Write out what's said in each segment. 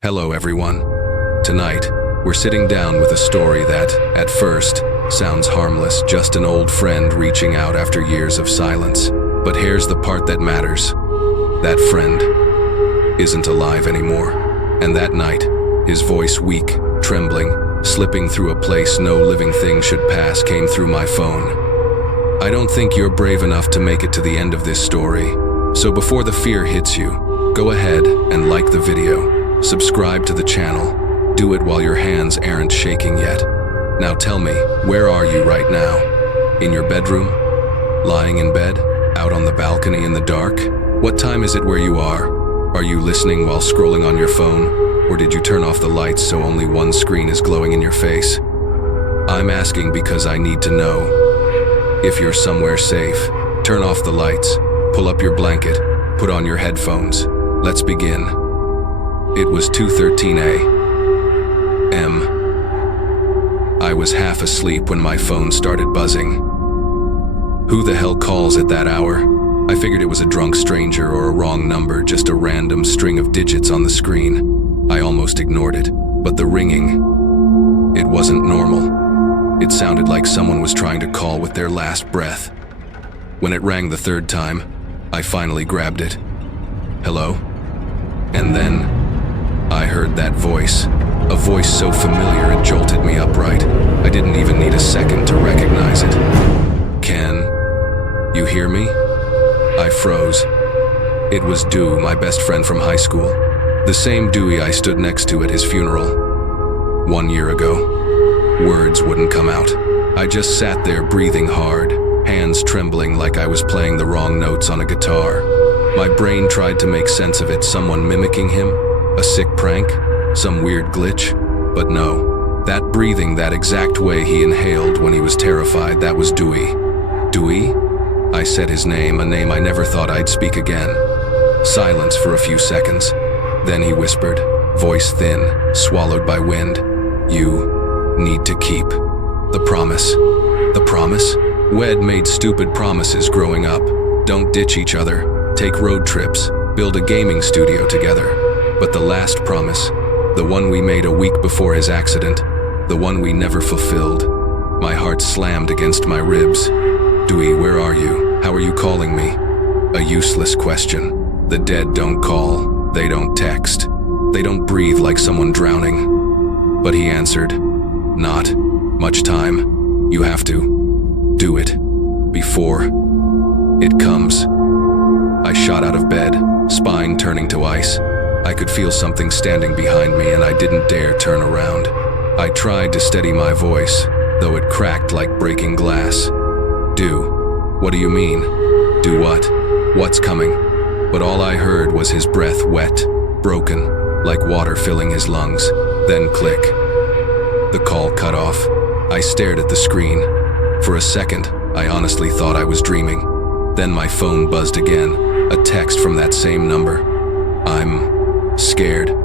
Hello everyone. Tonight, we're sitting down with a story that, at first, sounds harmless, just an old friend reaching out after years of silence. But here's the part that matters. That friend isn't alive anymore. And that night, his voice weak, trembling, slipping through a place no living thing should pass, came through my phone. I don't think you're brave enough to make it to the end of this story. So before the fear hits you, go ahead and like the video. Subscribe to the channel. Do it while your hands aren't shaking yet. Now tell me, where are you right now? In your bedroom? Lying in bed? Out on the balcony in the dark? What time is it where you are? Are you listening while scrolling on your phone? Or did you turn off the lights so only one screen is glowing in your face? I'm asking because I need to know. If you're somewhere safe, turn off the lights, pull up your blanket, put on your headphones. Let's begin. It was 2:13 a.m. I was half asleep when my phone started buzzing. Who the hell calls at that hour? I figured it was a drunk stranger or a wrong number, just a random string of digits on the screen. I almost ignored it, but the ringing, it wasn't normal. It sounded like someone was trying to call with their last breath. When it rang the third time, I finally grabbed it. Hello? And then I heard that voice, a voice so familiar it jolted me upright. I didn't even need a second to recognize it. Can you hear me? I froze. It was Dewey, my best friend from high school. The same Dewey I stood next to at his funeral 1 year ago. Words wouldn't come out. I just sat there breathing hard, hands trembling like I was playing the wrong notes on a guitar. My brain tried to make sense of it, someone mimicking him, a sick prank, some weird glitch. But no, that breathing, that exact way he inhaled when he was terrified, that was Dewey. Dewey? I said his name, a name I never thought I'd speak again. Silence for a few seconds. Then he whispered, voice thin, swallowed by wind. You need to keep the promise. The promise? We'd made stupid promises growing up. Don't ditch each other, take road trips, build a gaming studio together. But the last promise, the one we made a week before his accident, the one we never fulfilled. My heart slammed against my ribs. Dewey, where are you? How are you calling me? A useless question. The dead don't call, they don't text, they don't breathe like someone drowning. But he answered, not much time. You have to do it before it comes. I shot out of bed, spine turning to ice. I could feel something standing behind me and I didn't dare turn around. I tried to steady my voice, though it cracked like breaking glass. What do you mean? Do what? What's coming? But all I heard was his breath, wet, broken, like water filling his lungs. Then click. The call cut off. I stared at the screen. For a second, I honestly thought I was dreaming. Then my phone buzzed again, a text from that same number. I'm scared.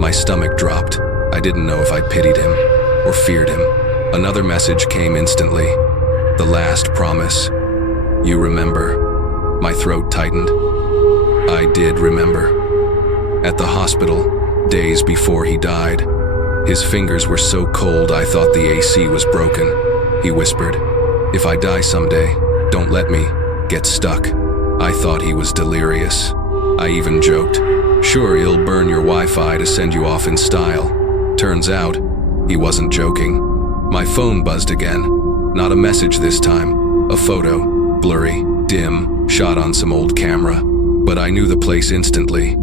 My stomach dropped. I didn't know if I pitied him or feared him. Another message came instantly. The last promise. You remember? My throat tightened. I did remember. At the hospital, days before he died. His fingers were so cold I thought the AC was broken. He whispered, if I die someday, don't let me get stuck. I thought he was delirious. I even joked, sure, he'll burn your Wi-Fi to send you off in style. Turns out, he wasn't joking. My phone buzzed again. Not a message this time. A photo, blurry, dim, shot on some old camera. But I knew the place instantly.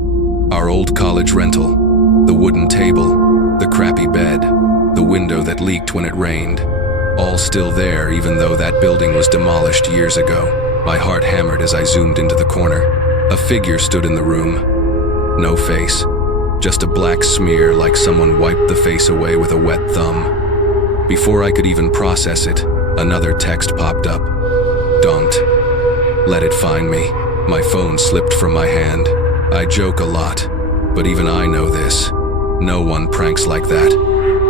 Our old college rental. The wooden table. The crappy bed. The window that leaked when it rained. All still there, even though that building was demolished years ago. My heart hammered as I zoomed into the corner. A figure stood in the room. No face. Just a black smear like someone wiped the face away with a wet thumb. Before I could even process it, another text popped up. Don't let it find me. My phone slipped from my hand. I joke a lot, but even I know this. No one pranks like that.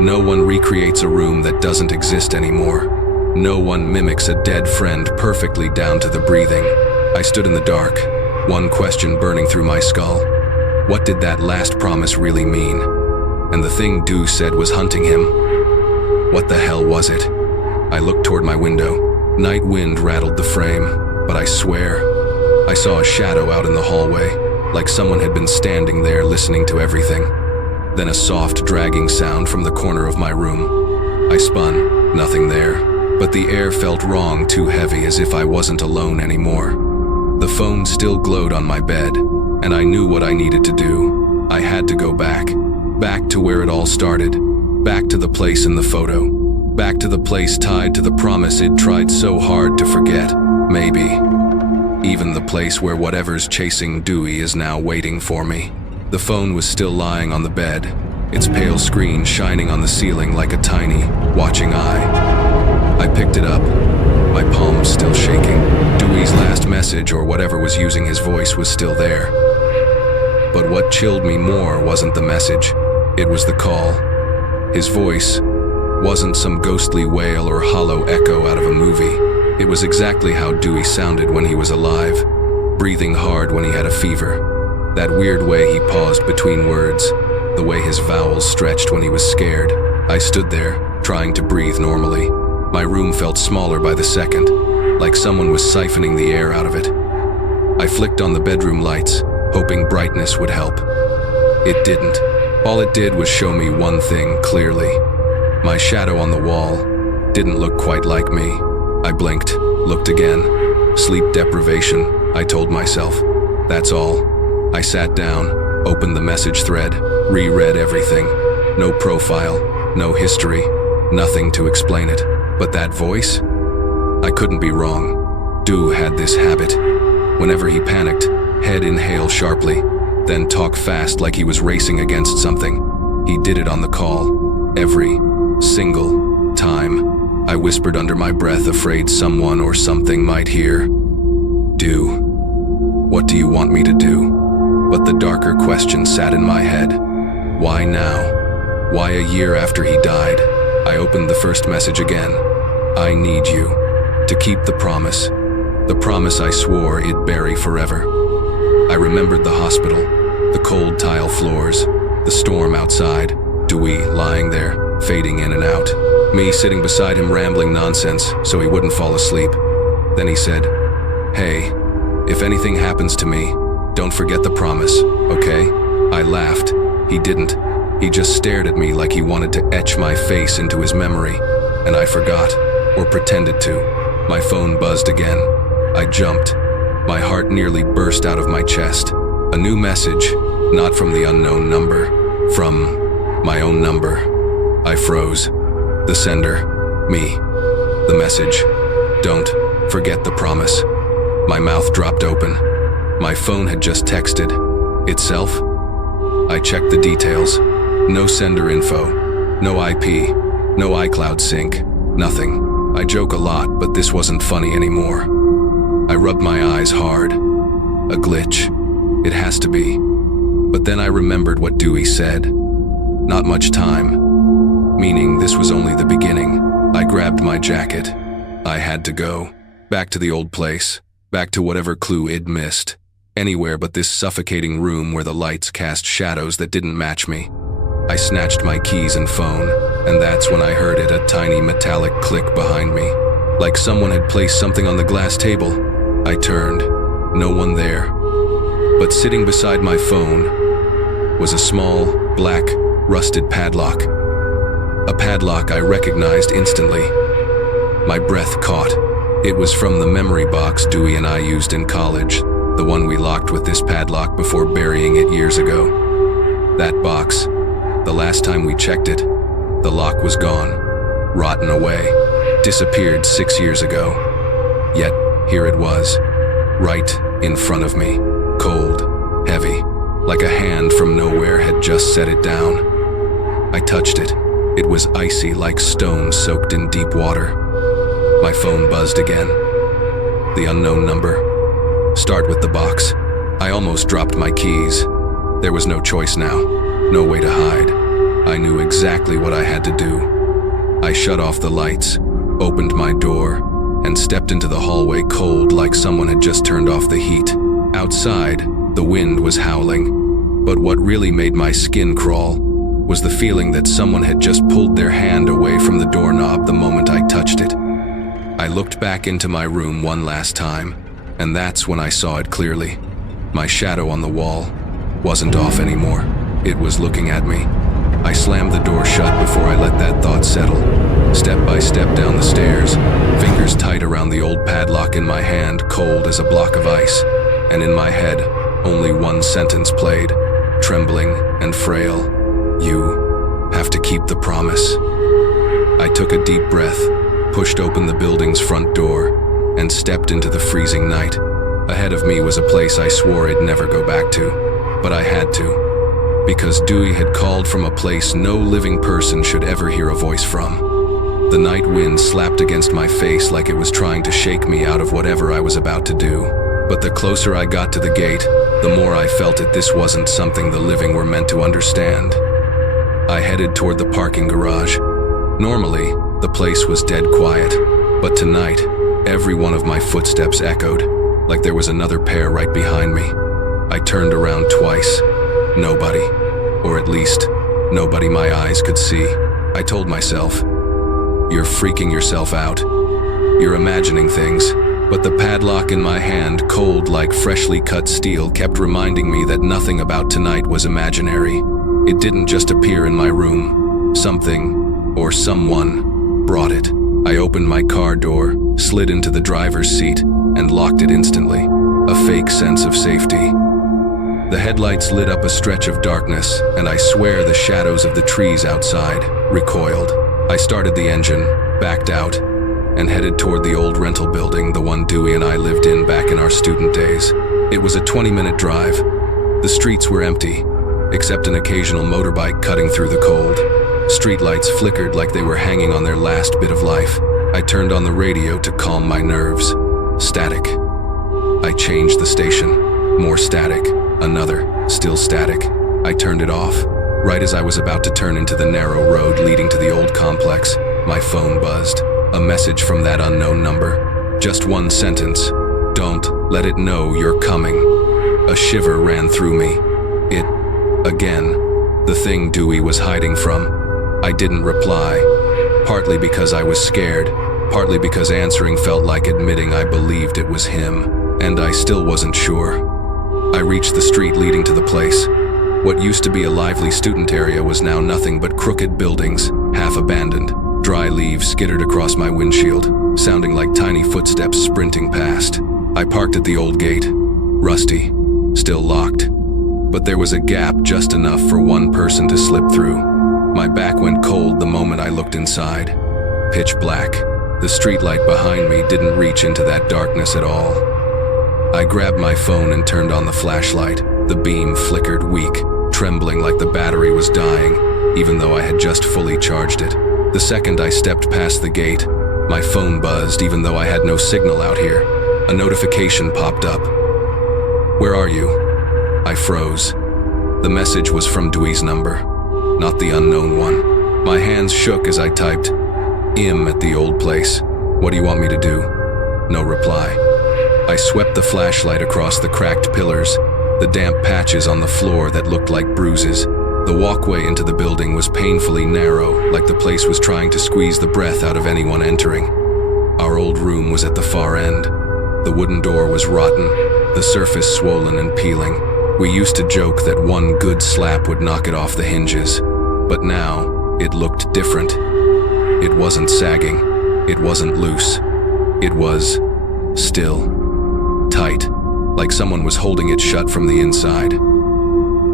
No one recreates a room that doesn't exist anymore. No one mimics a dead friend perfectly down to the breathing. I stood in the dark, one question burning through my skull. What did that last promise really mean? and the thing Dew said was hunting him. What the hell was it? I looked toward my window. Night wind rattled the frame, but I swear, I saw a shadow out in the hallway, like someone had been standing there listening to everything. Then a soft, dragging sound from the corner of my room. I spun, nothing there, but the air felt wrong, too heavy, as if I wasn't alone anymore. The phone still glowed on my bed, and I knew what I needed to do. I had to go back to where it all started, back to the place in the photo, back to the place tied to the promise I'd tried so hard to forget, maybe. Even the place where whatever's chasing Dewey is now waiting for me. The phone was still lying on the bed, its pale screen shining on the ceiling like a tiny, watching eye. I picked it up, my palms still shaking. Dewey's last message, or whatever was using his voice, was still there. But what chilled me more wasn't the message, it was the call. His voice wasn't some ghostly wail or hollow echo out of a movie. It was exactly how Dewey sounded when he was alive, breathing hard when he had a fever. That weird way he paused between words, the way his vowels stretched when he was scared. I stood there, trying to breathe normally. My room felt smaller by the second, like someone was siphoning the air out of it. I flicked on the bedroom lights, hoping brightness would help. It didn't. All it did was show me one thing clearly. My shadow on the wall didn't look quite like me. I blinked, looked again. Sleep deprivation, I told myself. That's all. I sat down, opened the message thread, reread everything. No profile, no history, nothing to explain it. But that voice? I couldn't be wrong. Dew had this habit. Whenever he panicked, head inhale sharply, then talk fast like he was racing against something. He did it on the call, every single time. I whispered under my breath, afraid someone or something might hear. Dew, what do you want me to do? But the darker question sat in my head. Why now? Why a year after he died? I opened the first message again. I need you to keep the promise I swore I'd bury forever. I remembered the hospital, the cold tile floors, the storm outside, Dewey lying there, fading in and out, me sitting beside him rambling nonsense so he wouldn't fall asleep. Then he said, "Hey, if anything happens to me, don't forget the promise, okay?" I laughed. He didn't. He just stared at me like he wanted to etch my face into his memory, and I forgot, or pretended to. My phone buzzed again. I jumped. My heart nearly burst out of my chest. A new message, not from the unknown number, from my own number. I froze. The sender, me. The message, don't forget the promise. My mouth dropped open. My phone had just texted itself. I checked the details. No sender info, no IP, no iCloud sync, nothing. I joke a lot, but this wasn't funny anymore. I rubbed my eyes hard. A glitch. It has to be. But then I remembered what Dewey said. Not much time. Meaning this was only the beginning. I grabbed my jacket. I had to go. Back to the old place. Back to whatever clue I'd missed. Anywhere but this suffocating room where the lights cast shadows that didn't match me. I snatched my keys and phone, and that's when I heard it, a tiny metallic click behind me. Like someone had placed something on the glass table. I turned. No one there. But sitting beside my phone was a small, black, rusted padlock. A padlock I recognized instantly. My breath caught. It was from the memory box Dewey and I used in college, the one we locked with this padlock before burying it years ago. That box, the last time we checked it, the lock was gone, rotten away, disappeared 6 years ago. Yet, here it was, right in front of me, cold, heavy, like a hand from nowhere had just set it down. I touched it. It was icy like stone soaked in deep water. My phone buzzed again. The unknown number. Start with the box. I almost dropped my keys. There was no choice now, no way to hide. I knew exactly what I had to do. I shut off the lights, opened my door, and stepped into the hallway cold like someone had just turned off the heat. Outside, the wind was howling. But what really made my skin crawl was the feeling that someone had just pulled their hand away from the doorknob the moment I touched it. I looked back into my room one last time, and that's when I saw it clearly. My shadow on the wall wasn't off anymore. It was looking at me. I slammed the door shut before I let that thought settle. Step by step down the stairs, fingers tight around the old padlock in my hand, cold as a block of ice. And in my head, only one sentence played, trembling and frail. You have to keep the promise. I took a deep breath, pushed open the building's front door, and stepped into the freezing night. Ahead of me was a place I swore I'd never go back to, but I had to, because Dewey had called from a place no living person should ever hear a voice from. The night wind slapped against my face like it was trying to shake me out of whatever I was about to do. But the closer I got to the gate, the more I felt it this wasn't something the living were meant to understand. I headed toward the parking garage. Normally, the place was dead quiet, but tonight, every one of my footsteps echoed, like there was another pair right behind me. I turned around twice. Nobody, or at least, nobody my eyes could see. I told myself, "You're freaking yourself out. You're imagining things." But the padlock in my hand, cold like freshly cut steel, kept reminding me that nothing about tonight was imaginary. It didn't just appear in my room. Something, or someone, brought it. I opened my car door, slid into the driver's seat, and locked it instantly. A fake sense of safety. The headlights lit up a stretch of darkness, and I swear the shadows of the trees outside recoiled. I started the engine, backed out, and headed toward the old rental building, the one Dewey and I lived in back in our student days. It was a 20-minute drive. The streets were empty, except an occasional motorbike cutting through the cold. Streetlights flickered like they were hanging on their last bit of life. I turned on the radio to calm my nerves. Static. I changed the station. More static. Another. Still static. I turned it off. Right as I was about to turn into the narrow road leading to the old complex, my phone buzzed. A message from that unknown number. Just one sentence. "Don't let it know you're coming." A shiver ran through me. It, again, the thing Dewey was hiding from. I didn't reply, partly because I was scared, partly because answering felt like admitting I believed it was him, and I still wasn't sure. I reached the street leading to the place. What used to be a lively student area was now nothing but crooked buildings, half abandoned. Dry leaves skittered across my windshield, sounding like tiny footsteps sprinting past. I parked at the old gate, rusty, still locked. But there was a gap just enough for one person to slip through. My back went cold the moment I looked inside. Pitch black. The streetlight behind me didn't reach into that darkness at all. I grabbed my phone and turned on the flashlight. The beam flickered weak, trembling like the battery was dying, even though I had just fully charged it. The second I stepped past the gate, my phone buzzed even though I had no signal out here. A notification popped up. "Where are you?" I froze. The message was from Dewey's number, not the unknown one. My hands shook as I typed, "Im at the old place. What do you want me to do?" No reply. I swept the flashlight across the cracked pillars, the damp patches on the floor that looked like bruises. The walkway into the building was painfully narrow, like the place was trying to squeeze the breath out of anyone entering. Our old room was at the far end. The wooden door was rotten, the surface swollen and peeling. We used to joke that one good slap would knock it off the hinges, but now it looked different. It wasn't sagging, it wasn't loose. It was still, tight, like someone was holding it shut from the inside.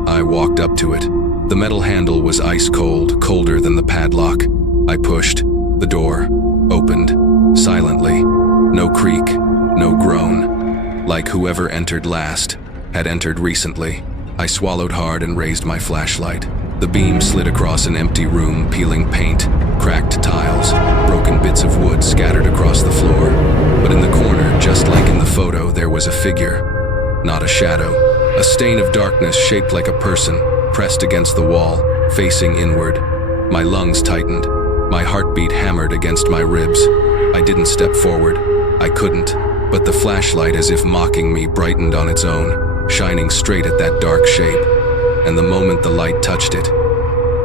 I walked up to it. The metal handle was ice cold, colder than the padlock. I pushed. The door opened, silently. No creak, no groan. Like whoever entered last had entered recently. I swallowed hard and raised my flashlight. The beam slid across an empty room, peeling paint, cracked tiles, broken bits of wood scattered across the floor. But in the corner, just like in the photo, there was a figure. Not a shadow. A stain of darkness shaped like a person, pressed against the wall, facing inward. My lungs tightened. My heartbeat hammered against my ribs. I didn't step forward. I couldn't. But the flashlight, as if mocking me, brightened on its own, shining straight at that dark shape. And the moment the light touched it,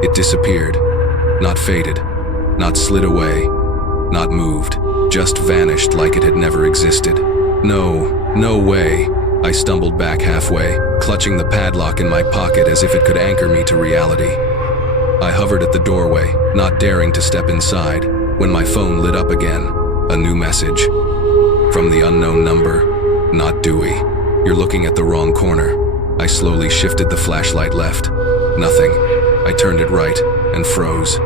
It disappeared. Not faded. Not slid away. Not moved. Just vanished like it had never existed. No way. I stumbled back halfway, clutching the padlock in my pocket as if it could anchor me to reality. I hovered at the doorway, not daring to step inside, when my phone lit up again. A new message. From the unknown number. Not Dewey. You're looking at the wrong corner. I slowly shifted the flashlight left. Nothing. I turned it right and froze.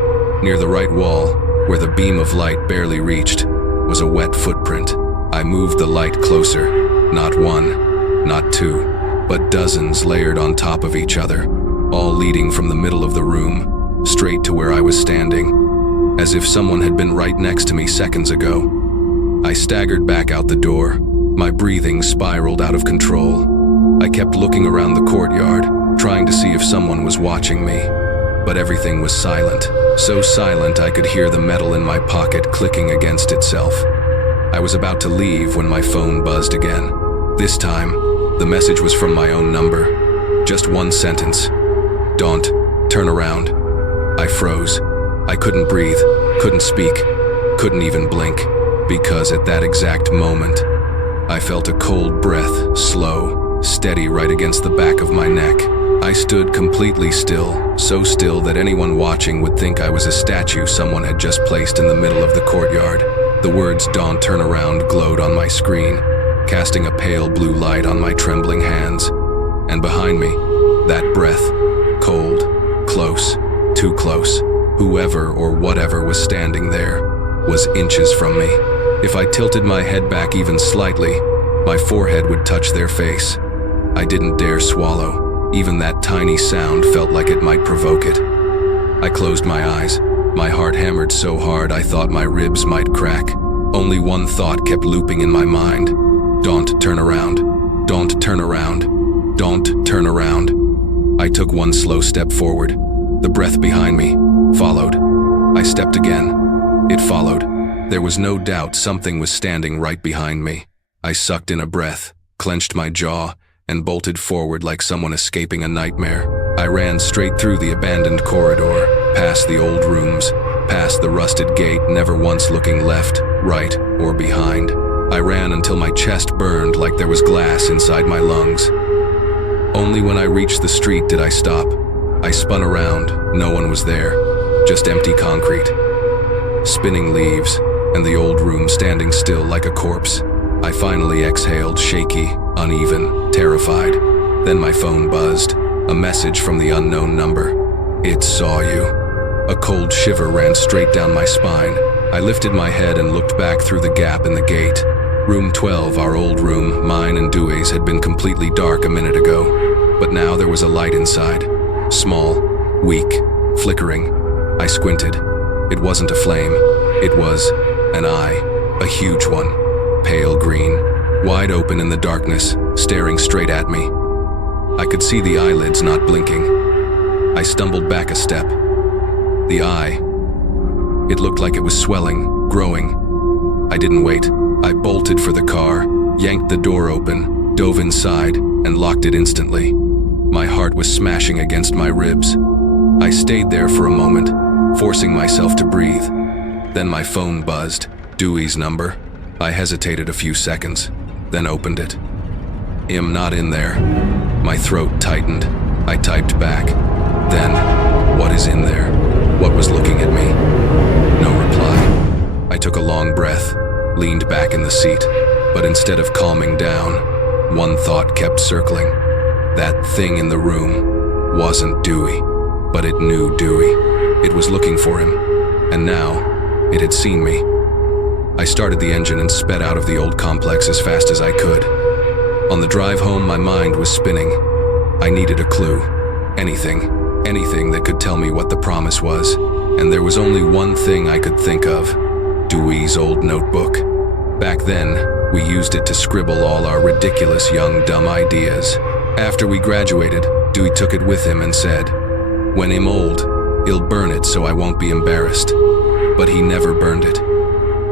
Near the right wall, where the beam of light barely reached, was a wet footprint. I moved the light closer. Not one, not two, but dozens layered on top of each other, all leading from the middle of the room, straight to where I was standing, as if someone had been right next to me seconds ago. I staggered back out the door. My breathing spiraled out of control. I kept looking around the courtyard, trying to see if someone was watching me. But everything was silent. So silent I could hear the metal in my pocket clicking against itself. I was about to leave when my phone buzzed again. This time, the message was from my own number. Just one sentence. Don't turn around. I froze. I couldn't breathe, couldn't speak, couldn't even blink, because at that exact moment, I felt a cold breath, slow, steady right against the back of my neck. I stood completely still, so still that anyone watching would think I was a statue someone had just placed in the middle of the courtyard. The words "Don't turn around" glowed on my screen, casting a pale blue light on my trembling hands. And behind me, that breath, cold, close, too close. Whoever or whatever was standing there was inches from me. If I tilted my head back even slightly, my forehead would touch their face. I didn't dare swallow. Even that tiny sound felt like it might provoke it. I closed my eyes. My heart hammered so hard I thought my ribs might crack. Only one thought kept looping in my mind. Don't turn around. Don't turn around. Don't turn around. I took one slow step forward. The breath behind me followed. I stepped again. It followed. There was no doubt something was standing right behind me. I sucked in a breath, clenched my jaw, and bolted forward like someone escaping a nightmare. I ran straight through the abandoned corridor, past the old rooms, past the rusted gate, never once looking left, right, or behind. I ran until my chest burned like there was glass inside my lungs. Only when I reached the street did I stop. I spun around. No one was there, just empty concrete. Spinning leaves, and the old room standing still like a corpse. I finally exhaled, shaky, uneven, terrified. Then my phone buzzed. A message from the unknown number. It saw you. A cold shiver ran straight down my spine. I lifted my head and looked back through the gap in the gate. Room 12, our old room, mine and Dewey's, had been completely dark a minute ago. But now there was a light inside. Small, weak, flickering. I squinted. It wasn't a flame. It was an eye. A huge one. Pale green. Wide open in the darkness, staring straight at me. I could see the eyelids not blinking. I stumbled back a step. The eye. It looked like it was swelling, growing. I didn't wait. I bolted for the car, yanked the door open, dove inside, and locked it instantly. My heart was smashing against my ribs. I stayed there for a moment, forcing myself to breathe. Then my phone buzzed. Dewey's number. I hesitated a few seconds, then opened it. "I'm not in there." My throat tightened. I typed back. Then, "What is in there?" What was looking at me? No reply. I took a long breath, leaned back in the seat, but instead of calming down, one thought kept circling. That thing in the room wasn't Dewey, but it knew Dewey. It was looking for him, and now it had seen me. I started the engine and sped out of the old complex as fast as I could. On the drive home, my mind was spinning. I needed a clue. Anything that could tell me what the promise was. And there was only one thing I could think of. Dewey's old notebook. Back then, we used it to scribble all our ridiculous young dumb ideas. After we graduated, Dewey took it with him and said, "When I'm old, he'll burn it so I won't be embarrassed." But he never burned it.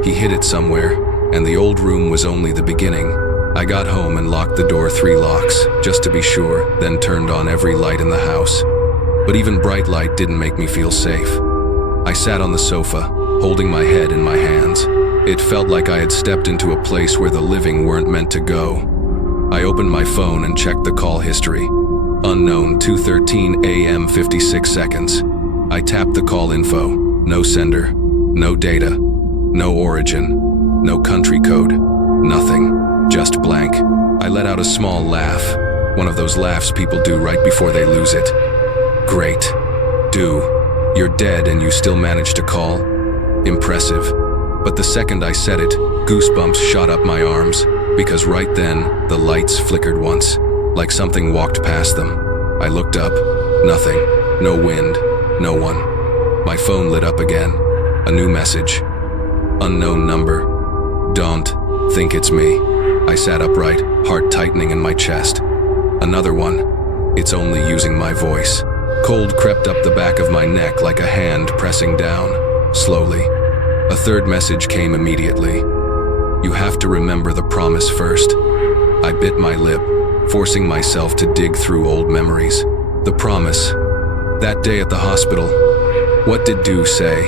He hid it somewhere, and the old room was only the beginning. I got home and locked the door 3 locks, just to be sure, then turned on every light in the house. But even bright light didn't make me feel safe. I sat on the sofa, holding my head in my hands. It felt like I had stepped into a place where the living weren't meant to go. I opened my phone and checked the call history. Unknown, 2:13 a.m. 56 seconds. I tapped the call info. No sender, no data, no origin, no country code, nothing, just blank. I let out a small laugh, one of those laughs people do right before they lose it. Great. You're dead and you still managed to call? Impressive. But the second I said it, goosebumps shot up my arms, because right then, the lights flickered once, like something walked past them. I looked up. Nothing. No wind. No one. My phone lit up again. A new message. Unknown number. Don't think it's me. I sat upright, heart tightening in my chest. Another one. It's only using my voice. Cold crept up the back of my neck like a hand pressing down, slowly. A third message came immediately. You have to remember the promise first. I bit my lip, forcing myself to dig through old memories. The promise. That day at the hospital. What did Du say?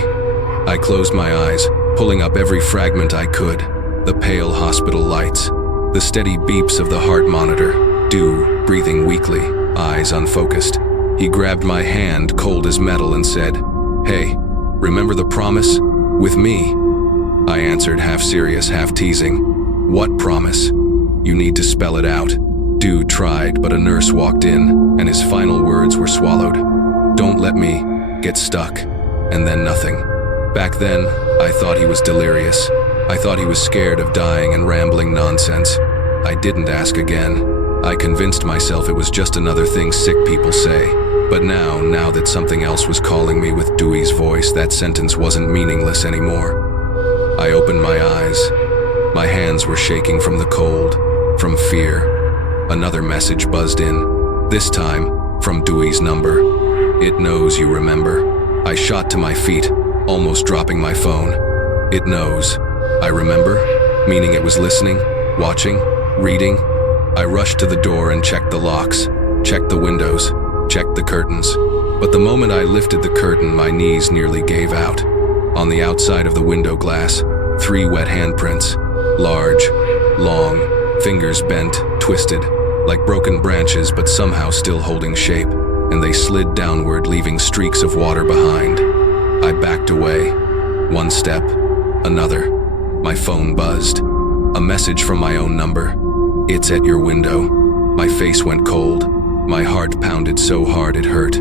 I closed my eyes, pulling up every fragment I could. The pale hospital lights. The steady beeps of the heart monitor. Du, breathing weakly, eyes unfocused. He grabbed my hand, cold as metal, and said, "Hey, remember the promise? With me?" I answered, half serious, half teasing. "What promise? You need to spell it out." Du tried, but a nurse walked in, and his final words were swallowed. "Don't let me get stuck." And then nothing. Back then, I thought he was delirious. I thought he was scared of dying and rambling nonsense. I didn't ask again. I convinced myself it was just another thing sick people say. But now that something else was calling me with Dewey's voice, that sentence wasn't meaningless anymore. I opened my eyes. My hands were shaking from the cold, from fear. Another message buzzed in, this time from Dewey's number. "It knows you remember." I shot to my feet, almost dropping my phone. It knows. I remember, meaning it was listening, watching, reading. I rushed to the door and checked the locks, checked the windows, checked the curtains. But the moment I lifted the curtain, my knees nearly gave out. On the outside of the window glass, 3 wet handprints. Large, long, fingers bent, twisted, like broken branches but somehow still holding shape, and they slid downward, leaving streaks of water behind. I backed away. One step, another. My phone buzzed. A message from my own number. "It's at your window." My face went cold. My heart pounded so hard it hurt.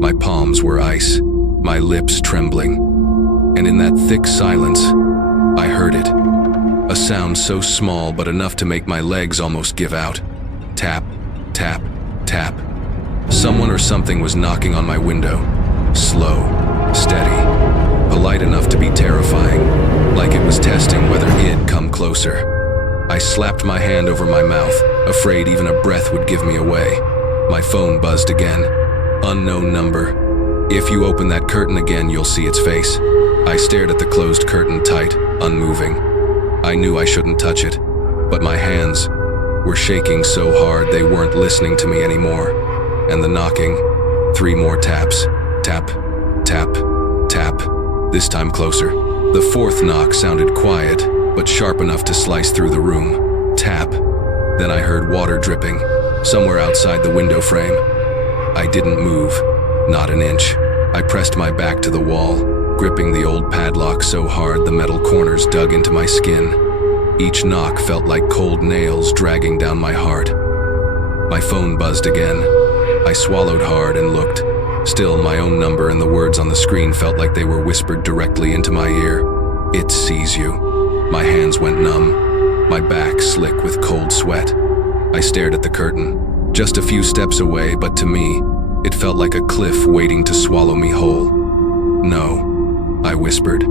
My palms were ice, my lips trembling. And in that thick silence, I heard it. A sound so small but enough to make my legs almost give out. Tap, tap, tap. Someone or something was knocking on my window. Slow, steady, polite enough to be terrifying, like it was testing whether it'd come closer. I slapped my hand over my mouth, afraid even a breath would give me away. My phone buzzed again. Unknown number. "If you open that curtain again, you'll see its face." I stared at the closed curtain tight, unmoving. I knew I shouldn't touch it, but my hands were shaking so hard they weren't listening to me anymore. And the knocking. 3 more taps. Tap, tap, tap. This time closer. The 4th knock sounded quiet, but sharp enough to slice through the room. Tap. Then I heard water dripping, somewhere outside the window frame. I didn't move, not an inch. I pressed my back to the wall, gripping the old padlock so hard the metal corners dug into my skin. Each knock felt like cold nails dragging down my heart. My phone buzzed again. I swallowed hard and looked. Still, my own number and the words on the screen felt like they were whispered directly into my ear. "It sees you." My hands went numb, my back slick with cold sweat. I stared at the curtain, just a few steps away, but to me, it felt like a cliff waiting to swallow me whole. "No," I whispered,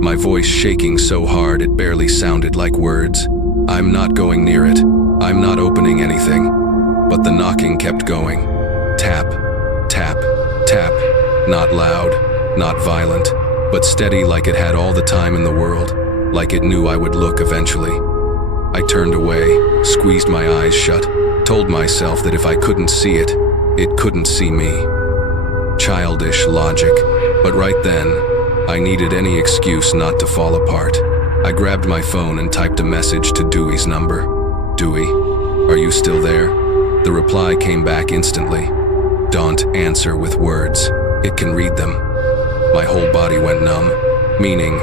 my voice shaking so hard it barely sounded like words. "I'm not going near it. I'm not opening anything." But the knocking kept going. Tap, tap, tap. Not loud, not violent, but steady, like it had all the time in the world, like it knew I would look eventually. I turned away, squeezed my eyes shut, told myself that if I couldn't see it, it couldn't see me. Childish logic. But right then, I needed any excuse not to fall apart. I grabbed my phone and typed a message to Dewey's number. "Dewey, are you still there?" The reply came back instantly. "Don't answer with words. It can read them." My whole body went numb, meaning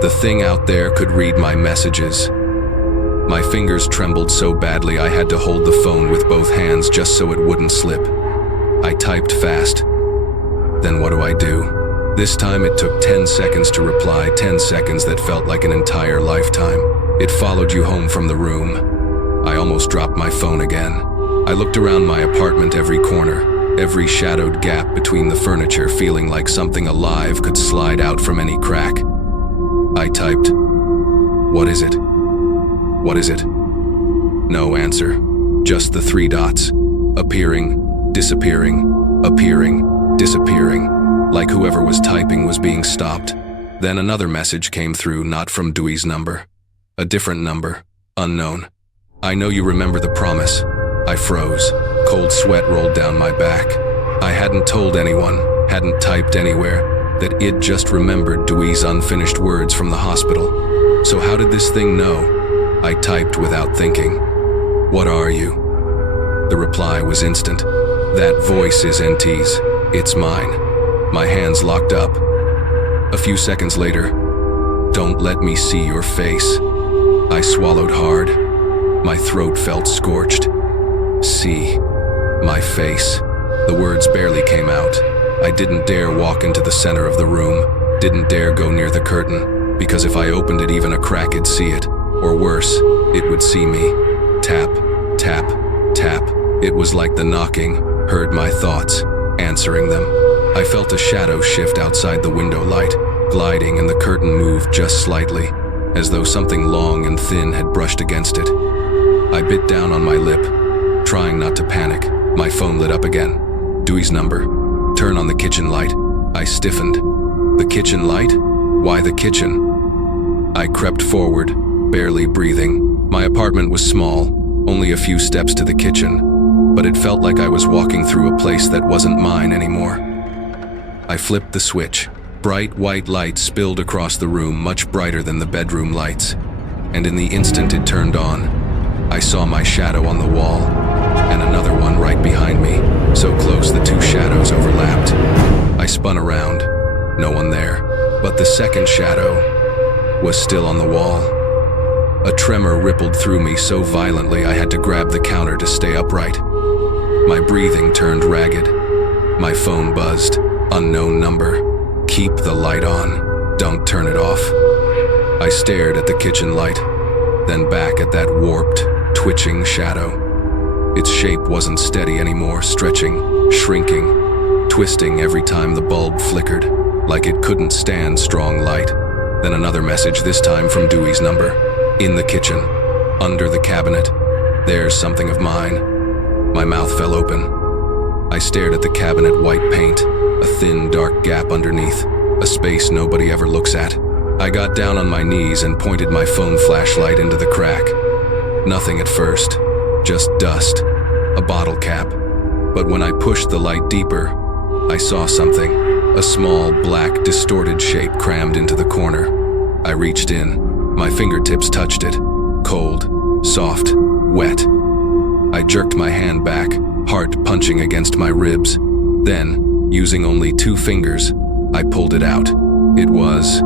the thing out there could read my messages. My fingers trembled so badly I had to hold the phone with both hands just so it wouldn't slip. I typed fast. Then what do I do? This time it took 10 seconds to reply, 10 seconds that felt like an entire lifetime. "It followed you home from the room." I almost dropped my phone again. I looked around my apartment, every corner, every shadowed gap between the furniture, feeling like something alive could slide out from any crack. I typed, "What is it? What is it?" No answer. Just the 3 dots. Appearing, disappearing, appearing, disappearing. Like whoever was typing was being stopped. Then another message came through, not from Dewey's number. A different number, unknown. "I know you remember the promise." I froze. Cold sweat rolled down my back. I hadn't told anyone, hadn't typed anywhere, that I'd just remembered Dewey's unfinished words from the hospital. So how did this thing know? I typed without thinking. "What are you?" The reply was instant. "That voice is NT's. It's mine." My hands locked up. A few seconds later, "Don't let me see your face." I swallowed hard. My throat felt scorched. "See my face." The words barely came out. I didn't dare walk into the center of the room, didn't dare go near the curtain, because if I opened it even a crack, it'd see it. Or worse, it would see me. Tap, tap, tap. It was like the knocking, heard my thoughts, answering them. I felt a shadow shift outside the window light, gliding, and the curtain moved just slightly, as though something long and thin had brushed against it. I bit down on my lip, trying not to panic. My phone lit up again. Dewey's number. "Turn on the kitchen light." I stiffened. The kitchen light? Why the kitchen? I crept forward, barely breathing. My apartment was small, only a few steps to the kitchen, but it felt like I was walking through a place that wasn't mine anymore. I flipped the switch. Bright white light spilled across the room, much brighter than the bedroom lights. And in the instant it turned on, I saw my shadow on the wall, and another one right behind me, so close the 2 shadows overlapped. I spun around, no one there, but the second shadow was still on the wall. A tremor rippled through me so violently I had to grab the counter to stay upright. My breathing turned ragged. My phone buzzed. Unknown number. "Keep the light on. Don't turn it off." I stared at the kitchen light, then back at that warped, twitching shadow. Its shape wasn't steady anymore, stretching, shrinking, twisting every time the bulb flickered, like it couldn't stand strong light. Then another message, this time from Dewey's number. "In the kitchen, under the cabinet. There's something of mine." My mouth fell open. I stared at the cabinet, white paint, a thin, dark gap underneath, a space nobody ever looks at. I got down on my knees and pointed my phone flashlight into the crack. Nothing at first, just dust, a bottle cap. But when I pushed the light deeper, I saw something, a small, black, distorted shape crammed into the corner. I reached in. My fingertips touched it. Cold, soft, wet. I jerked my hand back, heart punching against my ribs. Then, using only 2 fingers, I pulled it out. It was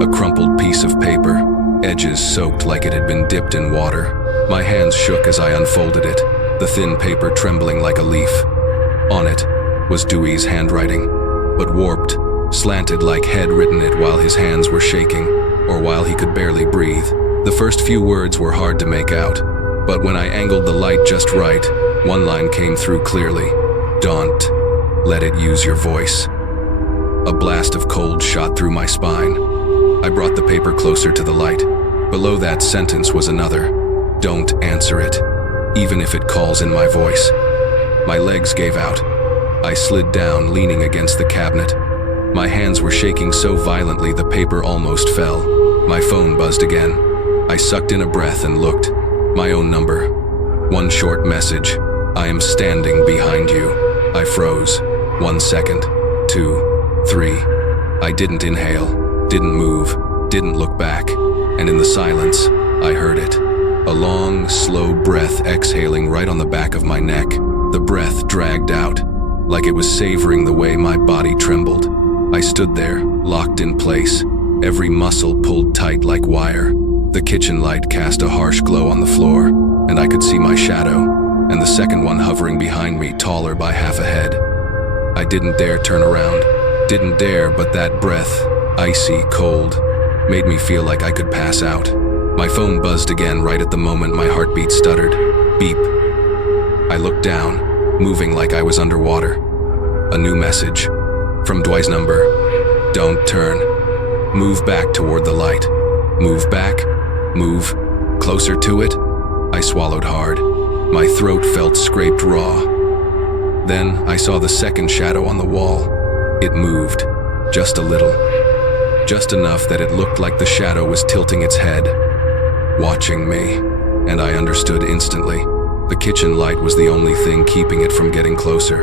a crumpled piece of paper, edges soaked like it had been dipped in water. My hands shook as I unfolded it, the thin paper trembling like a leaf. On it was Dewey's handwriting, but warped, slanted like he'd written it while his hands were shaking, or while he could barely breathe. The first few words were hard to make out, but when I angled the light just right, one line came through clearly. "Don't let it use your voice." A blast of cold shot through my spine. I brought the paper closer to the light. Below that sentence was another. "Don't answer it, even if it calls in my voice." My legs gave out. I slid down, leaning against the cabinet. My hands were shaking so violently the paper almost fell. My phone buzzed again. I sucked in a breath and looked. My own number. One short message. "I am standing behind you." I froze. 1 second, 2, 3. I didn't inhale, didn't move, didn't look back, and in the silence, I heard it. A long, slow breath exhaling right on the back of my neck. The breath dragged out, like it was savoring the way my body trembled. I stood there, locked in place, every muscle pulled tight like wire. The kitchen light cast a harsh glow on the floor, and I could see my shadow, and the second one hovering behind me, taller by half a head. I didn't dare turn around, didn't dare, but that breath, icy cold, made me feel like I could pass out. My phone buzzed again right at the moment my heartbeat stuttered. Beep. I looked down, moving like I was underwater. A new message. From Dwight's number. Don't turn. Move back toward the light. Move back. Move. Closer to it. I swallowed hard. My throat felt scraped raw. Then I saw the second shadow on the wall. It moved. Just a little. Just enough that it looked like the shadow was tilting its head, watching me, and I understood instantly. The kitchen light was the only thing keeping it from getting closer.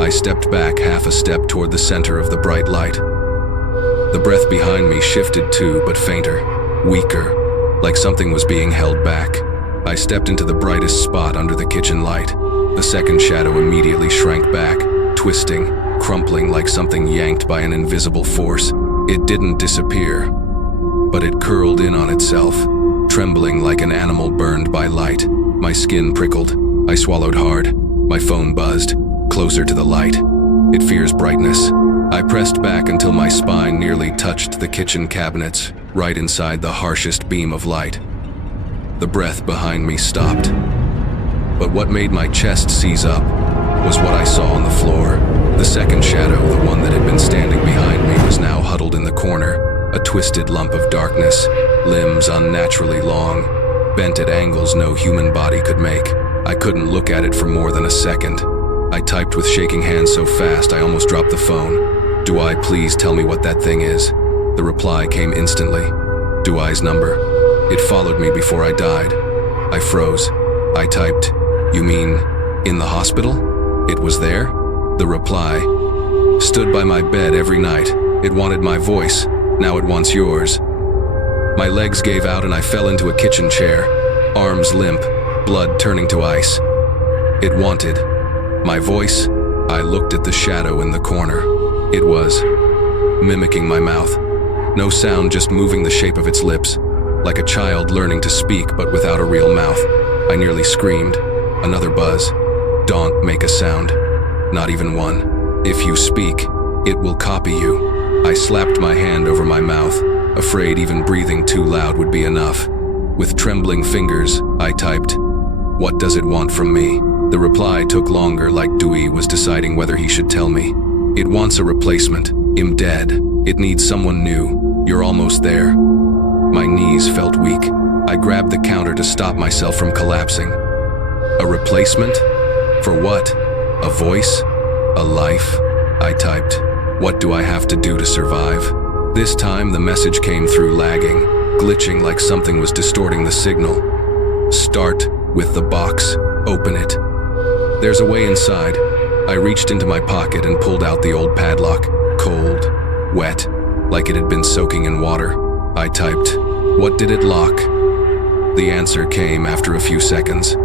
I stepped back half a step toward the center of the bright light. The breath behind me shifted too, but fainter, weaker, like something was being held back. I stepped into the brightest spot under the kitchen light. The second shadow immediately shrank back, twisting, crumpling like something yanked by an invisible force. It didn't disappear, but it curled in on itself, trembling like an animal burned by light. My skin prickled. I swallowed hard. My phone buzzed, closer to the light. It fears brightness. I pressed back until my spine nearly touched the kitchen cabinets, right inside the harshest beam of light. The breath behind me stopped. But what made my chest seize up was what I saw on the floor. The second shadow, the one that had been standing behind me, was now huddled in the corner, a twisted lump of darkness, limbs unnaturally long, bent at angles no human body could make. I couldn't look at it for more than a second. I typed with shaking hands so fast I almost dropped the phone. "Do I please tell me what that thing is?" The reply came instantly. Dwight's number. It followed me before I died. I froze. I typed, "You mean in the hospital? It was there?" The reply. "Stood by my bed every night. It wanted my voice. Now it wants yours." My legs gave out and I fell into a kitchen chair, arms limp, blood turning to ice. It wanted my voice. I looked at the shadow in the corner. It was mimicking my mouth. No sound, just moving the shape of its lips, like a child learning to speak but without a real mouth. I nearly screamed. Another buzz. "Don't make a sound. Not even one. If you speak, it will copy you." I slapped my hand over my mouth, afraid even breathing too loud would be enough. With trembling fingers, I typed, "What does it want from me?" The reply took longer, like Dewey was deciding whether he should tell me. "It wants a replacement. I'm dead. It needs someone new. You're almost there." My knees felt weak. I grabbed the counter to stop myself from collapsing. "A replacement? For what? A voice? A life?" I typed. "What do I have to do to survive?" This time the message came through lagging, glitching like something was distorting the signal. "Start with the box. Open it. There's a way inside." I reached into my pocket and pulled out the old padlock, cold, wet, like it had been soaking in water. I typed, "What did it lock?" The answer came after a few seconds.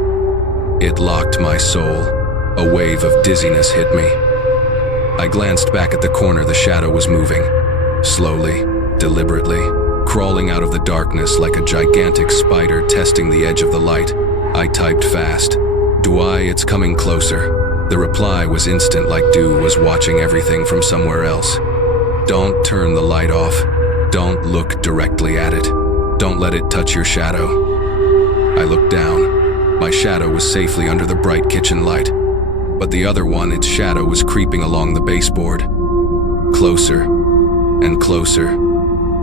It locked my soul. A wave of dizziness hit me. I glanced back at the corner. The shadow was moving, slowly, deliberately, crawling out of the darkness like a gigantic spider testing the edge of the light. I typed fast, "Dwight, it's coming closer." The reply was instant, like Dew was watching everything from somewhere else. "Don't turn the light off. Don't look directly at it. Don't let it touch your shadow." I looked down. My shadow was safely under the bright kitchen light, but the other one, its shadow, was creeping along the baseboard. Closer and closer,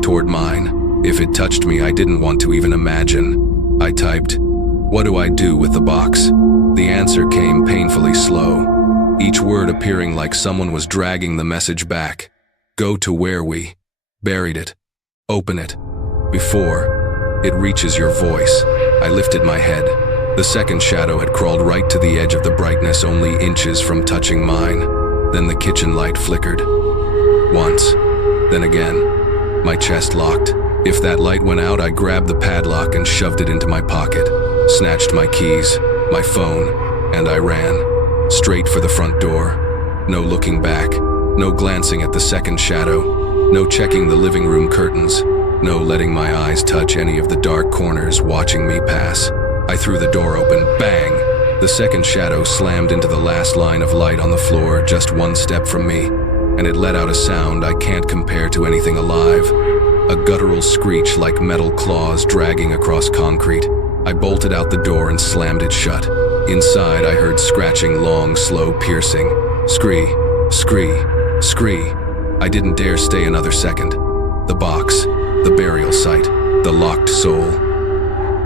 toward mine. If it touched me, I didn't want to even imagine. I typed, "What do I do with the box?" The answer came painfully slow, each word appearing like someone was dragging the message back. "Go to where we buried it. Open it. Before it reaches your voice." I lifted my head. The second shadow had crawled right to the edge of the brightness, only inches from touching mine. Then the kitchen light flickered. Once, then again. My chest locked. If that light went out, I grabbed the padlock and shoved it into my pocket, snatched my keys, my phone, and I ran. Straight for the front door. No looking back. No glancing at the second shadow. No checking the living room curtains. No letting my eyes touch any of the dark corners watching me pass. I threw the door open. Bang! The second shadow slammed into the last line of light on the floor just one step from me, and it let out a sound I can't compare to anything alive. A guttural screech like metal claws dragging across concrete. I bolted out the door and slammed it shut. Inside, I heard scratching, long, slow, piercing. Scree, scree, scree. I didn't dare stay another second. The box, the burial site, the locked soul.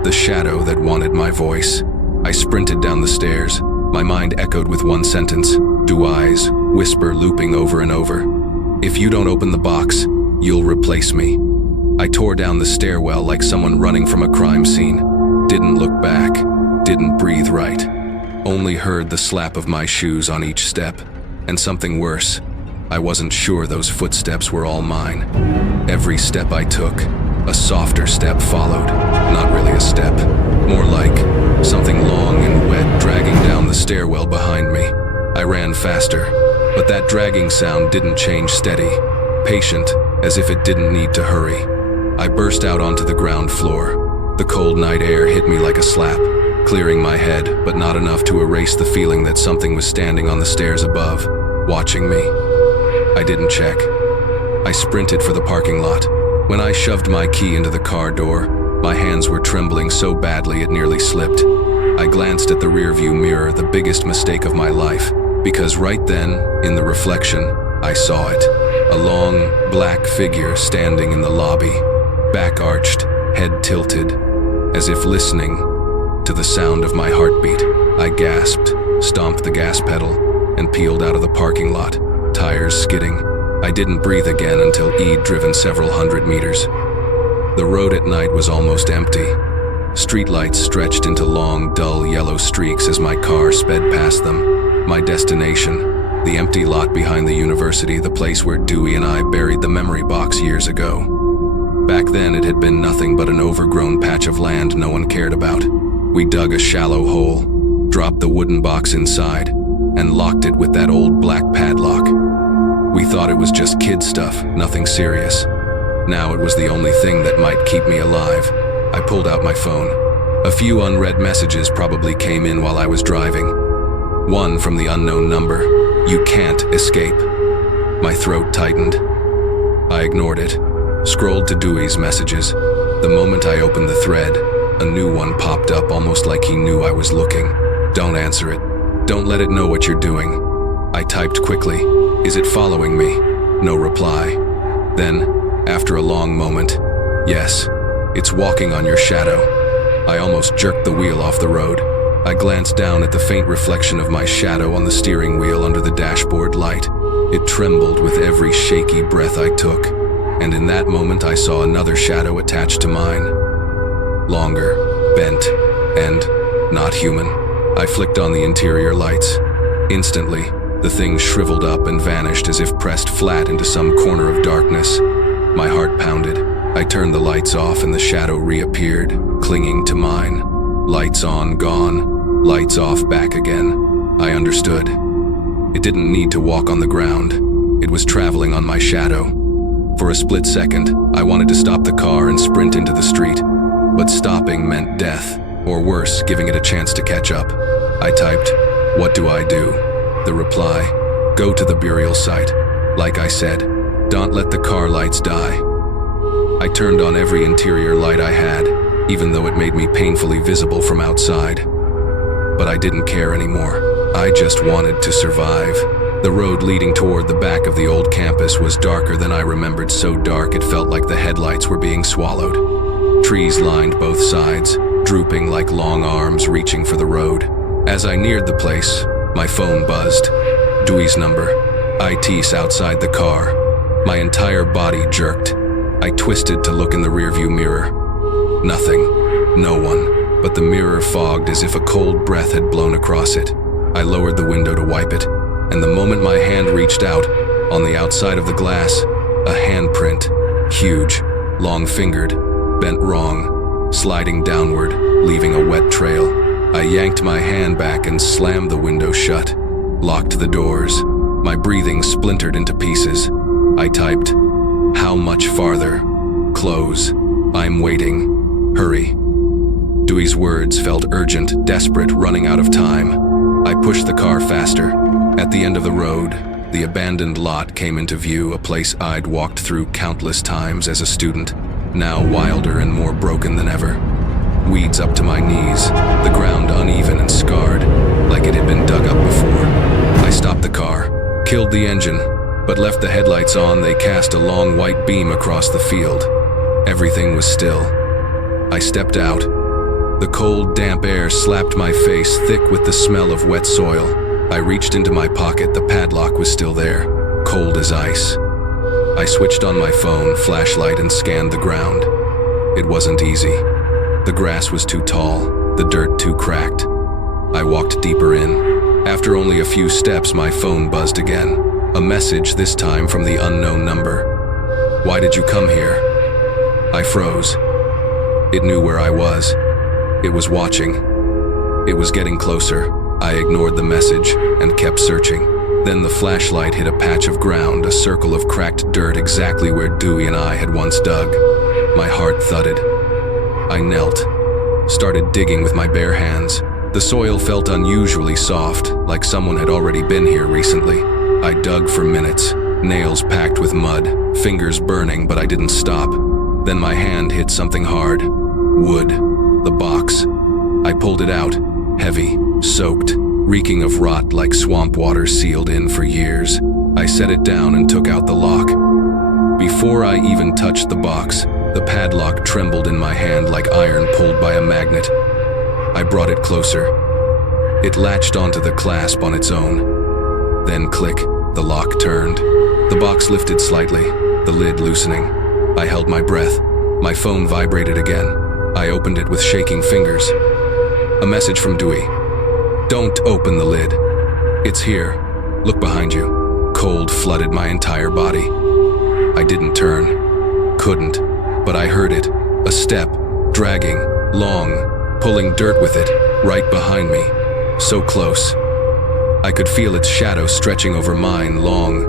The shadow that wanted my voice. I sprinted down the stairs. My mind echoed with one sentence. Do eyes, whisper looping over and over. If you don't open the box, you'll replace me. I tore down the stairwell like someone running from a crime scene. Didn't look back, didn't breathe right. Only heard the slap of my shoes on each step, and something worse. I wasn't sure those footsteps were all mine. Every step I took, a softer step followed. Not really a step, more like something long and wet dragging down the stairwell behind me. I ran faster, but that dragging sound didn't change steady, patient, as if it didn't need to hurry. I burst out onto the ground floor. The cold night air hit me like a slap, clearing my head, but not enough to erase the feeling that something was standing on the stairs above, watching me. I didn't check. I sprinted for the parking lot. When I shoved my key into the car door, my hands were trembling so badly it nearly slipped. I glanced at the rearview mirror, the biggest mistake of my life, because right then, in the reflection, I saw it. A long, black figure standing in the lobby, back arched, head tilted, as if listening to the sound of my heartbeat. I gasped, stomped the gas pedal, and peeled out of the parking lot, tires skidding. I didn't breathe again until I'd driven several hundred meters. The road at night was almost empty. Streetlights stretched into long, dull yellow streaks as my car sped past them. My destination, the empty lot behind the university, the place where Dewey and I buried the memory box years ago. Back then, it had been nothing but an overgrown patch of land no one cared about. We dug a shallow hole, dropped the wooden box inside, and locked it with that old black padlock. We thought it was just kid stuff, nothing serious. Now it was the only thing that might keep me alive. I pulled out my phone. A few unread messages probably came in while I was driving. One from the unknown number. You can't escape. My throat tightened. I ignored it. Scrolled to Dewey's messages. The moment I opened the thread, a new one popped up almost like he knew I was looking. Don't answer it. Don't let it know what you're doing. I typed quickly. Is it following me? No reply. Then, after a long moment, yes, it's walking on your shadow. I almost jerked the wheel off the road. I glanced down at the faint reflection of my shadow on the steering wheel under the dashboard light. It trembled with every shaky breath I took, and in that moment I saw another shadow attached to mine. Longer, bent, and not human. I flicked on the interior lights. Instantly, the thing shriveled up and vanished as if pressed flat into some corner of darkness. My heart pounded. I turned the lights off and the shadow reappeared, clinging to mine. Lights on, gone. Lights off, back again. I understood. It didn't need to walk on the ground. It was traveling on my shadow. For a split second, I wanted to stop the car and sprint into the street. But stopping meant death, or worse, giving it a chance to catch up. I typed, "What do I do?" The reply, "Go to the burial site. Like I said, don't let the car lights die." I turned on every interior light I had, even though it made me painfully visible from outside. But I didn't care anymore. I just wanted to survive. The road leading toward the back of the old campus was darker than I remembered, so dark it felt like the headlights were being swallowed. Trees lined both sides, drooping like long arms reaching for the road. As I neared the place, my phone buzzed. Dewey's number. IT's outside the car. My entire body jerked. I twisted to look in the rearview mirror. Nothing. No one. But the mirror fogged as if a cold breath had blown across it. I lowered the window to wipe it, and the moment my hand reached out, on the outside of the glass, a handprint, huge, long-fingered, bent wrong, sliding downward, leaving a wet trail. I yanked my hand back and slammed the window shut, locked the doors. My breathing splintered into pieces. I typed, "How much farther? Close. I'm waiting. Hurry." Dewey's words felt urgent, desperate, running out of time. I pushed the car faster. At the end of the road, the abandoned lot came into view, a place I'd walked through countless times as a student, now wilder and more broken than ever. Weeds up to my knees, the ground uneven and scarred, like it had been dug up before. I stopped the car, killed the engine, but left the headlights on. They cast a long white beam across the field. Everything was still. I stepped out. The cold, damp air slapped my face, thick with the smell of wet soil. I reached into my pocket. The padlock was still there, cold as ice. I switched on my phone, flashlight, and scanned the ground. It wasn't easy. The grass was too tall, the dirt too cracked. I walked deeper in. After only a few steps, my phone buzzed again. A message, this time from the unknown number. "Why did you come here?" I froze. It knew where I was. It was watching. It was getting closer. I ignored the message and kept searching. Then the flashlight hit a patch of ground, a circle of cracked dirt exactly where Dewey and I had once dug. My heart thudded. I knelt, started digging with my bare hands. The soil felt unusually soft, like someone had already been here recently. I dug for minutes, nails packed with mud, fingers burning, but I didn't stop. Then my hand hit something hard. Wood. The box. I pulled it out, heavy, soaked, reeking of rot like swamp water sealed in for years. I set it down and took out the lock. Before I even touched the box, the padlock trembled in my hand like iron pulled by a magnet. I brought it closer. It latched onto the clasp on its own. Then click, the lock turned. The box lifted slightly, the lid loosening. I held my breath. My phone vibrated again. I opened it with shaking fingers. A message from Dewey. "Don't open the lid. It's here. Look behind you." Cold flooded my entire body. I didn't turn. Couldn't. But I heard it. A step, dragging, long, pulling dirt with it, right behind me. So close. I could feel its shadow stretching over mine, long,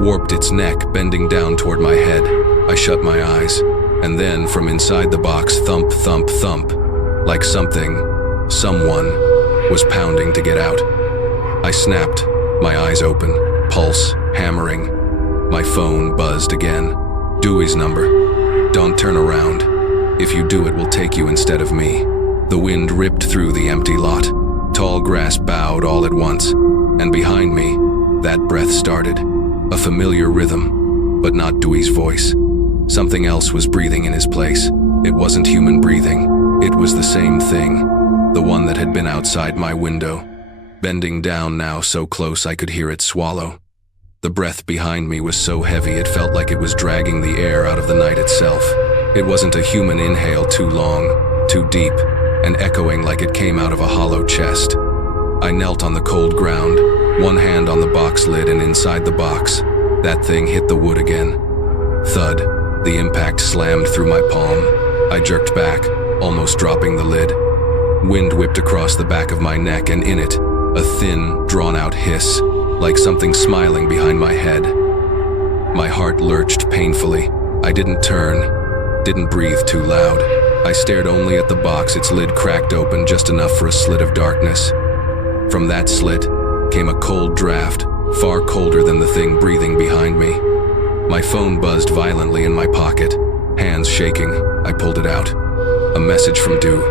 warped its neck, bending down toward my head. I shut my eyes. And then, from inside the box, thump, thump, thump, like someone, was pounding to get out. I snapped, my eyes open, pulse hammering. My phone buzzed again. Dewey's number. "Don't turn around. If you do, it will take you instead of me." The wind ripped through the empty lot. Tall grass bowed all at once, and behind me, that breath started. A familiar rhythm, but not Dewey's voice. Something else was breathing in his place. It wasn't human breathing. It was the same thing, the one that had been outside my window, bending down now so close I could hear it swallow. The breath behind me was so heavy it felt like it was dragging the air out of the night itself. It wasn't a human inhale, too long, too deep, and echoing like it came out of a hollow chest. I knelt on the cold ground, one hand on the box lid, and inside the box, that thing hit the wood again. Thud. The impact slammed through my palm. I jerked back, almost dropping the lid. Wind whipped across the back of my neck, and in it, a thin, drawn-out hiss, like something smiling behind my head. My heart lurched painfully. I didn't turn, didn't breathe too loud. I stared only at the box, its lid cracked open just enough for a slit of darkness. From that slit came a cold draft, far colder than the thing breathing behind me. My phone buzzed violently in my pocket. Hands shaking, I pulled it out. A message from Dew.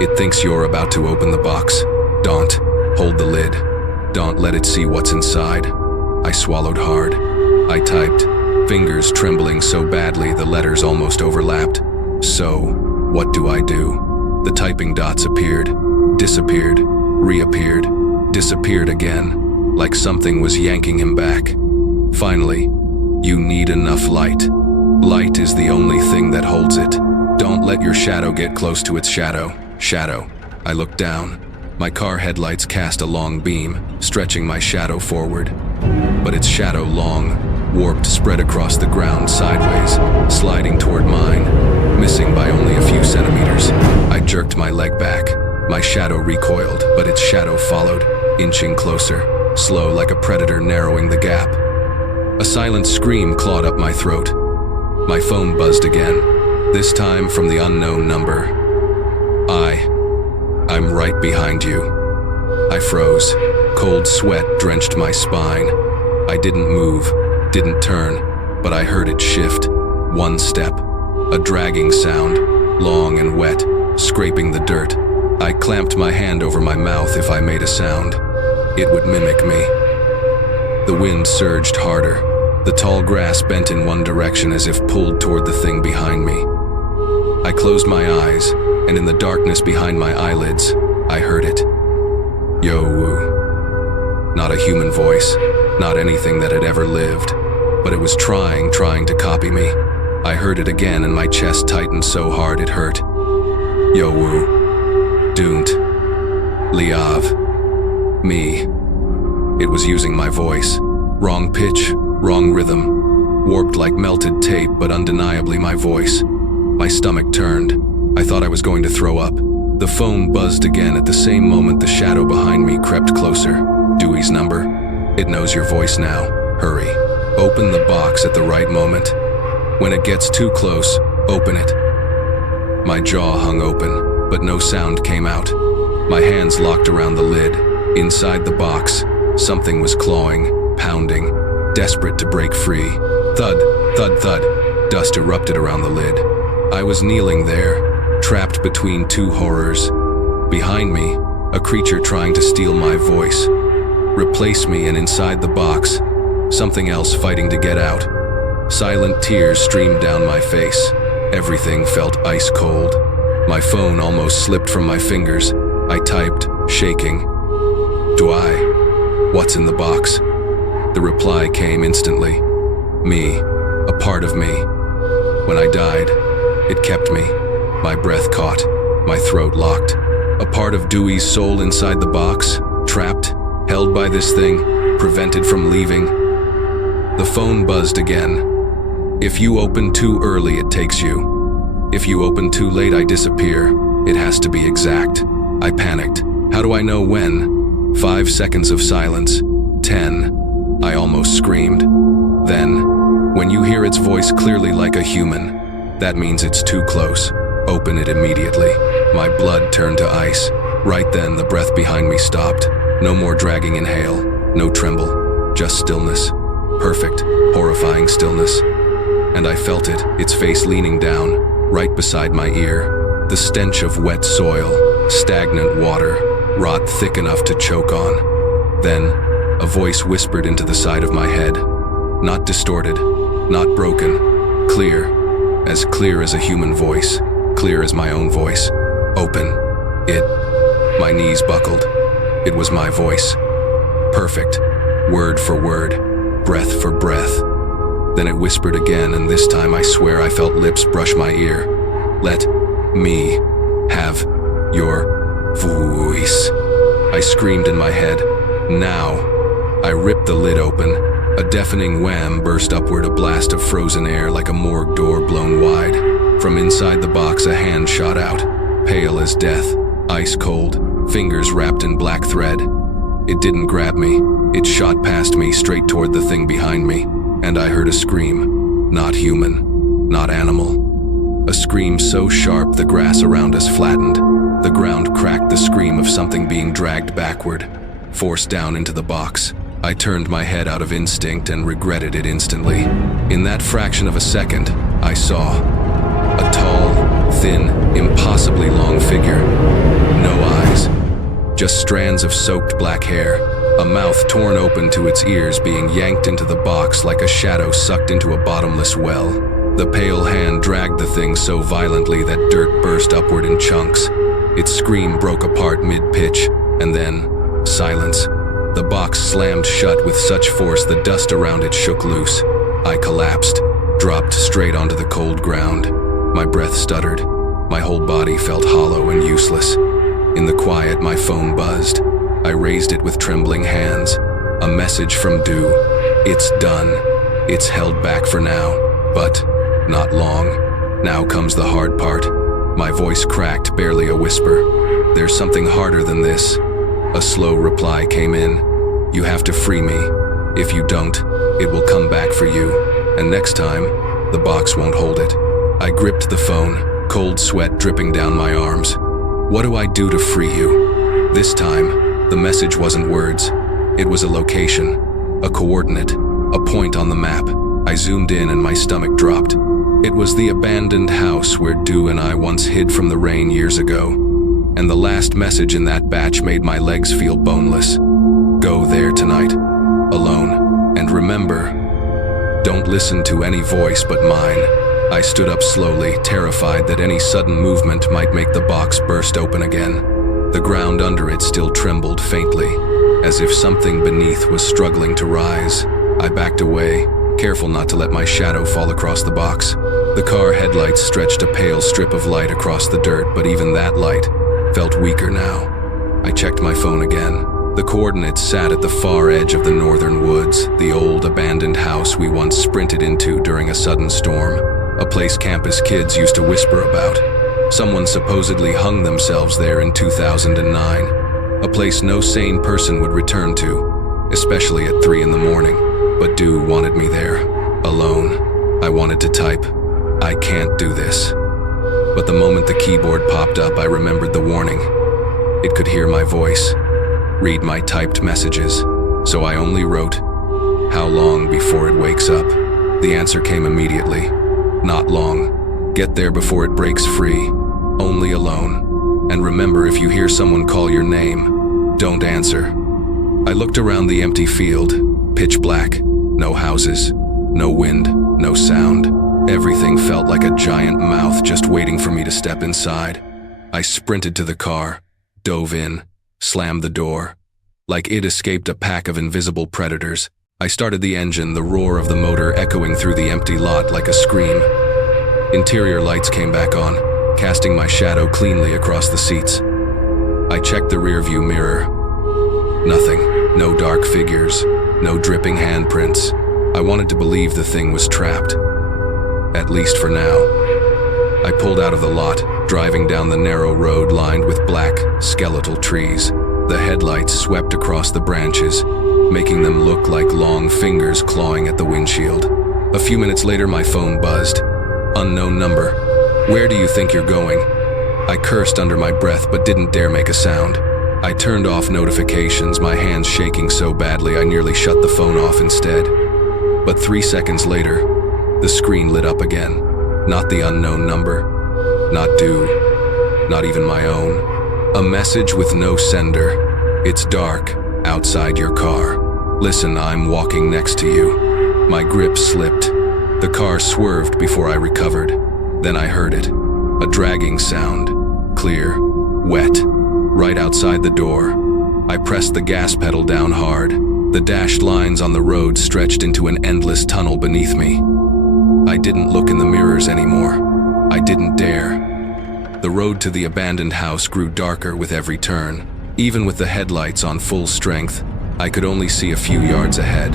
"It thinks you're about to open the box. Don't. Hold the lid. Don't let it see what's inside." I swallowed hard. I typed, fingers trembling so badly the letters almost overlapped. "So, what do I do?" The typing dots appeared, disappeared, reappeared, disappeared again, like something was yanking him back. Finally, "You need enough light. Light is the only thing that holds it. Don't let your shadow get close to its shadow." Shadow. I looked down. My car headlights cast a long beam, stretching my shadow forward. But its shadow long, warped, spread across the ground sideways, sliding toward mine, missing by only a few centimeters. I jerked my leg back. My shadow recoiled, but its shadow followed, inching closer, slow like a predator narrowing the gap. A silent scream clawed up my throat. My phone buzzed again, this time from the unknown number. I'm right behind you. I froze. Cold sweat drenched my spine. I didn't move, didn't turn, but I heard it shift. One step. A dragging sound, long and wet, scraping the dirt. I clamped my hand over my mouth. If I made a sound, it would mimic me. The wind surged harder. The tall grass bent in one direction as if pulled toward the thing behind me. I closed my eyes, and in the darkness behind my eyelids, I heard it. Yo-woo. Not a human voice, not anything that had ever lived, but it was trying to copy me. I heard it again and my chest tightened so hard it hurt. Yo-woo. Dunt. Liav. Me. It was using my voice. Wrong pitch, wrong rhythm. Warped like melted tape, but undeniably my voice. My stomach turned. I thought I was going to throw up. The phone buzzed again. At the same moment, the shadow behind me crept closer. Dewey's number. It knows your voice now. Hurry. Open the box at the right moment. When it gets too close, open it. My jaw hung open, but no sound came out. My hands locked around the lid. Inside the box, something was clawing, pounding, desperate to break free. Thud, thud, thud. Dust erupted around the lid. I was kneeling there, trapped between two horrors. Behind me, a creature trying to steal my voice, replace me, and inside the box, something else fighting to get out. Silent tears streamed down my face. Everything felt ice cold. My phone almost slipped from my fingers. I typed, shaking. What's in the box? The reply came instantly. Me, a part of me. When I died, it kept me. My breath caught, my throat locked. A part of Dewey's soul inside the box, trapped, held by this thing, prevented from leaving. The phone buzzed again. If you open too early, it takes you. If you open too late, I disappear. It has to be exact. I panicked. How do I know when? 5 seconds of silence. 10. I almost screamed. Then, when you hear its voice clearly like a human, that means it's too close. Open it immediately. My blood turned to ice. Right then, the breath behind me stopped. No more dragging inhale, no tremble, just stillness. Perfect, horrifying stillness. And I felt it, its face leaning down, right beside my ear. The stench of wet soil, stagnant water, rot thick enough to choke on. Then, a voice whispered into the side of my head. Not distorted, not broken, clear as a human voice, clear as my own voice. Open. It. My knees buckled. It was my voice. Perfect. Word for word. Breath for breath. Then it whispered again, and this time I swear I felt lips brush my ear. Let me have your voice. I screamed in my head. Now. I ripped the lid open. A deafening wham burst upward, a blast of frozen air like a morgue door blown wide. From inside the box, a hand shot out, pale as death, ice cold, fingers wrapped in black thread. It didn't grab me. It shot past me, straight toward the thing behind me, and I heard a scream. Not human, not animal. A scream so sharp the grass around us flattened. The ground cracked, the scream of something being dragged backward, forced down into the box. I turned my head out of instinct and regretted it instantly. In that fraction of a second, I saw a tall, thin, impossibly long figure. No eyes, just strands of soaked black hair, a mouth torn open to its ears, being yanked into the box like a shadow sucked into a bottomless well. The pale hand dragged the thing so violently that dirt burst upward in chunks. Its scream broke apart mid-pitch, and then silence. The box slammed shut with such force the dust around it shook loose. I collapsed, dropped straight onto the cold ground. My breath stuttered. My whole body felt hollow and useless. In the quiet, my phone buzzed. I raised it with trembling hands. A message from Du. It's done. It's held back for now, but not long. Now comes the hard part. My voice cracked, barely a whisper. There's something harder than this. A slow reply came in. You have to free me. If you don't, it will come back for you. And next time, the box won't hold it. I gripped the phone, cold sweat dripping down my arms. What do I do to free you? This time, the message wasn't words. It was a location, a coordinate, a point on the map. I zoomed in and my stomach dropped. It was the abandoned house where Du and I once hid from the rain years ago. And the last message in that batch made my legs feel boneless. Go there tonight, alone. And remember, don't listen to any voice but mine. I stood up slowly, terrified that any sudden movement might make the box burst open again. The ground under it still trembled faintly, as if something beneath was struggling to rise. I backed away, careful not to let my shadow fall across the box. The car headlights stretched a pale strip of light across the dirt, but even that light felt weaker now. I checked my phone again. The coordinates sat at the far edge of the northern woods, the old abandoned house we once sprinted into during a sudden storm. A place campus kids used to whisper about. Someone supposedly hung themselves there in 2009. A place no sane person would return to, especially at 3 in the morning. But Du wanted me there, alone. I wanted to type, I can't do this. But the moment the keyboard popped up, I remembered the warning. It could hear my voice, read my typed messages. So I only wrote, how long before it wakes up? The answer came immediately. Not long. Get there before it breaks free. Only alone. And remember, if you hear someone call your name, don't answer. I looked around the empty field, pitch black, no houses, no wind, no sound. Everything felt like a giant mouth just waiting for me to step inside. I sprinted to the car, dove in, slammed the door. Like it escaped a pack of invisible predators, I started the engine, the roar of the motor echoing through the empty lot like a scream. Interior lights came back on, casting my shadow cleanly across the seats. I checked the rearview mirror. Nothing. No dark figures. No dripping handprints. I wanted to believe the thing was trapped. At least for now. I pulled out of the lot, driving down the narrow road lined with black, skeletal trees. The headlights swept across the branches, making them look like long fingers clawing at the windshield. A few minutes later, my phone buzzed. Unknown number. Where do you think you're going? I cursed under my breath but didn't dare make a sound. I turned off notifications, my hands shaking so badly I nearly shut the phone off instead. But 3 seconds later, the screen lit up again. Not the unknown number. Not Du. Not even my own. A message with no sender. It's dark. Outside your car. Listen, I'm walking next to you. My grip slipped. The car swerved before I recovered. Then I heard it. A dragging sound. Clear. Wet. Right outside the door. I pressed the gas pedal down hard. The dashed lines on the road stretched into an endless tunnel beneath me. I didn't look in the mirrors anymore. I didn't dare. The road to the abandoned house grew darker with every turn. Even with the headlights on full strength, I could only see a few yards ahead.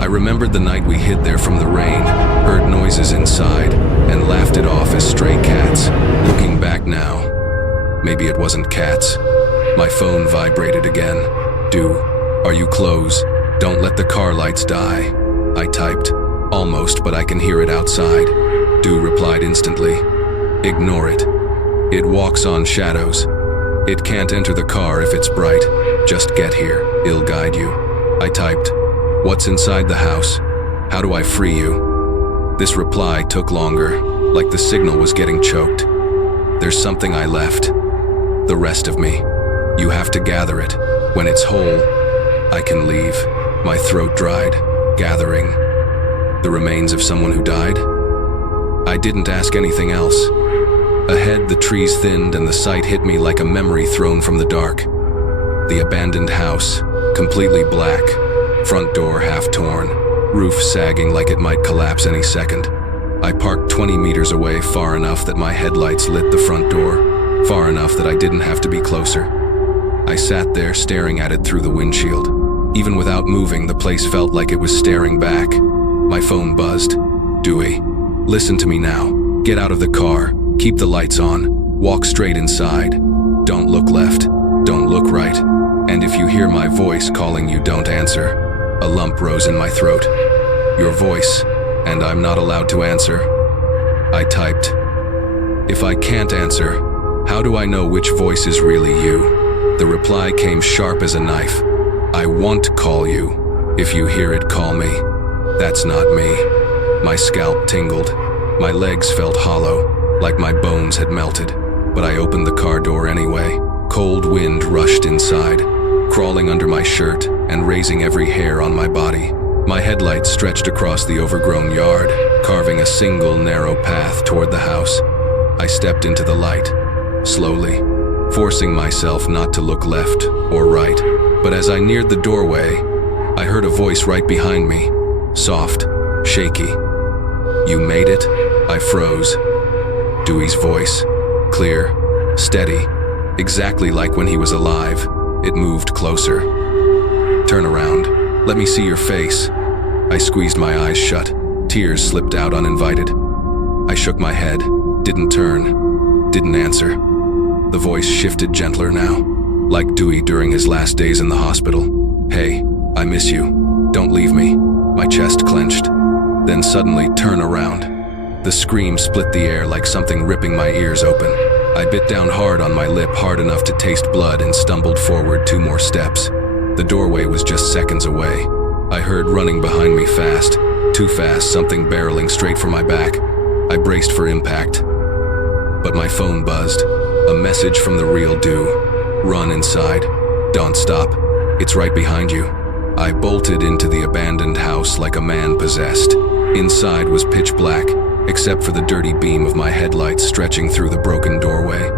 I remembered the night we hid there from the rain, heard noises inside, and laughed it off as stray cats. Looking back now, maybe it wasn't cats. My phone vibrated again. Du, are you close? Don't let the car lights die. I typed. Almost, but I can hear it outside. Du replied instantly. Ignore it. It walks on shadows. It can't enter the car if it's bright. Just get here, it'll guide you. I typed, what's inside the house? How do I free you? This reply took longer, like the signal was getting choked. There's something I left. The rest of me. You have to gather it. When it's whole, I can leave. My throat dried, gathering. The remains of someone who died? I didn't ask anything else. Ahead, the trees thinned and the sight hit me like a memory thrown from the dark. The abandoned house, completely black, front door half torn, roof sagging like it might collapse any second. I parked 20 meters away, far enough that my headlights lit the front door. far enough that I didn't have to be closer. I sat there staring at it through the windshield. Even without moving, the place felt like it was staring back. My phone buzzed. Dewey, listen to me now. Get out of the car. Keep the lights on. Walk straight inside. Don't look left. Don't look right. And if you hear my voice calling you, don't answer. A lump rose in my throat. Your voice, and I'm not allowed to answer. I typed, if I can't answer, how do I know which voice is really you? The reply came sharp as a knife. I want to call you. If you hear it, call me. That's not me. My scalp tingled. My legs felt hollow, like my bones had melted. But I opened the car door anyway. Cold wind rushed inside, crawling under my shirt and raising every hair on my body. My headlights stretched across the overgrown yard, carving a single narrow path toward the house. I stepped into the light, slowly, forcing myself not to look left or right. But as I neared the doorway, I heard a voice right behind me, soft, shaky. You made it? I froze. Dewey's voice, clear, steady, exactly like when he was alive. It moved closer. Turn around. Let me see your face. I squeezed my eyes shut. Tears slipped out uninvited. I shook my head, didn't turn, didn't answer. The voice shifted gentler now, like Dewey during his last days in the hospital. Hey, I miss you. Don't leave me. My chest clenched. Then suddenly, turn around. The scream split the air like something ripping my ears open. I bit down hard on my lip, hard enough to taste blood, and stumbled forward 2 more steps. The doorway was just seconds away. I heard running behind me fast, too fast, something barreling straight for my back. I braced for impact. But my phone buzzed. A message from the real Dew. Run inside. Don't stop. It's right behind you. I bolted into the abandoned house like a man possessed. Inside was pitch black, except for the dirty beam of my headlights stretching through the broken doorway.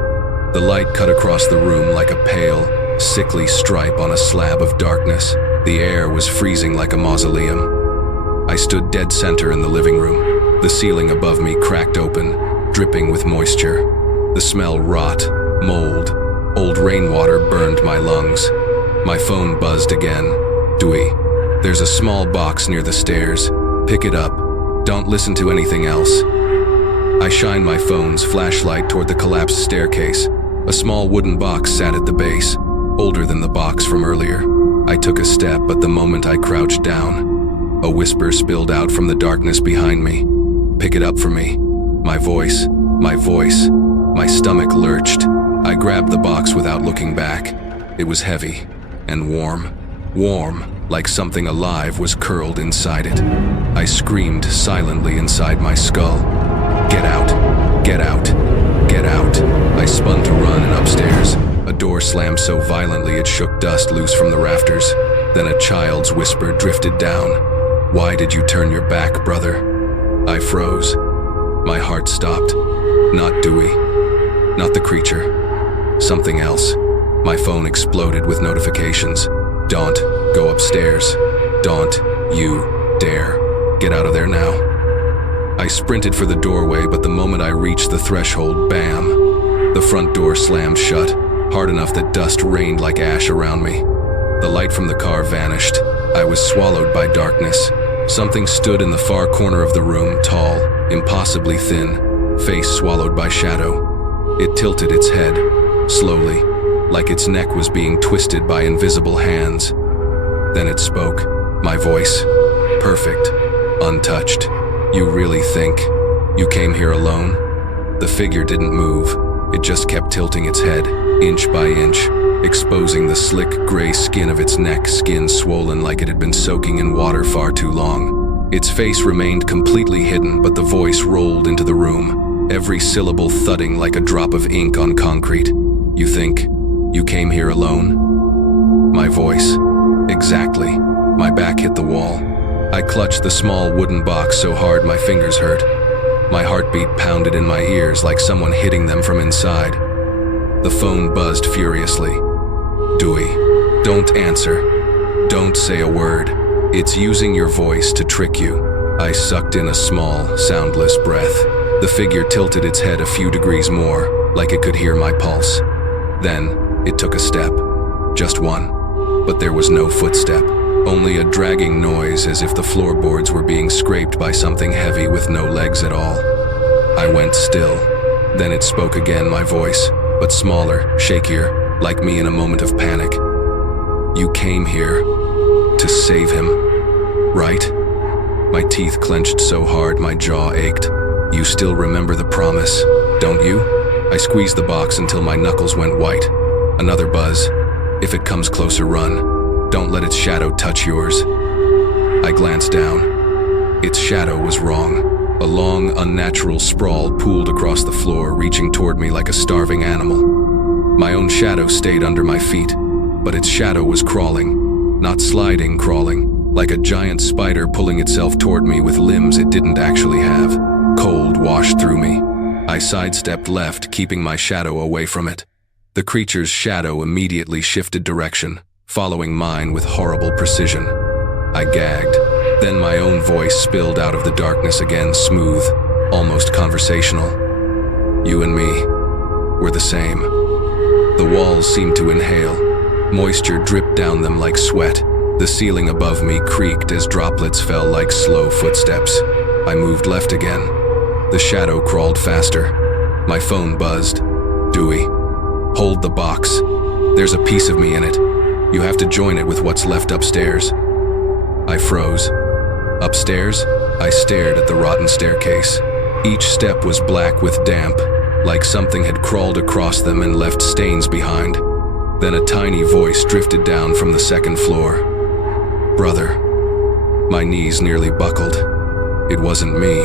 The light cut across the room like a pale, sickly stripe on a slab of darkness. The air was freezing like a mausoleum. I stood dead center in the living room. The ceiling above me cracked open, dripping with moisture. The smell rot, mold, old rainwater burned my lungs. My phone buzzed again. Dewey, there's a small box near the stairs. Pick it up. Don't listen to anything else. I shined my phone's flashlight toward the collapsed staircase. A small wooden box sat at the base, older than the box from earlier. I took a step, but the moment I crouched down, a whisper spilled out from the darkness behind me. Pick it up for me. My voice. My stomach lurched. I grabbed the box without looking back. It was heavy and warm. Warm, like something alive was curled inside it. I screamed silently inside my skull. Get out, get out, get out. I spun to run and upstairs. A door slammed so violently it shook dust loose from the rafters. Then a child's whisper drifted down. Why did you turn your back, brother? I froze. My heart stopped. Not Dewey. Not the creature. Something else. My phone exploded with notifications. Don't go upstairs. Don't you dare. Get out of there now. I sprinted for the doorway, but the moment I reached the threshold, bam! The front door slammed shut, hard enough that dust rained like ash around me. The light from the car vanished. I was swallowed by darkness. Something stood in the far corner of the room, tall, impossibly thin, face swallowed by shadow. It tilted its head, slowly, like its neck was being twisted by invisible hands. Then it spoke, my voice, perfect, untouched. You really think you came here alone? The figure didn't move. It just kept tilting its head, inch by inch, exposing the slick gray skin of its neck, skin swollen like it had been soaking in water far too long. Its face remained completely hidden, but the voice rolled into the room, every syllable thudding like a drop of ink on concrete. You think you came here alone? My voice. Exactly. My back hit the wall. I clutched the small wooden box so hard my fingers hurt. My heartbeat pounded in my ears like someone hitting them from inside. The phone buzzed furiously. Dewey, don't answer. Don't say a word. It's using your voice to trick you. I sucked in a small, soundless breath. The figure tilted its head a few degrees more, like it could hear my pulse. Then, it took a step. Just one. But there was no footstep, only a dragging noise as if the floorboards were being scraped by something heavy with no legs at all. I went still. Then it spoke again, my voice, but smaller, shakier, like me in a moment of panic. You came here to save him, right? My teeth clenched so hard my jaw ached. You still remember the promise, don't you? I squeezed the box until my knuckles went white. Another buzz. If it comes closer, run. Don't let its shadow touch yours. I glanced down. Its shadow was wrong. A long, unnatural sprawl pooled across the floor, reaching toward me like a starving animal. My own shadow stayed under my feet, but its shadow was crawling. Not sliding, crawling, like a giant spider pulling itself toward me with limbs it didn't actually have. Cold washed through me. I sidestepped left, keeping my shadow away from it. The creature's shadow immediately shifted direction, following mine with horrible precision. I gagged. Then my own voice spilled out of the darkness again, smooth, almost conversational. You and me, we're the same. The walls seemed to inhale. Moisture dripped down them like sweat. The ceiling above me creaked as droplets fell like slow footsteps. I moved left again. The shadow crawled faster. My phone buzzed. Dewey. Hold the box. There's a piece of me in it. You have to join it with what's left upstairs. I froze. Upstairs, I stared at the rotten staircase. Each step was black with damp, like something had crawled across them and left stains behind. Then a tiny voice drifted down from the second floor. Brother. My knees nearly buckled. It wasn't me.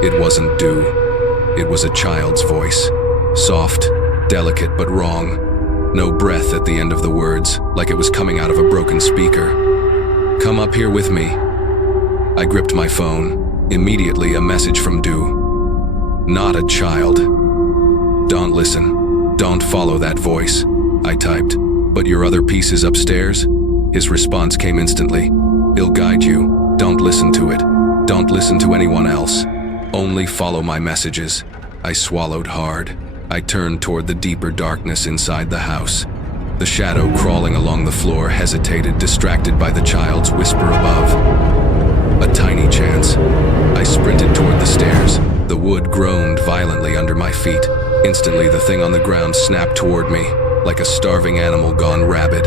It wasn't Dew. It was a child's voice. Soft, delicate but wrong. No breath at the end of the words, like it was coming out of a broken speaker. Come up here with me. I gripped my phone. Immediately, a message from Dew. Not a child. Don't listen. Don't follow that voice, I typed. But your other piece is upstairs? His response came instantly. He'll guide you. Don't listen to it. Don't listen to anyone else. Only follow my messages. I swallowed hard. I turned toward the deeper darkness inside the house. The shadow crawling along the floor hesitated, distracted by the child's whisper above. A tiny chance. I sprinted toward the stairs. The wood groaned violently under my feet. Instantly, the thing on the ground snapped toward me, like a starving animal gone rabid.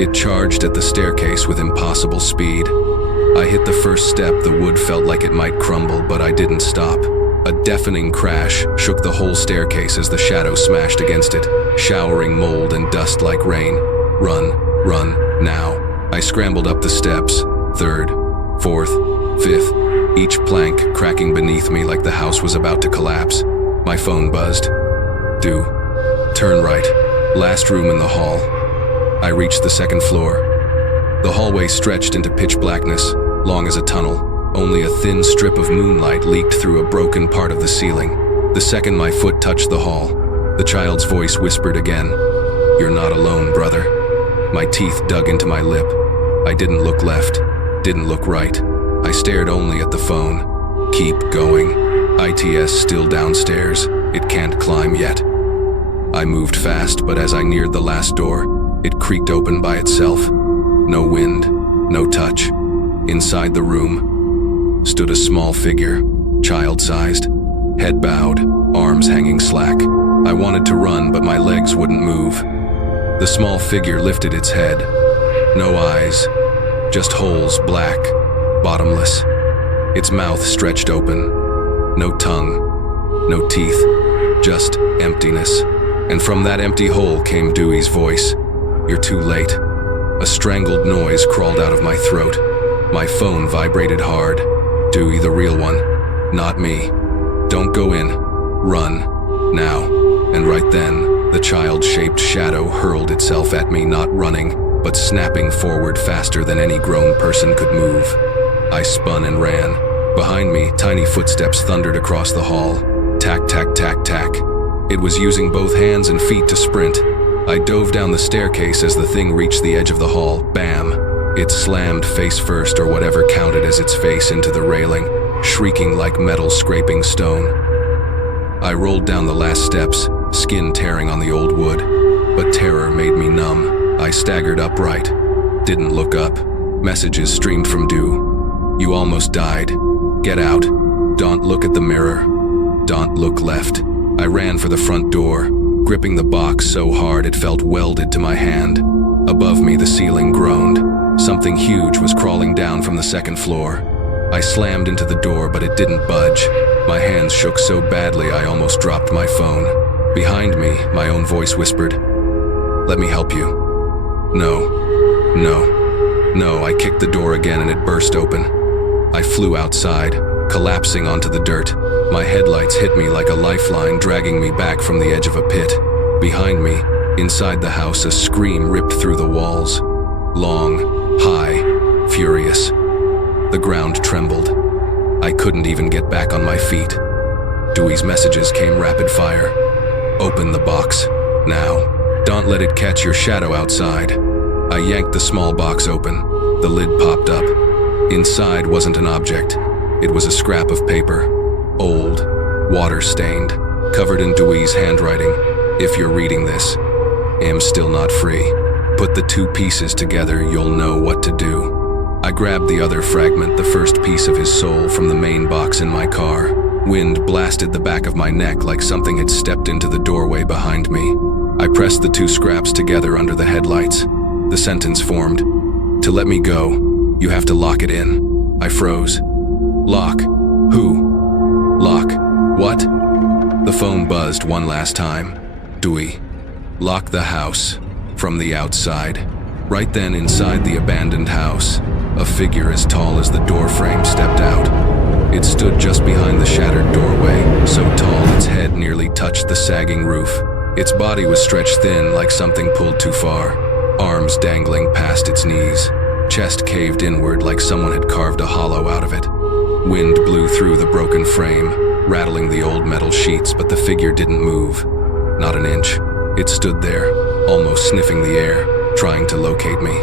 It charged at the staircase with impossible speed. I hit the first step. The wood felt like it might crumble, but I didn't stop. A deafening crash shook the whole staircase as the shadow smashed against it, showering mold and dust like rain. Run, run, now. I scrambled up the steps, third, fourth, fifth, each plank cracking beneath me like the house was about to collapse. My phone buzzed. Dew. Turn right. Last room in the hall. I reached the second floor. The hallway stretched into pitch blackness, long as a tunnel. Only a thin strip of moonlight leaked through a broken part of the ceiling. The second my foot touched the hall, the child's voice whispered again. You're not alone, brother. My teeth dug into my lip. I didn't look left, didn't look right. I stared only at the phone. Keep going. ITS still downstairs. It can't climb yet. I moved fast, but as I neared the last door, it creaked open by itself. No wind, no touch. Inside the room stood a small figure, child-sized, head bowed, arms hanging slack. I wanted to run, but my legs wouldn't move. The small figure lifted its head. No eyes, just holes, black, bottomless. Its mouth stretched open. No tongue, no teeth, just emptiness. And from that empty hole came Dewey's voice. You're too late. A strangled noise crawled out of my throat. My phone vibrated hard. Dewey, the real one, not me. Don't go in. Run. Now. And right then, the child-shaped shadow hurled itself at me, not running, but snapping forward faster than any grown person could move. I spun and ran. Behind me, tiny footsteps thundered across the hall. Tack, tack, tack, tack. It was using both hands and feet to sprint. I dove down the staircase as the thing reached the edge of the hall. Bam! It slammed face first, or whatever counted as its face, into the railing, shrieking like metal scraping stone. I rolled down the last steps, skin tearing on the old wood. But terror made me numb. I staggered upright. Didn't look up. Messages streamed from Du. You almost died. Get out. Don't look at the mirror. Don't look left. I ran for the front door, gripping the box so hard it felt welded to my hand. Above me, the ceiling groaned. Something huge was crawling down from the second floor. I slammed into the door, but it didn't budge. My hands shook so badly I almost dropped my phone. Behind me, my own voice whispered, "Let me help you." No, I kicked the door again and it burst open. I flew outside, collapsing onto the dirt. My headlights hit me like a lifeline, dragging me back from the edge of a pit. Behind me, inside the house, a scream ripped through the walls. Long, high, furious. The ground trembled. I couldn't even get back on my feet. Dewey's messages came rapid fire. Open the box, now. Don't let it catch your shadow outside. I yanked the small box open. The lid popped up. Inside wasn't an object. It was a scrap of paper. Old, water-stained, covered in Dewey's handwriting. If you're reading this, am still not free. Put the two pieces together, you'll know what to do. I grabbed the other fragment, the first piece of his soul, from the main box in my car. Wind blasted the back of my neck like something had stepped into the doorway behind me. I pressed the two scraps together under the headlights. The sentence formed, "To let me go, you have to lock it in." I froze. Lock? Who? Lock? What? The phone buzzed one last time. Dewey. Lock the house. From the outside. Right then, inside the abandoned house, a figure as tall as the doorframe stepped out. It stood just behind the shattered doorway, so tall its head nearly touched the sagging roof. Its body was stretched thin like something pulled too far, arms dangling past its knees, chest caved inward like someone had carved a hollow out of it. Wind blew through the broken frame, rattling the old metal sheets, but the figure didn't move. Not an inch. It stood there, almost sniffing the air, trying to locate me.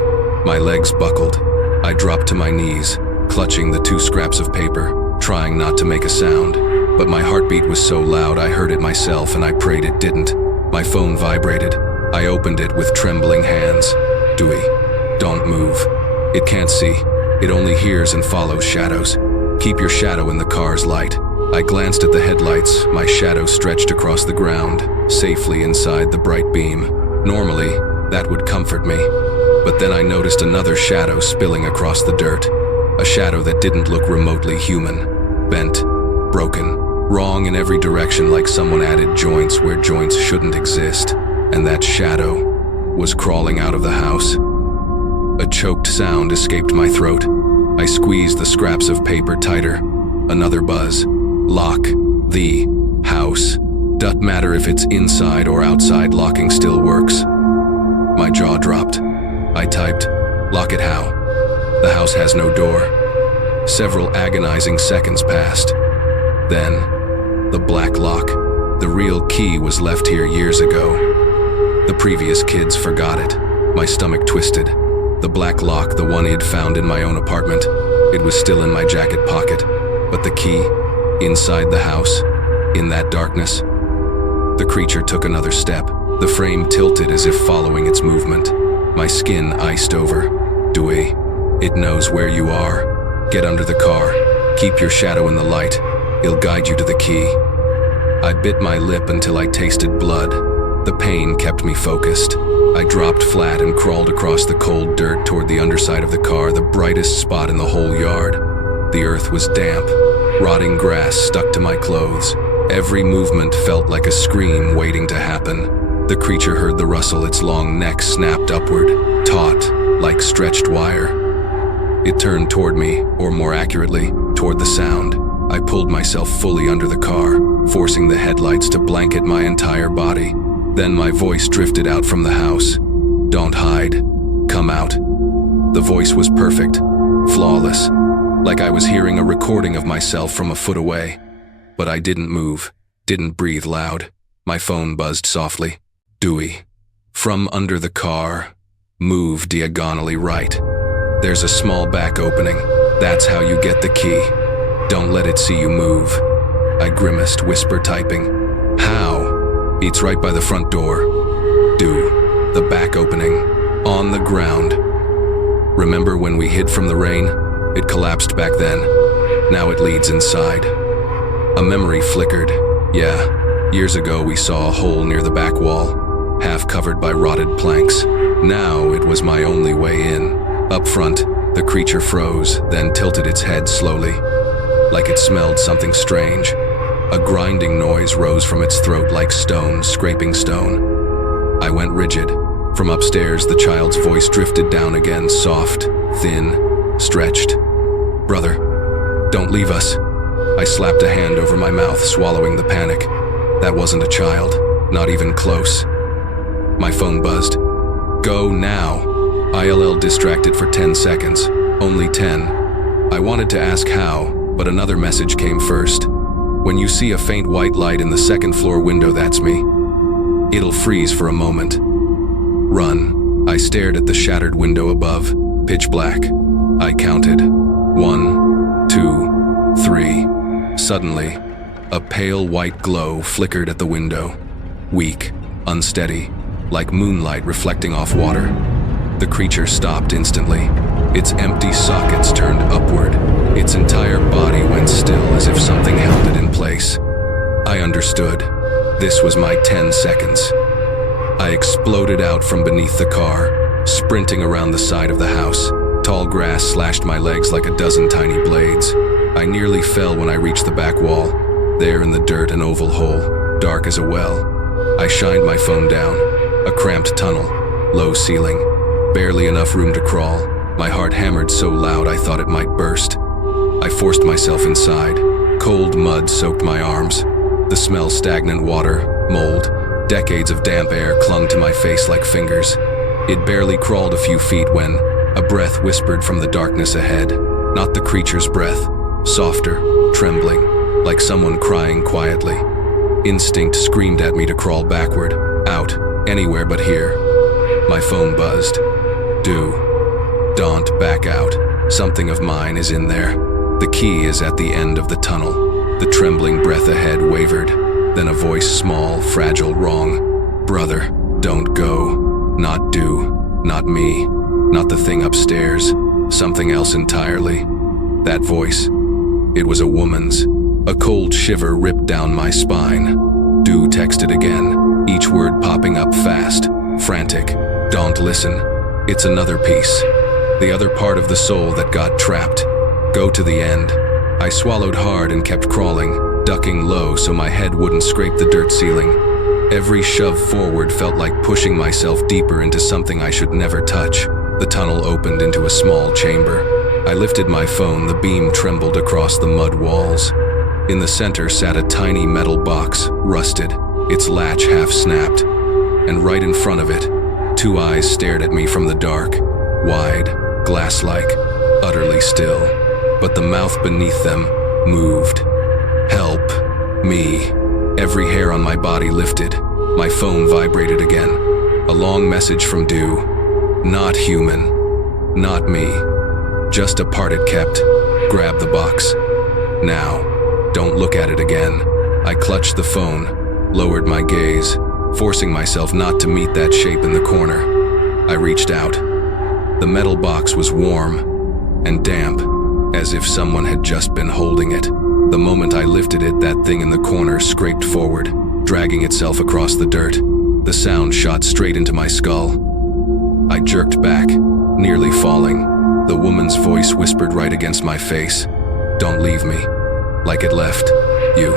My legs buckled. I dropped to my knees, clutching the two scraps of paper, trying not to make a sound. But my heartbeat was so loud I heard it myself, and I prayed it didn't. My phone vibrated. I opened it with trembling hands. Dewey, don't move. It can't see. It only hears and follows shadows. Keep your shadow in the car's light. I glanced at the headlights. My shadow stretched across the ground, safely inside the bright beam. Normally, that would comfort me. But then I noticed another shadow spilling across the dirt. A shadow that didn't look remotely human. Bent, broken, wrong in every direction, like someone added joints where joints shouldn't exist. And that shadow was crawling out of the house. A choked sound escaped my throat. I squeezed the scraps of paper tighter. Another buzz. Lock the house. Doesn't matter if it's inside or outside, locking still works. My jaw dropped. I typed, "Lock it how?" The house has no door. Several agonizing seconds passed. Then, the black lock. The real key was left here years ago. The previous kids forgot it. My stomach twisted. The black lock, the one he'd found in my own apartment. It was still in my jacket pocket. But the key, inside the house, in that darkness. The creature took another step. The frame tilted as if following its movement. My skin iced over. Dewey, it knows where you are. Get under the car. Keep your shadow in the light. It'll guide you to the key. I bit my lip until I tasted blood. The pain kept me focused. I dropped flat and crawled across the cold dirt toward the underside of the car, the brightest spot in the whole yard. The earth was damp. Rotting grass stuck to my clothes. Every movement felt like a scream waiting to happen. The creature heard the rustle, its long neck snapped upward, taut, like stretched wire. It turned toward me, or more accurately, toward the sound. I pulled myself fully under the car, forcing the headlights to blanket my entire body. Then my voice drifted out from the house. "Don't hide. Come out." The voice was perfect, flawless, like I was hearing a recording of myself from a foot away. But I didn't move, didn't breathe loud. My phone buzzed softly. Dewey. From under the car, move diagonally right. There's a small back opening. That's how you get the key. Don't let it see you move. I grimaced, whisper typing. How? It's right by the front door. The back opening, on the ground. Remember when we hid from the rain? It collapsed back then. Now it leads inside. A memory flickered. Yeah, years ago we saw a hole near the back wall, half covered by rotted planks. Now it was my only way in. Up front, the creature froze, then tilted its head slowly, like it smelled something strange. A grinding noise rose from its throat like stone scraping stone. I went rigid. From upstairs, the child's voice drifted down again, soft, thin, stretched. "Brother, don't leave us." I slapped a hand over my mouth, swallowing the panic. That wasn't a child, not even close. My phone buzzed. "Go now." ILL distracted for 10 seconds. Only 10. I wanted to ask how, but another message came first. "When you see a faint white light in the second floor window, that's me. It'll freeze for a moment. Run." I stared at the shattered window above, pitch black. I counted. 1, 2, 3. Suddenly, a pale white glow flickered at the window. Weak, unsteady, like moonlight reflecting off water. The creature stopped instantly. Its empty sockets turned upward. Its entire body went still as if something held it in place. I understood. This was my 10 seconds. I exploded out from beneath the car, sprinting around the side of the house. Tall grass slashed my legs like a dozen tiny blades. I nearly fell when I reached the back wall. There in the dirt, an oval hole, dark as a well. I shined my phone down. A cramped tunnel, low ceiling, barely enough room to crawl. My heart hammered so loud I thought it might burst. I forced myself inside. Cold mud soaked my arms. The smell, stagnant water, mold, decades of damp air clung to my face like fingers. It barely crawled a few feet when a breath whispered from the darkness ahead. Not the creature's breath, softer, trembling, like someone crying quietly. Instinct screamed at me to crawl backward, out, anywhere but here. My phone buzzed. Don't back out. Something of mine is in there. The key is at the end of the tunnel. The trembling breath ahead wavered. Then a voice, small, fragile, wrong. "Brother, don't go. Not do. Not me. Not the thing upstairs. Something else entirely." That voice. It was a woman's. A cold shiver ripped down my spine. "Do," texted again, each word popping up fast, frantic. "Don't listen. It's another piece. The other part of the soul that got trapped. Go to the end." I swallowed hard and kept crawling, ducking low so my head wouldn't scrape the dirt ceiling. Every shove forward felt like pushing myself deeper into something I should never touch. The tunnel opened into a small chamber. I lifted my phone, the beam trembled across the mud walls. In the center sat a tiny metal box, rusted, its latch half snapped. And right in front of it, two eyes stared at me from the dark, wide, glass-like, utterly still. But the mouth beneath them moved. "Help me." Every hair on my body lifted. My phone vibrated again. A long message from Du. "Not human. Not me. Just a part it kept. Grab the box. Now. Don't look at it again." I clutched the phone, lowered my gaze, forcing myself not to meet that shape in the corner. I reached out. The metal box was warm and damp, as if someone had just been holding it. The moment I lifted it, that thing in the corner scraped forward, dragging itself across the dirt. The sound shot straight into my skull. I jerked back, nearly falling. The woman's voice whispered right against my face. "Don't leave me." Like it left. "You."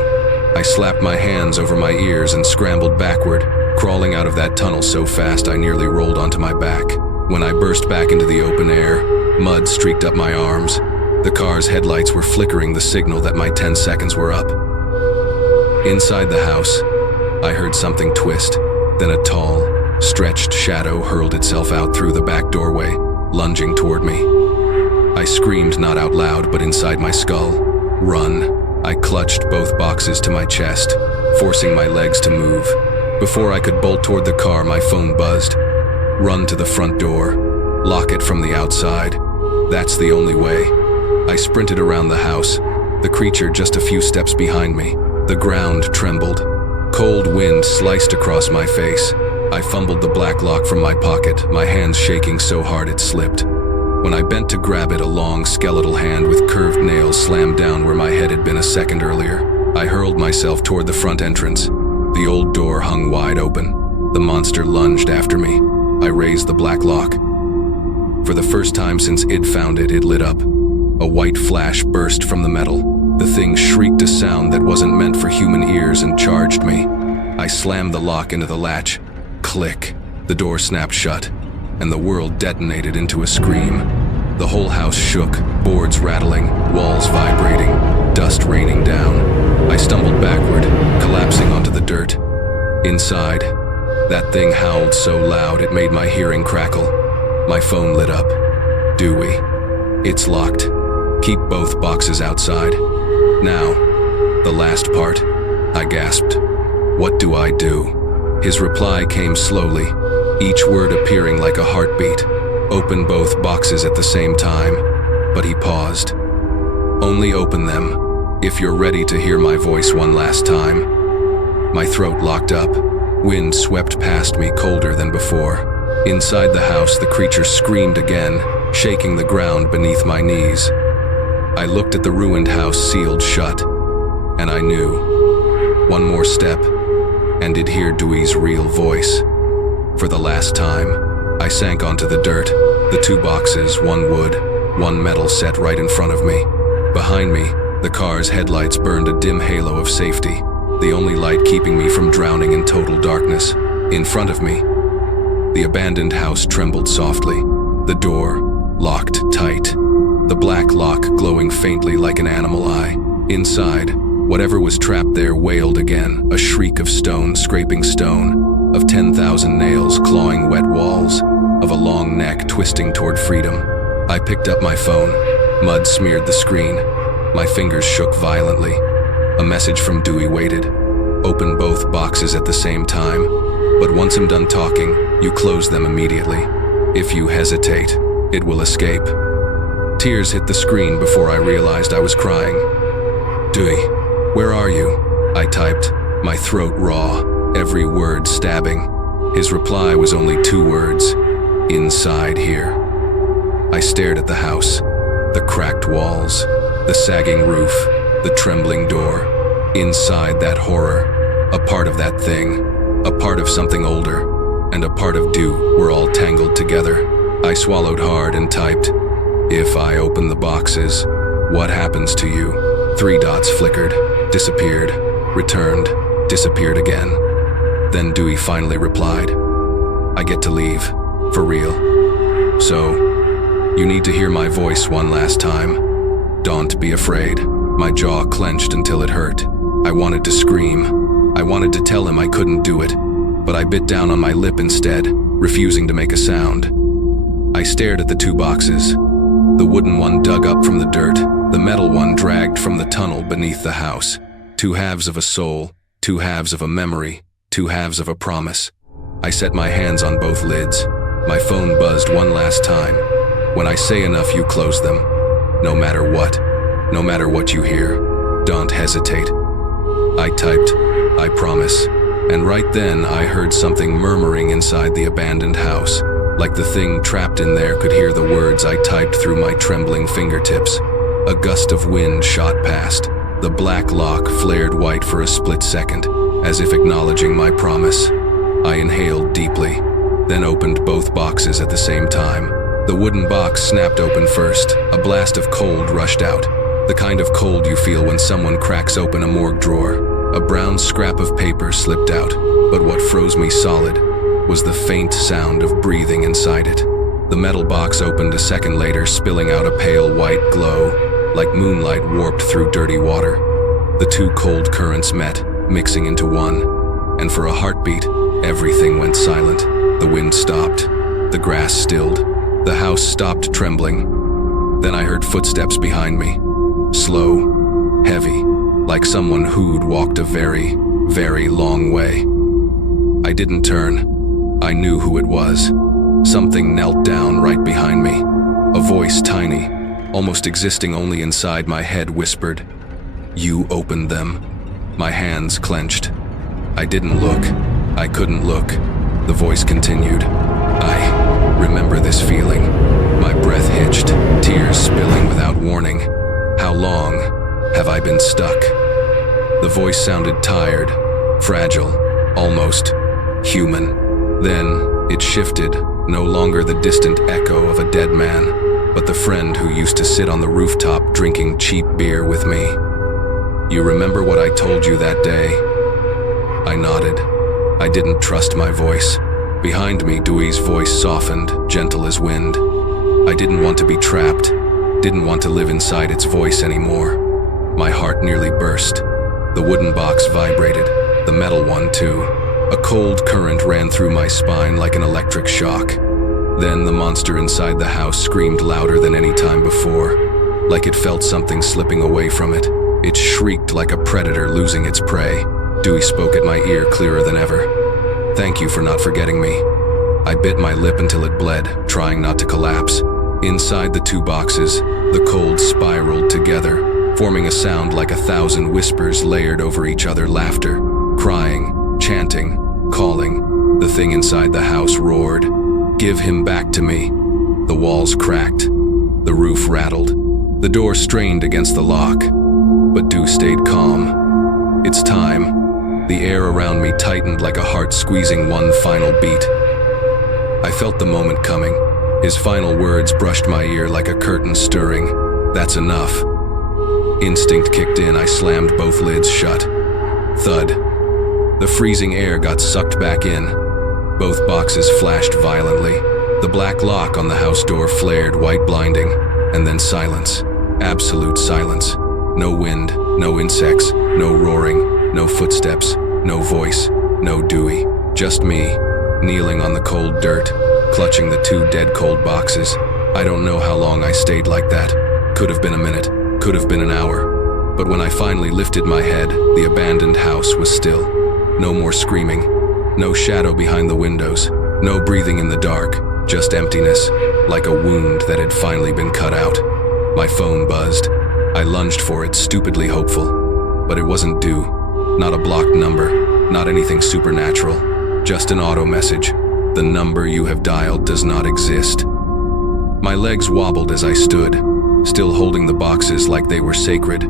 I slapped my hands over my ears and scrambled backward, crawling out of that tunnel so fast I nearly rolled onto my back. When I burst back into the open air, mud streaked up my arms. The car's headlights were flickering, the signal that my 10 seconds were up. Inside the house, I heard something twist. Then a tall, stretched shadow hurled itself out through the back doorway, lunging toward me. I screamed, not out loud, but inside my skull. "Run." I clutched both boxes to my chest, forcing my legs to move. Before I could bolt toward the car, my phone buzzed. "Run to the front door. Lock it from the outside. That's the only way." I sprinted around the house, the creature just a few steps behind me. The ground trembled. cold wind sliced across my face. I fumbled the black lock from my pocket, my hands shaking so hard it slipped. When I bent to grab it, a long skeletal hand with curved nails slammed down where my head had been a second earlier. I hurled myself toward the front entrance. The old door hung wide open. The monster lunged after me. I raised the black lock. For the first time since Id found it, it lit up. A white flash burst from the metal. The thing shrieked a sound that wasn't meant for human ears and charged me. I slammed the lock into the latch. Click. The door snapped shut, and the world detonated into a scream. The whole house shook, boards rattling, walls vibrating, dust raining down. I stumbled backward, collapsing onto the dirt. Inside, that thing howled so loud it made my hearing crackle. My phone lit up. Dewey. It's locked. Keep both boxes outside. Now, the last part. I gasped. What do I do? His reply came slowly, each word appearing like a heartbeat. Open both boxes at the same time, but he paused. Only open them if you're ready to hear my voice one last time. My throat locked up. Wind swept past me colder than before. Inside the house, the creature screamed again, shaking the ground beneath my knees. I looked at the ruined house sealed shut, and I knew. One more step, and I'd hear Dewey's real voice. For the last time, I sank onto the dirt, the two boxes, one wood, one metal set right in front of me. Behind me, the car's headlights burned a dim halo of safety, the only light keeping me from drowning in total darkness. In front of me, the abandoned house trembled softly, the door locked tight, the black lock glowing faintly like an animal eye. Inside, whatever was trapped there wailed again, a shriek of stone scraping stone, of 10,000 nails clawing wet walls, of a long neck twisting toward freedom. I picked up my phone. Mud smeared the screen. My fingers shook violently. A message from Dewey waited. Open both boxes at the same time, but once I'm done talking, you close them immediately. If you hesitate, it will escape. Tears hit the screen before I realized I was crying. Dewey, where are you? I typed, my throat raw, every word stabbing. His reply was only 2 words: inside here. I stared at the house, the cracked walls, the sagging roof, the trembling door. Inside that horror, a part of that thing, a part of something older, and a part of Dew were all tangled together. I swallowed hard and typed, if I open the boxes, what happens to you? 3 dots flickered, disappeared, returned, disappeared again. Then Dewey finally replied, I get to leave, for real. So, you need to hear my voice one last time. Don't be afraid. My jaw clenched until it hurt. I wanted to scream. I wanted to tell him I couldn't do it, but I bit down on my lip instead, refusing to make a sound. I stared at the 2 boxes. The wooden one dug up from the dirt, the metal one dragged from the tunnel beneath the house. 2 halves of a soul, 2 halves of a memory, 2 halves of a promise. I set my hands on both lids. My phone buzzed one last time. When I say enough, you close them. No matter what you hear, don't hesitate. I typed, I promise. And right then I heard something murmuring inside the abandoned house, like the thing trapped in there could hear the words I typed through my trembling fingertips. A gust of wind shot past. The black lock flared white for a split second, as if acknowledging my promise. I inhaled deeply, then opened both boxes at the same time. The wooden box snapped open first. A blast of cold rushed out, the kind of cold you feel when someone cracks open a morgue drawer. A brown scrap of paper slipped out, but what froze me solid was the faint sound of breathing inside it. The metal box opened a second later, spilling out a pale white glow, like moonlight warped through dirty water. The 2 cold currents met, mixing into one, and for a heartbeat, everything went silent. The wind stopped, the grass stilled, the house stopped trembling. Then I heard footsteps behind me, slow, heavy, like someone who'd walked a very, very long way. I didn't turn. I knew who it was. Something knelt down right behind me. A voice, tiny, almost existing only inside my head, whispered, You opened them. My hands clenched. I didn't look. I couldn't look. The voice continued. I remember this feeling. My breath hitched, tears spilling without warning. How long have I been stuck? The voice sounded tired, fragile, almost human. Then it shifted, no longer the distant echo of a dead man, but the friend who used to sit on the rooftop drinking cheap beer with me. You remember what I told you that day? I nodded. I didn't trust my voice. Behind me, Dewey's voice softened, gentle as wind. I didn't want to be trapped, didn't want to live inside its voice anymore. My heart nearly burst. The wooden box vibrated, the metal one too. A cold current ran through my spine like an electric shock. Then the monster inside the house screamed louder than any time before, like it felt something slipping away from it. It shrieked like a predator losing its prey. Dewey spoke at my ear clearer than ever. Thank you for not forgetting me. I bit my lip until it bled, trying not to collapse. Inside the two boxes, the cold spiraled together, forming a sound like 1,000 whispers layered over each other, laughter, crying, chanting, calling. The thing inside the house roared. Give him back to me. The walls cracked. The roof rattled. The door strained against the lock. But Dew stayed calm. It's time. The air around me tightened like a heart squeezing one final beat. I felt the moment coming. His final words brushed my ear like a curtain stirring. That's enough. Instinct kicked in. I slammed both lids shut. Thud. The freezing air got sucked back in. Both boxes flashed violently. The black lock on the house door flared, white blinding, and then silence. Absolute silence. No wind, no insects, no roaring, no footsteps, no voice, no Dewey. Just me, kneeling on the cold dirt, clutching the two dead cold boxes. I don't know how long I stayed like that. Could have been a minute, could have been an hour. But when I finally lifted my head, the abandoned house was still. No more screaming, no shadow behind the windows, no breathing in the dark, just emptiness, like a wound that had finally been cut out. My phone buzzed. I lunged for it, stupidly hopeful. But it wasn't Dew. Not a blocked number, not anything supernatural. Just an auto message. The number you have dialed does not exist. My legs wobbled as I stood, still holding the boxes like they were sacred.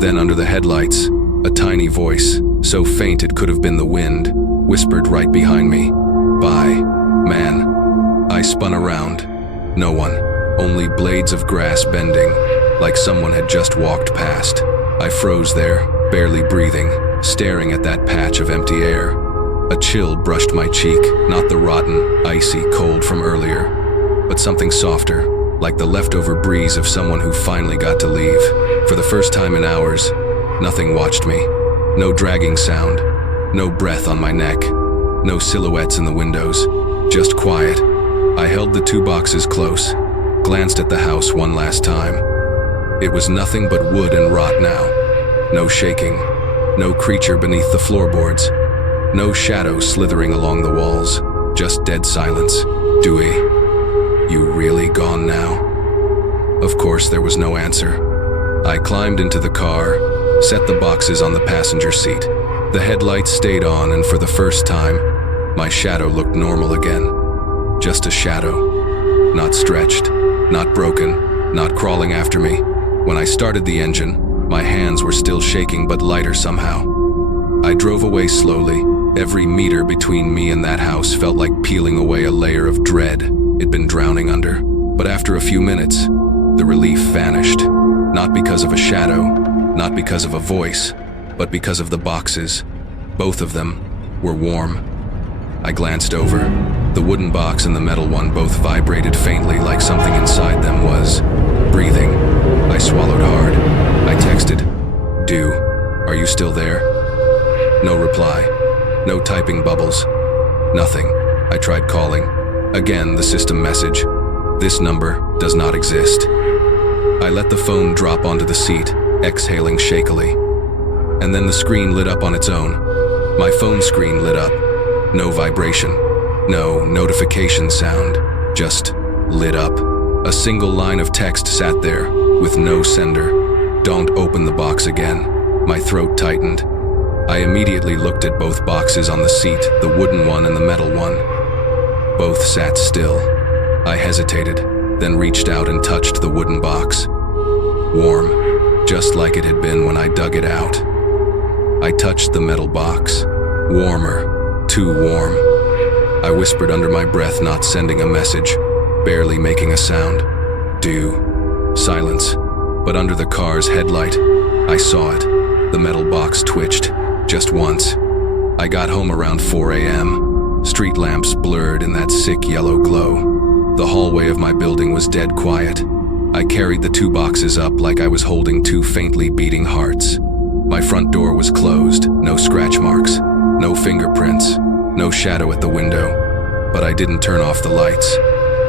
Then under the headlights, a tiny voice, so faint it could have been the wind, whispered right behind me. Bye, man. I spun around. No one, only blades of grass bending, like someone had just walked past. I froze there, barely breathing, staring at that patch of empty air. A chill brushed my cheek, not the rotten, icy cold from earlier, but something softer, like the leftover breeze of someone who finally got to leave. For the first time in hours, nothing watched me. No dragging sound, no breath on my neck, no silhouettes in the windows, just quiet. I held the two boxes close, glanced at the house one last time. It was nothing but wood and rot now. No shaking, no creature beneath the floorboards, no shadow slithering along the walls, just dead silence. Dewey, you really gone now? Of course, there was no answer. I climbed into the car, set the boxes on the passenger seat. The headlights stayed on, and for the first time, my shadow looked normal again. Just a shadow. Not stretched, not broken, not crawling after me. When I started the engine, my hands were still shaking but lighter somehow. I drove away slowly. Every meter between me and that house felt like peeling away a layer of dread it'd been drowning under. But after a few minutes, the relief vanished. Not because of a shadow, not because of a voice, but because of the boxes. Both of them were warm. I glanced over. The wooden box and the metal one both vibrated faintly, like something inside them was breathing. I swallowed hard. I texted, Dew, are you still there? No reply. No typing bubbles. Nothing. I tried calling. Again, the system message. This number does not exist. I let the phone drop onto the seat, exhaling shakily. And then the screen lit up on its own. My phone screen lit up. No vibration. No notification sound. Just lit up. A single line of text sat there, with no sender. Don't open the box again. My throat tightened. I immediately looked at both boxes on the seat, the wooden one and the metal one. Both sat still. I hesitated, then reached out and touched the wooden box. Warm, just like it had been when I dug it out. I touched the metal box. Warmer, too warm. I whispered under my breath, not sending a message, barely making a sound. Silence. But under the car's headlight, I saw it. The metal box twitched, just once. I got home around 4 a.m. Street lamps blurred in that sick yellow glow. The hallway of my building was dead quiet. I carried the two boxes up like I was holding two faintly beating hearts. My front door was closed, no scratch marks, no fingerprints, no shadow at the window. But I didn't turn off the lights.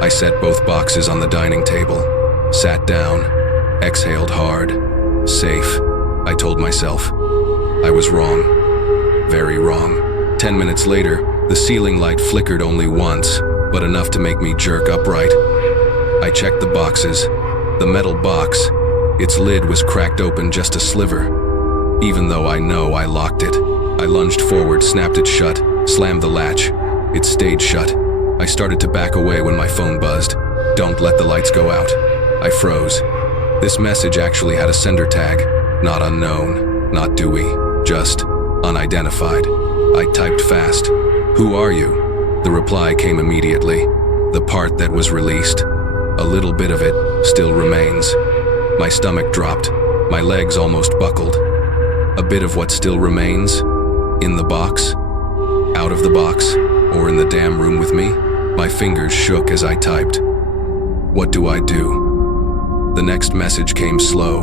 I set both boxes on the dining table, sat down, exhaled hard. Safe, I told myself. I was wrong. Very wrong. 10 minutes later, the ceiling light flickered only once, but enough to make me jerk upright. I checked the boxes. The metal box, its lid was cracked open just a sliver. Even though I know I locked it, I lunged forward, snapped it shut, slammed the latch. It stayed shut. I started to back away when my phone buzzed. "Don't let the lights go out." I froze. This message actually had a sender tag. Not unknown, not Dewey, just unidentified. I typed fast. "Who are you?" The reply came immediately. The part that was released, a little bit of it, still remains. My stomach dropped. My legs almost buckled. A bit of what still remains? In the box? Out of the box? Or in the damn room with me? My fingers shook as I typed. What do I do? The next message came slow,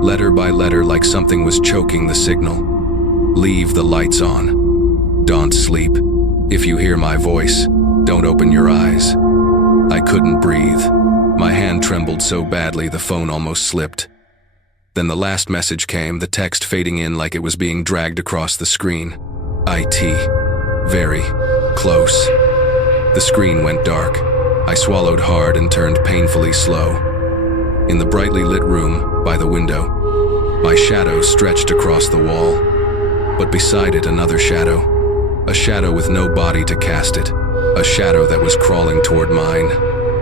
letter by letter, like something was choking the signal. "Leave the lights on. Don't sleep. If you hear my voice, don't open your eyes." I couldn't breathe. My hand trembled so badly the phone almost slipped. Then the last message came, the text fading in like it was being dragged across the screen. IT. Very close. The screen went dark. I swallowed hard and turned painfully slow. In the brightly lit room, by the window, my shadow stretched across the wall. But beside it, another shadow. A shadow with no body to cast it. A shadow that was crawling toward mine,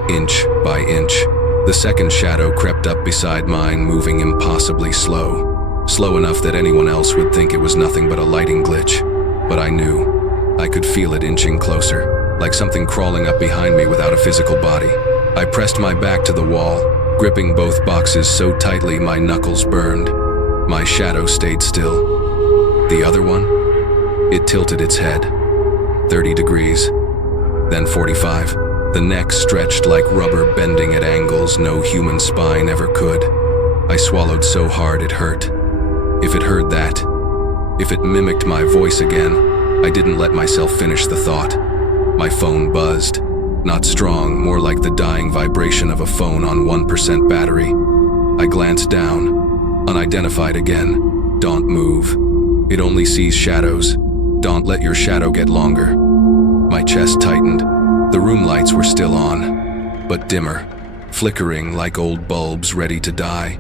inch by inch. The second shadow crept up beside mine, moving impossibly slow. Slow enough that anyone else would think it was nothing but a lighting glitch. But I knew. I could feel it inching closer, like something crawling up behind me without a physical body. I pressed my back to the wall, gripping both boxes so tightly my knuckles burned. My shadow stayed still. The other one? It tilted its head. 30 degrees. Then 45. The neck stretched like rubber, bending at angles no human spine ever could. I swallowed so hard it hurt. If it heard that, if it mimicked my voice again, I didn't let myself finish the thought. My phone buzzed. Not strong, more like the dying vibration of a phone on 1% battery. I glanced down. Unidentified again. Don't move. It only sees shadows. Don't let your shadow get longer. My chest tightened. The room lights were still on, but dimmer, flickering like old bulbs ready to die.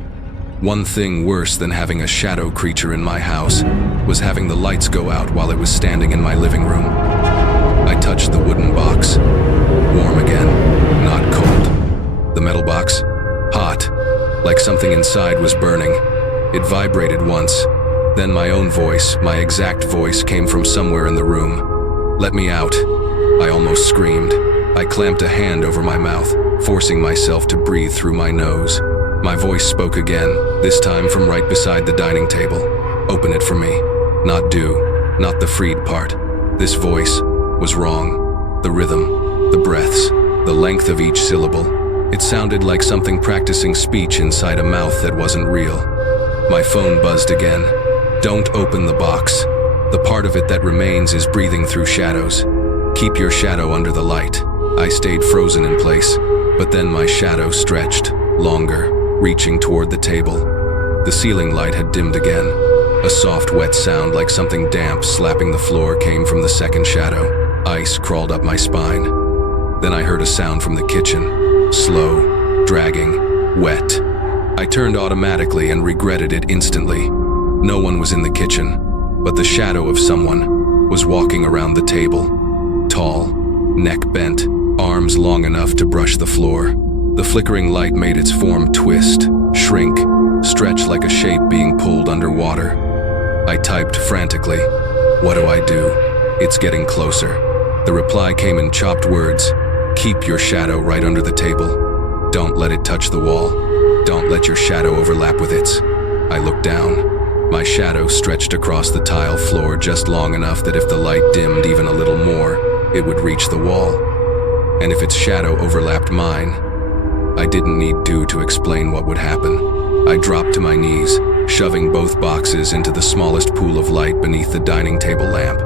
One thing worse than having a shadow creature in my house was having the lights go out while it was standing in my living room. I touched the wooden box. Warm again, not cold. The metal box, hot, like something inside was burning. It vibrated once. Then my own voice, my exact voice, came from somewhere in the room. "Let me out." I almost screamed. I clamped a hand over my mouth, forcing myself to breathe through my nose. My voice spoke again, this time from right beside the dining table. "Open it for me. Not do, not the freed part." This voice was wrong. The rhythm, the breaths, the length of each syllable. It sounded like something practicing speech inside a mouth that wasn't real. My phone buzzed again. "Don't open the box. The part of it that remains is breathing through shadows. Keep your shadow under the light." I stayed frozen in place, but then my shadow stretched, longer, reaching toward the table. The ceiling light had dimmed again. A soft, wet sound like something damp slapping the floor came from the second shadow. Ice crawled up my spine. Then I heard a sound from the kitchen. Slow, dragging, wet. I turned automatically and regretted it instantly. No one was in the kitchen. but the shadow of someone was walking around the table. Tall, neck bent, arms long enough to brush the floor. The flickering light made its form twist, shrink, stretch like a shape being pulled underwater. I typed frantically, "What do I do? It's getting closer." The reply came in chopped words, "Keep your shadow right under the table. Don't let it touch the wall. Don't let your shadow overlap with its." I looked down. My shadow stretched across the tile floor just long enough that if the light dimmed even a little more, it would reach the wall. And if its shadow overlapped mine, I didn't need to explain what would happen. I dropped to my knees, shoving both boxes into the smallest pool of light beneath the dining table lamp.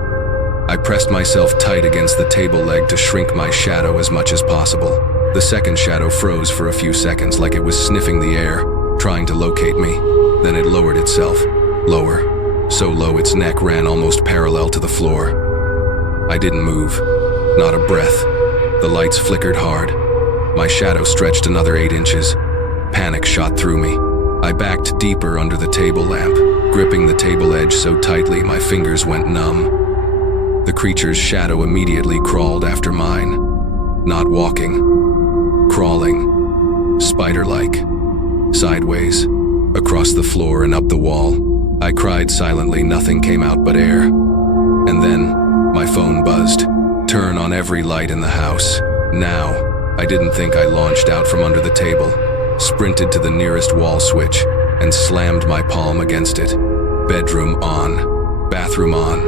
I pressed myself tight against the table leg to shrink my shadow as much as possible. The second shadow froze for a few seconds like it was sniffing the air, trying to locate me. Then it lowered itself, lower, so low its neck ran almost parallel to the floor. I didn't move, not a breath. The lights flickered hard. My shadow stretched another 8 inches. Panic shot through me. I backed deeper under the table lamp, gripping the table edge so tightly my fingers went numb. The creature's shadow immediately crawled after mine. Not walking, crawling, spider-like, sideways, across the floor and up the wall. I cried silently, nothing came out but air. And then, my phone buzzed. Turn on every light in the house. Now. I didn't think. I launched out from under the table, sprinted to the nearest wall switch, and slammed my palm against it. Bedroom on, bathroom on,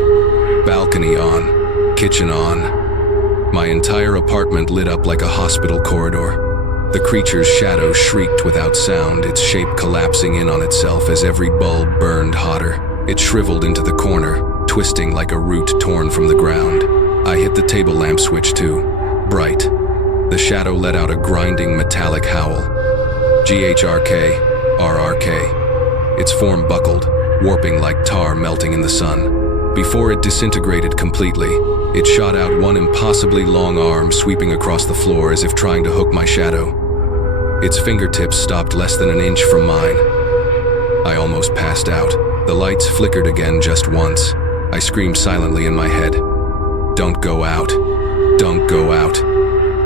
balcony on, kitchen on. My entire apartment lit up like a hospital corridor. The creature's shadow shrieked without sound, its shape collapsing in on itself as every bulb burned hotter. It shriveled into the corner, twisting like a root torn from the ground. I hit the table lamp switch too, bright. The shadow let out a grinding metallic howl. GHRK, RRK. Its form buckled, warping like tar melting in the sun. Before it disintegrated completely, it shot out one impossibly long arm sweeping across the floor as if trying to hook my shadow. Its fingertips stopped less than an inch from mine. I almost passed out. The lights flickered again just once. I screamed silently in my head. "Don't go out. Don't go out.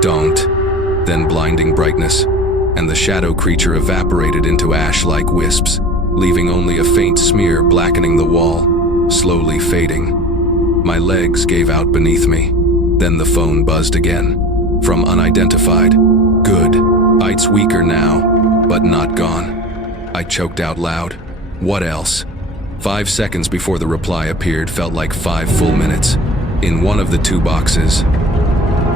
Don't." Then blinding brightness, and the shadow creature evaporated into ash-like wisps, leaving only a faint smear blackening the wall, slowly fading. My legs gave out beneath me. Then the phone buzzed again, from unidentified. Good. It's weaker now, but not gone. I choked out loud. What else? 5 seconds before the reply appeared felt like 5 full minutes. In one of the 2 boxes,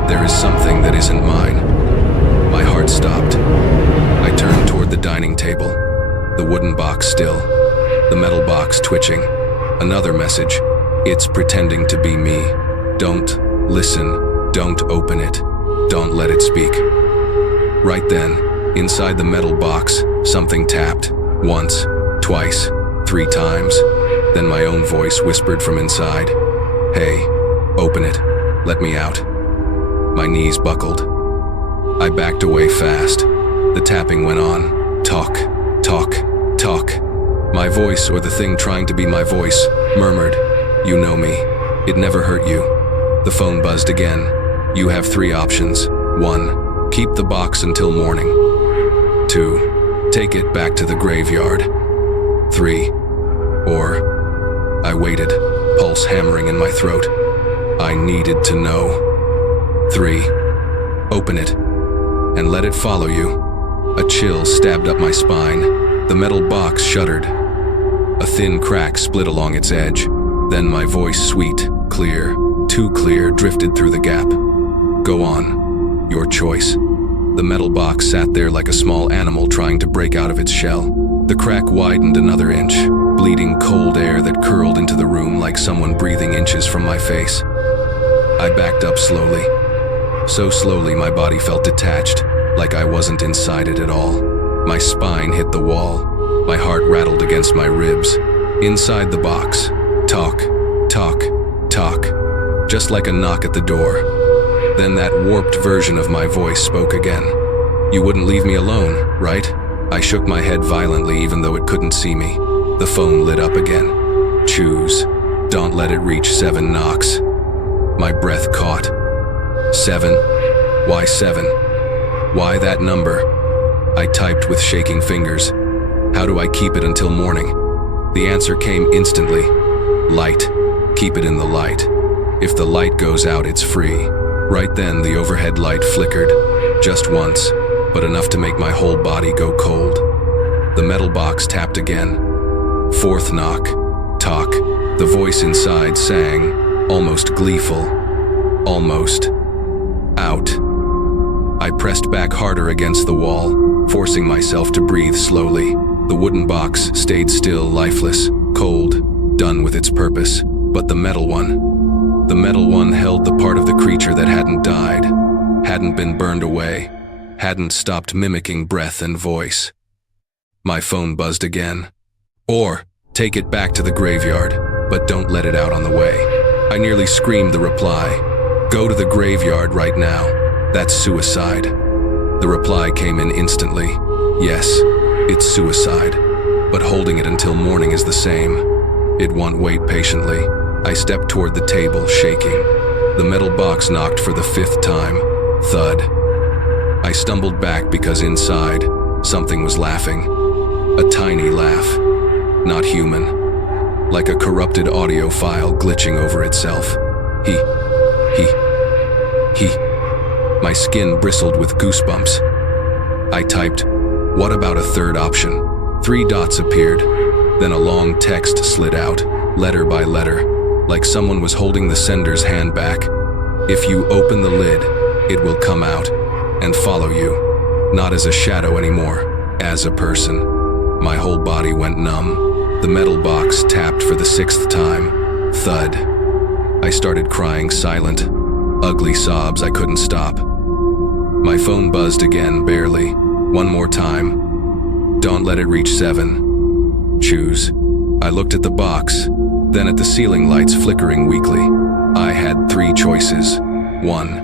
there is something that isn't mine. My heart stopped. I turned toward the dining table, the wooden box still, the metal box twitching. Another message. It's pretending to be me. Don't listen. Don't open it. Don't let it speak. Right then, inside the metal box, something tapped. Once, twice, 3 times. Then my own voice whispered from inside. "Hey, open it. Let me out." My knees buckled. I backed away fast. The tapping went on. Talk, talk, talk. My voice, or the thing trying to be my voice, murmured, "You know me. It never hurt you." The phone buzzed again. "You have 3 options. 1. Keep the box until morning. 2. Take it back to the graveyard. 3. Or..." I waited, pulse hammering in my throat. I needed to know. 3. Open it, and let it follow you. A chill stabbed up my spine. The metal box shuddered. A thin crack split along its edge. Then my voice, sweet, clear, too clear, drifted through the gap. "Go on. Your choice." The metal box sat there like a small animal trying to break out of its shell. The crack widened another inch, bleeding cold air that curled into the room like someone breathing inches from my face. I backed up slowly. So slowly my body felt detached, like I wasn't inside it at all. My spine hit the wall. My heart rattled against my ribs. Inside the box. Talk, talk, talk. Just like a knock at the door. Then that warped version of my voice spoke again. "You wouldn't leave me alone, right?" I shook my head violently even though it couldn't see me. The phone lit up again. "Choose. Don't let it reach 7 knocks. My breath caught. 7? Why 7? Why that number? I typed with shaking fingers. How do I keep it until morning? The answer came instantly. Light. Keep it in the light. If the light goes out, it's free. Right then, the overhead light flickered. Just once, but enough to make my whole body go cold. The metal box tapped again. 4th knock. Talk. The voice inside sang, almost gleeful. Almost. Out. I pressed back harder against the wall, forcing myself to breathe slowly. The wooden box stayed still, lifeless, cold, done with its purpose. But the metal one held the part of the creature that hadn't died, hadn't been burned away, hadn't stopped mimicking breath and voice. My phone buzzed again. Or, take it back to the graveyard, but don't let it out on the way. I nearly screamed the reply. Go to the graveyard right now. That's suicide. The reply came in instantly. Yes, it's suicide, but holding it until morning is the same. It won't wait patiently. I stepped toward the table, shaking. The metal box knocked for the 5th time. Thud. I stumbled back because inside, something was laughing. A tiny laugh. Not human. Like a corrupted audio file glitching over itself. He. My skin bristled with goosebumps. I typed, "What about a third option?" 3 dots appeared. Then a long text slid out, letter by letter, like someone was holding the sender's hand back. If you open the lid, it will come out and follow you. Not as a shadow anymore, as a person. My whole body went numb. The metal box tapped for the 6th time. Thud. I started crying silent. Ugly sobs I couldn't stop. My phone buzzed again, barely. One more time. Don't let it reach 7. Choose. I looked at the box, then at the ceiling lights flickering weakly. I had 3 choices. 1.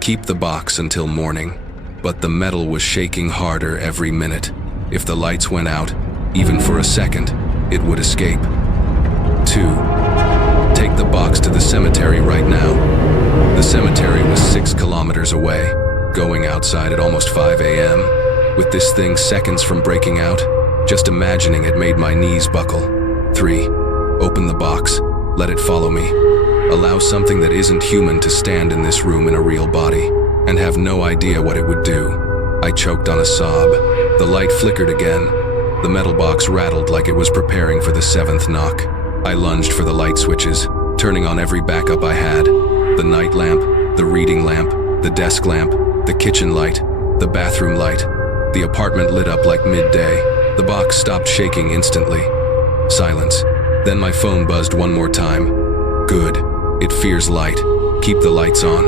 Keep the box until morning. But the metal was shaking harder every minute. If the lights went out, even for a second, it would escape. 2. Take the box to the cemetery right now. The cemetery was 6 kilometers away, going outside at almost 5 a.m. With this thing seconds from breaking out, just imagining it made my knees buckle. 3. Open the box, let it follow me. Allow something that isn't human to stand in this room in a real body, and have no idea what it would do. I choked on a sob. The light flickered again. The metal box rattled like it was preparing for the 7th knock. I lunged for the light switches, turning on every backup I had. The night lamp, the reading lamp, the desk lamp, the kitchen light, the bathroom light. The apartment lit up like midday. The box stopped shaking instantly. Silence. Then my phone buzzed one more time. Good. It fears light. Keep the lights on.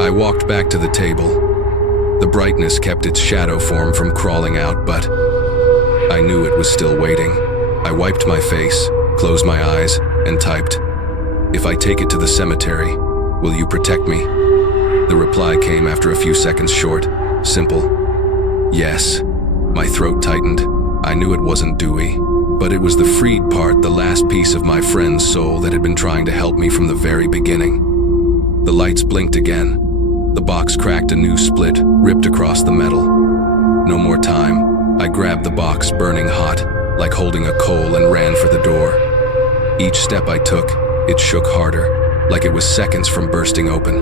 I walked back to the table. The brightness kept its shadow form from crawling out, but I knew it was still waiting. I wiped my face, closed my eyes, and typed, "If I take it to the cemetery, will you protect me?" The reply came after a few seconds short, simple. Yes. My throat tightened. I knew it wasn't Dewey, but it was the freed part, the last piece of my friend's soul that had been trying to help me from the very beginning. The lights blinked again. The box cracked a new split, ripped across the metal. No more time. I grabbed the box, burning hot, like holding a coal, and ran for the door. Each step I took, it shook harder, like it was seconds from bursting open.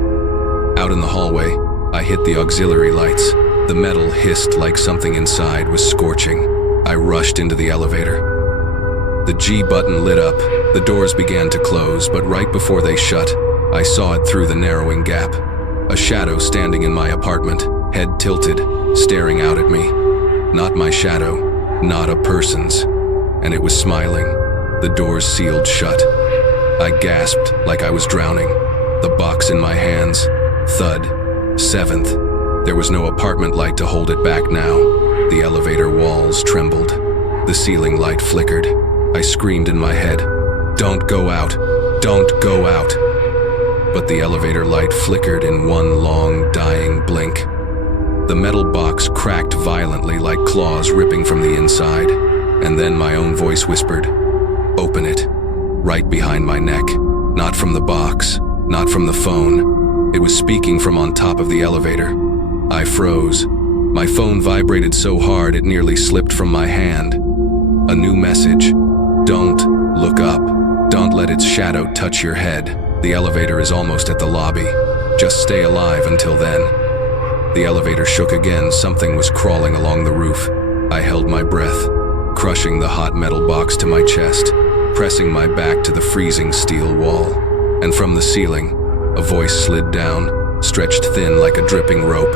Out in the hallway, I hit the auxiliary lights. The metal hissed like something inside was scorching. I rushed into the elevator. The G button lit up. The doors began to close, but right before they shut, I saw it through the narrowing gap. A shadow standing in my apartment, head tilted, staring out at me. Not my shadow, not a person's. And it was smiling. The doors sealed shut. I gasped like I was drowning. The box in my hands. Thud. 7th. There was no apartment light to hold it back now. The elevator walls trembled. The ceiling light flickered. I screamed in my head, "Don't go out! Don't go out!" But the elevator light flickered in one long, dying blink. The metal box cracked violently like claws ripping from the inside, and then my own voice whispered, "Open it." right behind my neck. Not from the box, not from the phone. It was speaking from on top of the elevator. I froze. My phone vibrated so hard it nearly slipped from my hand. A new message. Don't look up. Don't let its shadow touch your head. The elevator is almost at the lobby. Just stay alive until then. The elevator shook again. Something was crawling along the roof. I held my breath, crushing the hot metal box to my chest, pressing my back to the freezing steel wall. And from the ceiling, a voice slid down, stretched thin like a dripping rope.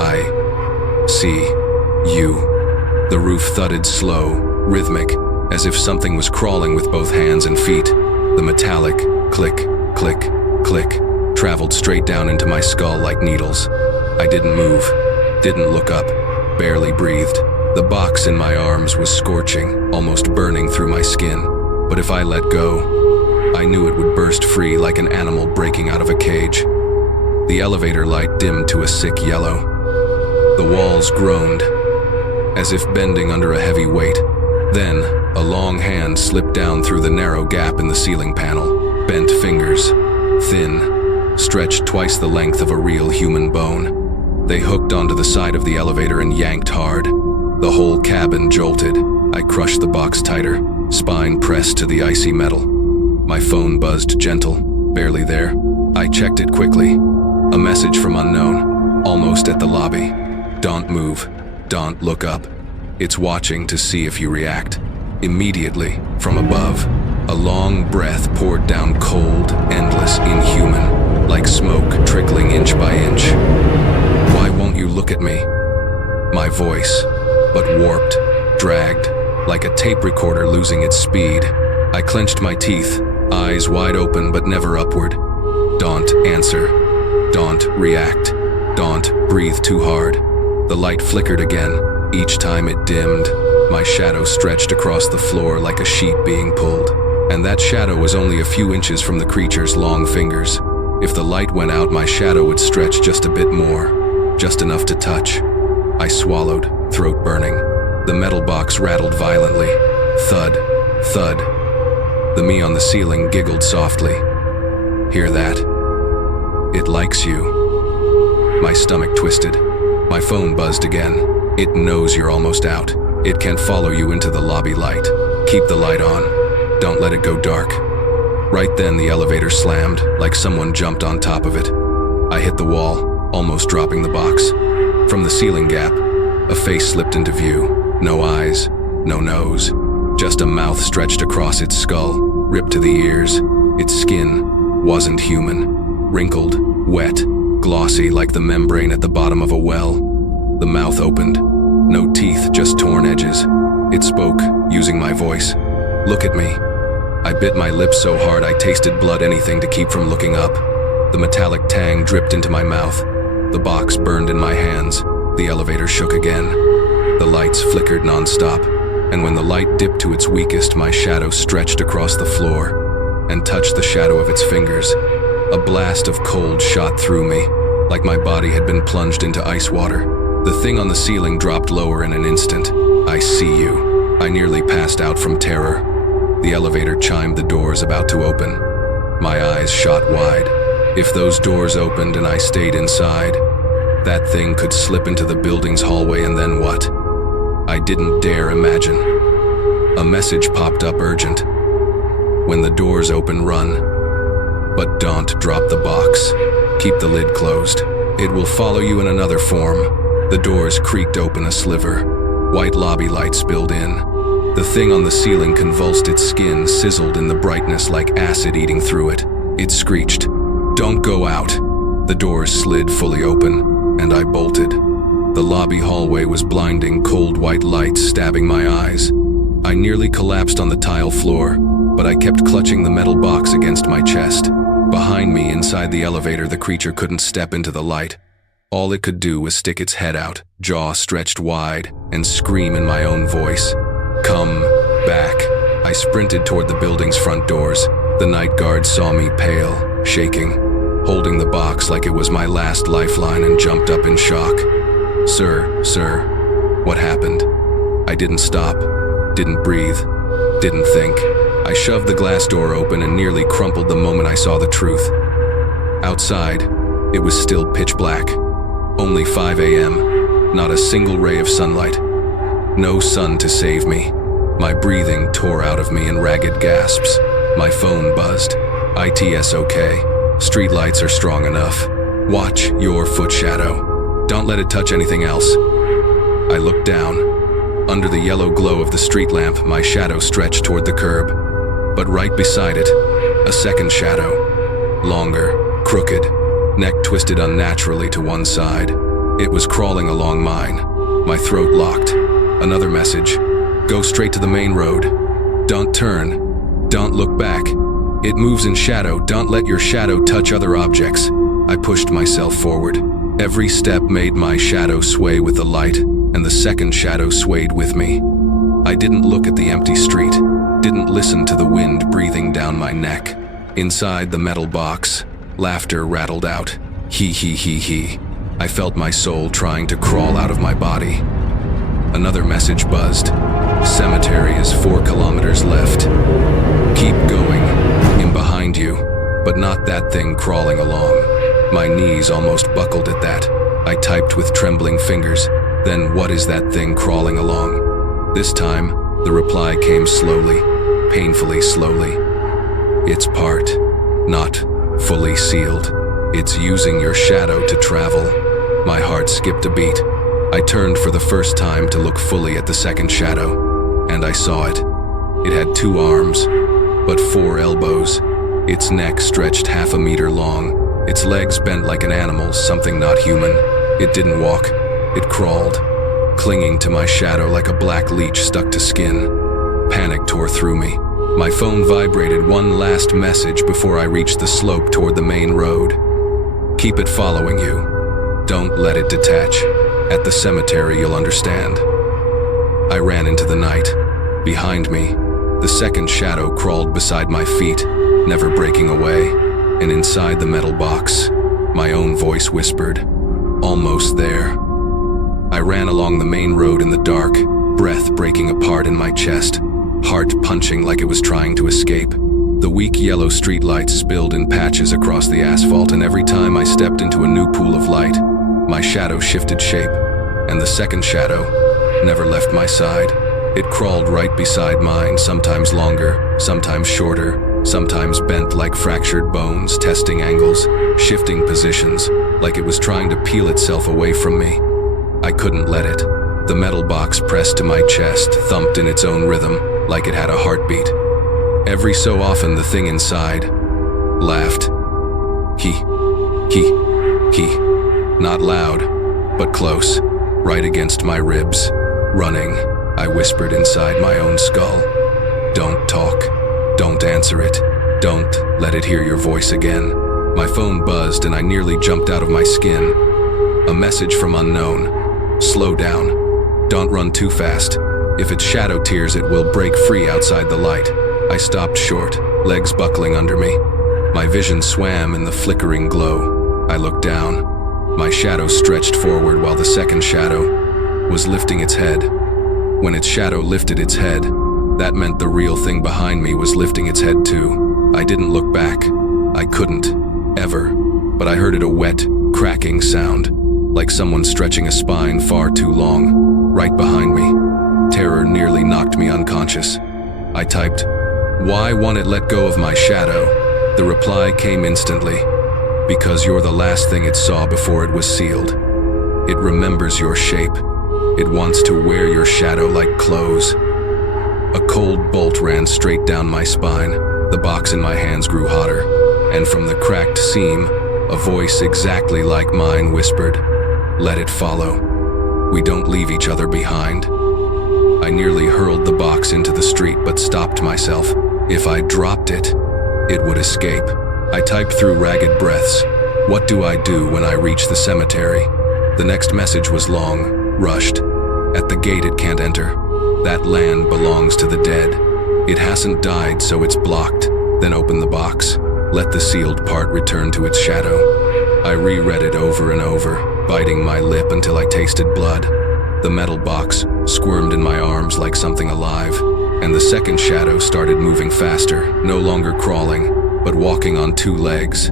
I see you. The roof thudded slow, rhythmic, as if something was crawling with both hands and feet. The metallic click, click, click traveled straight down into my skull like needles. I didn't move, didn't look up, barely breathed. The box in my arms was scorching, almost burning through my skin. But if I let go, I knew it would burst free like an animal breaking out of a cage. The elevator light dimmed to a sick yellow. The walls groaned, as if bending under a heavy weight. Then, a long hand slipped down through the narrow gap in the ceiling panel. Bent fingers, thin, stretched twice the length of a real human bone. They hooked onto the side of the elevator and yanked hard. The whole cabin jolted. I crushed the box tighter, spine pressed to the icy metal. My phone buzzed gentle, barely there. I checked it quickly. A message from unknown, almost at the lobby. Don't move. Don't look up. It's watching to see if you react. Immediately, from above, a long breath poured down cold, endless, inhuman, like smoke trickling inch by inch. Why won't you look at me? My voice, but warped, dragged, like a tape recorder losing its speed. I clenched my teeth, eyes wide open but never upward. Don't answer. Don't react. Don't breathe too hard. The light flickered again. Each time it dimmed, my shadow stretched across the floor like a sheet being pulled. And that shadow was only a few inches from the creature's long fingers. If the light went out, my shadow would stretch just a bit more, just enough to touch. I swallowed, throat burning. The metal box rattled violently. Thud, thud. The me on the ceiling giggled softly. Hear that? It likes you. My stomach twisted. My phone buzzed again. It knows you're almost out. It can follow you into the lobby light. Keep the light on. Don't let it go dark. Right then, the elevator slammed, like someone jumped on top of it. I hit the wall, almost dropping the box. From the ceiling gap, a face slipped into view. No eyes, no nose. Just a mouth stretched across its skull, ripped to the ears. Its skin wasn't human. Wrinkled, wet, glossy like the membrane at the bottom of a well. The mouth opened. No teeth, just torn edges. It spoke, using my voice. Look at me. I bit my lips so hard I tasted blood, anything to keep from looking up. The metallic tang dripped into my mouth. The box burned in my hands. The elevator shook again. The lights flickered nonstop, and when the light dipped to its weakest, my shadow stretched across the floor and touched the shadow of its fingers. A blast of cold shot through me, like my body had been plunged into ice water. The thing on the ceiling dropped lower in an instant. I see you. I nearly passed out from terror. The elevator chimed the doors about to open. My eyes shot wide. If those doors opened and I stayed inside, that thing could slip into the building's hallway, and then what? I didn't dare imagine. A message popped up urgent. When the doors open, run. But don't drop the box. Keep the lid closed. It will follow you in another form. The doors creaked open a sliver. White lobby light spilled in. The thing on the ceiling convulsed, its skin sizzled in the brightness like acid eating through it. It screeched, "Don't go out." The doors slid fully open, and I bolted. The lobby hallway was blinding, cold white lights stabbing my eyes. I nearly collapsed on the tile floor, but I kept clutching the metal box against my chest. Behind me, inside the elevator, the creature couldn't step into the light. All it could do was stick its head out, jaw stretched wide, and scream in my own voice. Come back. I sprinted toward the building's front doors. The night guard saw me, pale, shaking, holding the box like it was my last lifeline, and jumped up in shock. Sir, what happened?" I didn't stop, didn't breathe, didn't think. I shoved the glass door open and nearly crumpled the moment I saw the truth. Outside, it was still pitch black. Only 5 a.m., not a single ray of sunlight. No sun to save me. My breathing tore out of me in ragged gasps. My phone buzzed. "ITS okay. Streetlights are strong enough. Watch your foot shadow. Don't let it touch anything else." I looked down. Under the yellow glow of the street lamp, my shadow stretched toward the curb. But right beside it, a second shadow. Longer, crooked, neck twisted unnaturally to one side. It was crawling along mine. My throat locked. Another message. "Go straight to the main road. Don't turn. Don't look back. It moves in shadow. Don't let your shadow touch other objects." I pushed myself forward. Every step made my shadow sway with the light, and the second shadow swayed with me. I didn't look at the empty street, didn't listen to the wind breathing down my neck. Inside the metal box, laughter rattled out. He, he, he, he. I felt my soul trying to crawl out of my body. Another message buzzed. "Cemetery is 4 kilometers left. Keep going. I'm behind you." But not that thing crawling along. My knees almost buckled at that. I typed with trembling fingers. "Then what is that thing crawling along?" This time, the reply came slowly, painfully slowly. "It's part, not fully sealed. It's using your shadow to travel." My heart skipped a beat. I turned for the first time to look fully at the second shadow, and I saw it. It had 2 arms, but 4 elbows. Its neck stretched half a meter long. Its legs bent like an animal's, something not human. It didn't walk. It crawled, clinging to my shadow like a black leech stuck to skin. Panic tore through me. My phone vibrated one last message before I reached the slope toward the main road. "Keep it following you. Don't let it detach. At the cemetery, you'll understand." I ran into the night. Behind me, the second shadow crawled beside my feet, never breaking away. And inside the metal box, my own voice whispered, "Almost there." I ran along the main road in the dark, breath breaking apart in my chest, heart punching like it was trying to escape. The weak yellow streetlights spilled in patches across the asphalt, and every time I stepped into a new pool of light, my shadow shifted shape, and the second shadow never left my side. It crawled right beside mine, sometimes longer, sometimes shorter, sometimes bent like fractured bones, testing angles, shifting positions, like it was trying to peel itself away from me. I couldn't let it. The metal box pressed to my chest, thumped in its own rhythm, like it had a heartbeat. Every so often, the thing inside laughed. He. Not loud, but close, right against my ribs. "Running," I whispered inside my own skull. "Don't talk. Don't answer it. Don't let it hear your voice again." My phone buzzed and I nearly jumped out of my skin. A message from unknown. "Slow down. Don't run too fast. If it's shadow tears, it will break free outside the light." I stopped short, legs buckling under me. My vision swam in the flickering glow. I looked down. My shadow stretched forward while the second shadow was lifting its head. When its shadow lifted its head, that meant the real thing behind me was lifting its head too. I didn't look back. I couldn't, ever. But I heard it a wet, cracking sound, like someone stretching a spine far too long, right behind me. Terror nearly knocked me unconscious. I typed, "Why won't it let go of my shadow?" The reply came instantly. "Because you're the last thing it saw before it was sealed. It remembers your shape. It wants to wear your shadow like clothes." A cold bolt ran straight down my spine. The box in my hands grew hotter, and from the cracked seam, a voice exactly like mine whispered, "Let it follow. We don't leave each other behind." I nearly hurled the box into the street but stopped myself. If I dropped it, it would escape. I typed through ragged breaths, "What do I do when I reach the cemetery?" The next message was long, rushed. "At the gate it can't enter. That land belongs to the dead. It hasn't died, so it's blocked. Then open the box. Let the sealed part return to its shadow." I reread it over and over, biting my lip until I tasted blood. The metal box squirmed in my arms like something alive. and the second shadow started moving faster, no longer crawling, but walking on two legs,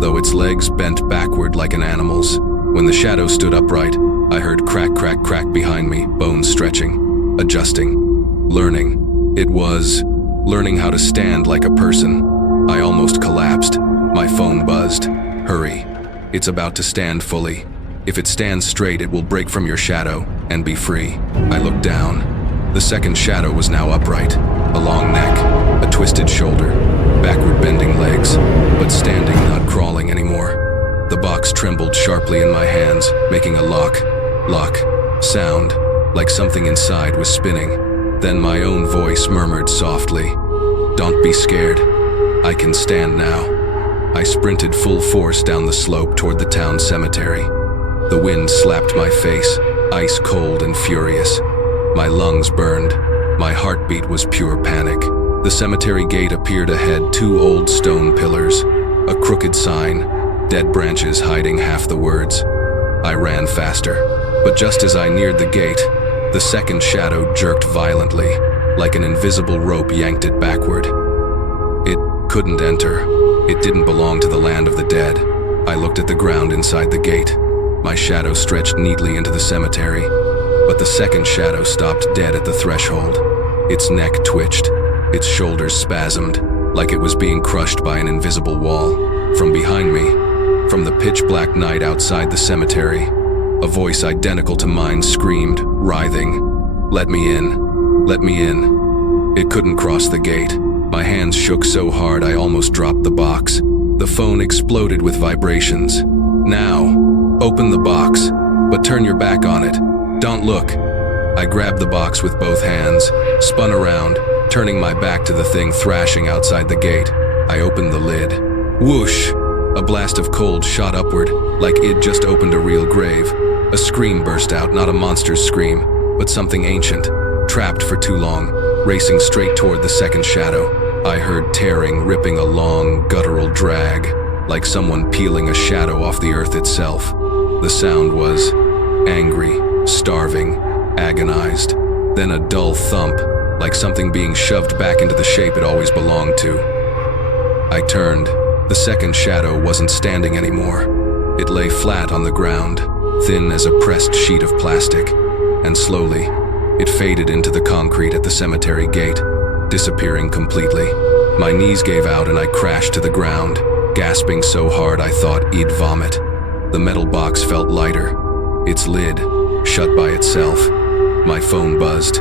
though its legs bent backward like an animal's. When the shadow stood upright, I heard crack, crack, crack behind me, bones stretching, adjusting, learning. It was learning how to stand like a person. I almost collapsed. My phone buzzed. Hurry. It's about to stand fully. If it stands straight, it will break from your shadow and be free. I looked down. The second shadow was now upright. A long neck, a twisted shoulder, backward bending legs, but standing, not crawling anymore. The box trembled sharply in my hands, making a lock sound, like something inside was spinning. Then my own voice murmured softly, "Don't be scared. I can stand now." I sprinted full force down the slope toward the town cemetery. The wind slapped my face, ice cold and furious. My lungs burned. My heartbeat was pure panic. The cemetery gate appeared ahead, two old stone pillars, a crooked sign, dead branches hiding half the words. I ran faster, but just as I neared the gate, the second shadow jerked violently, like an invisible rope yanked it backward. It couldn't enter. It didn't belong to the land of the dead. I looked at the ground inside the gate. My shadow stretched neatly into the cemetery, but the second shadow stopped dead at the threshold. Its neck twitched, its shoulders spasmed, like it was being crushed by an invisible wall. From behind me, from the pitch-black night outside the cemetery, a voice identical to mine screamed, writhing, "Let me in, let me in." It couldn't cross the gate. My hands shook so hard I almost dropped the box. The phone exploded with vibrations. "Now, open the box, but turn your back on it. Don't look." I grabbed the box with both hands, spun around, turning my back to the thing thrashing outside the gate. I opened the lid. Whoosh! A blast of cold shot upward, like it just opened a real grave. A scream burst out, not a monster's scream, but something ancient, trapped for too long, racing straight toward the second shadow. I heard tearing, ripping a long, guttural drag, like someone peeling a shadow off the earth itself. The sound was angry, starving, agonized, then a dull thump, like something being shoved back into the shape it always belonged to. I turned. The second shadow wasn't standing anymore. It lay flat on the ground, thin as a pressed sheet of plastic, and slowly, it faded into the concrete at the cemetery gate, disappearing completely. My knees gave out and I crashed to the ground, gasping so hard I thought I'd vomit. The metal box felt lighter, its lid shut by itself. My phone buzzed.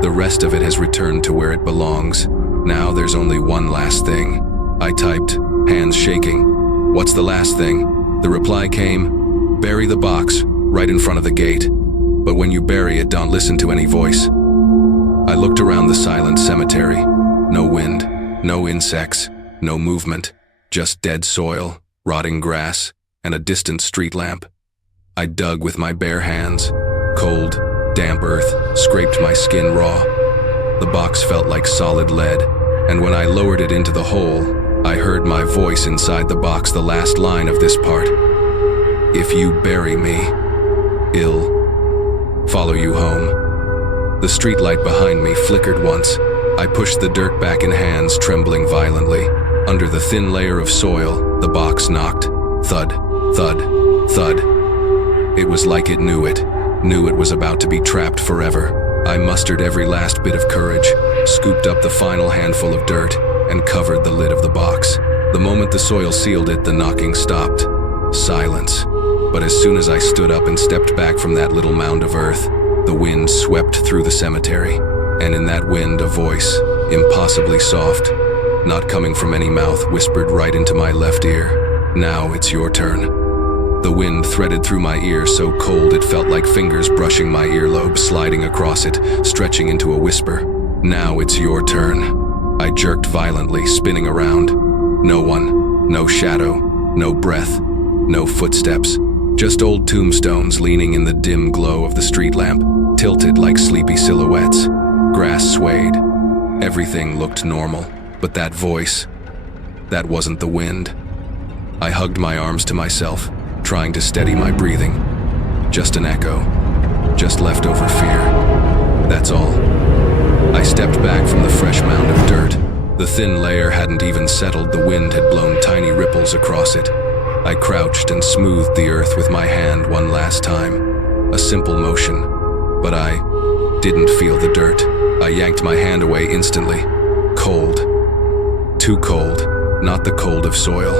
The rest of it has returned to where it belongs. Now there's only one last thing. I typed, hands shaking. "What's the last thing?" The reply came, "Bury the box, right in front of the gate. But when you bury it, don't listen to any voice." I looked around the silent cemetery. No wind, no insects, no movement, just dead soil, rotting grass, and a distant street lamp. I dug with my bare hands. Cold, damp earth scraped my skin raw. The box felt like solid lead, and when I lowered it into the hole, I heard my voice inside the box, the last line of this part. "If you bury me, I'll follow you home." The streetlight behind me flickered once. I pushed the dirt back in hands, trembling violently. Under the thin layer of soil, the box knocked. Thud, thud, thud. It was like it knew it was about to be trapped forever. I mustered every last bit of courage, scooped up the final handful of dirt, and covered the lid of the box. The moment the soil sealed it, the knocking stopped. Silence. But as soon as I stood up and stepped back from that little mound of earth, the wind swept through the cemetery. And in that wind, a voice, impossibly soft, not coming from any mouth, whispered right into my left ear. "Now it's your turn." The wind threaded through my ear so cold it felt like fingers brushing my earlobe, sliding across it, stretching into a whisper. "Now it's your turn." I jerked violently, spinning around. No one, no shadow, no breath, no footsteps. Just old tombstones leaning in the dim glow of the street lamp, tilted like sleepy silhouettes. Grass swayed. Everything looked normal, but that voice, that wasn't the wind. I hugged my arms to myself, trying to steady my breathing. Just an echo, just leftover fear. That's all. I stepped back from the fresh mound of dirt. The thin layer hadn't even settled, the wind had blown tiny ripples across it. I crouched and smoothed the earth with my hand one last time. A simple motion, but I didn't feel the dirt. I yanked my hand away instantly. Cold. Too cold. Not the cold of soil.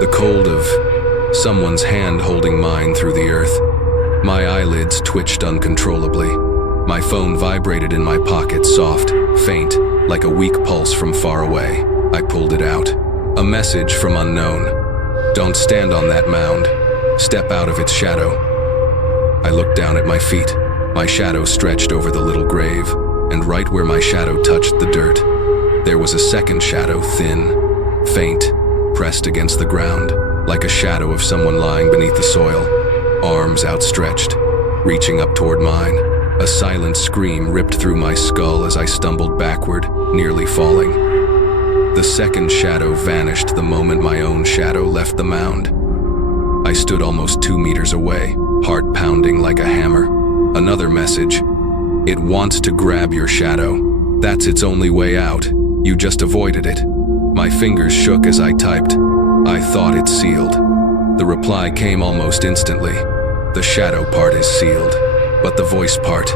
The cold of someone's hand holding mine through the earth. My eyelids twitched uncontrollably. My phone vibrated in my pocket, soft, faint, like a weak pulse from far away. I pulled it out. A message from unknown. Don't stand on that mound. Step out of its shadow. I looked down at my feet. My shadow stretched over the little grave, and right where my shadow touched the dirt, there was a second shadow, thin, faint, pressed against the ground, like a shadow of someone lying beneath the soil, arms outstretched, reaching up toward mine. A silent scream ripped through my skull as I stumbled backward, nearly falling. The second shadow vanished the moment my own shadow left the mound. I stood almost 2 meters away, heart pounding like a hammer. Another message. It wants to grab your shadow. That's its only way out. You just avoided it. My fingers shook as I typed. I thought it sealed. The reply came almost instantly. The shadow part is sealed, but the voice part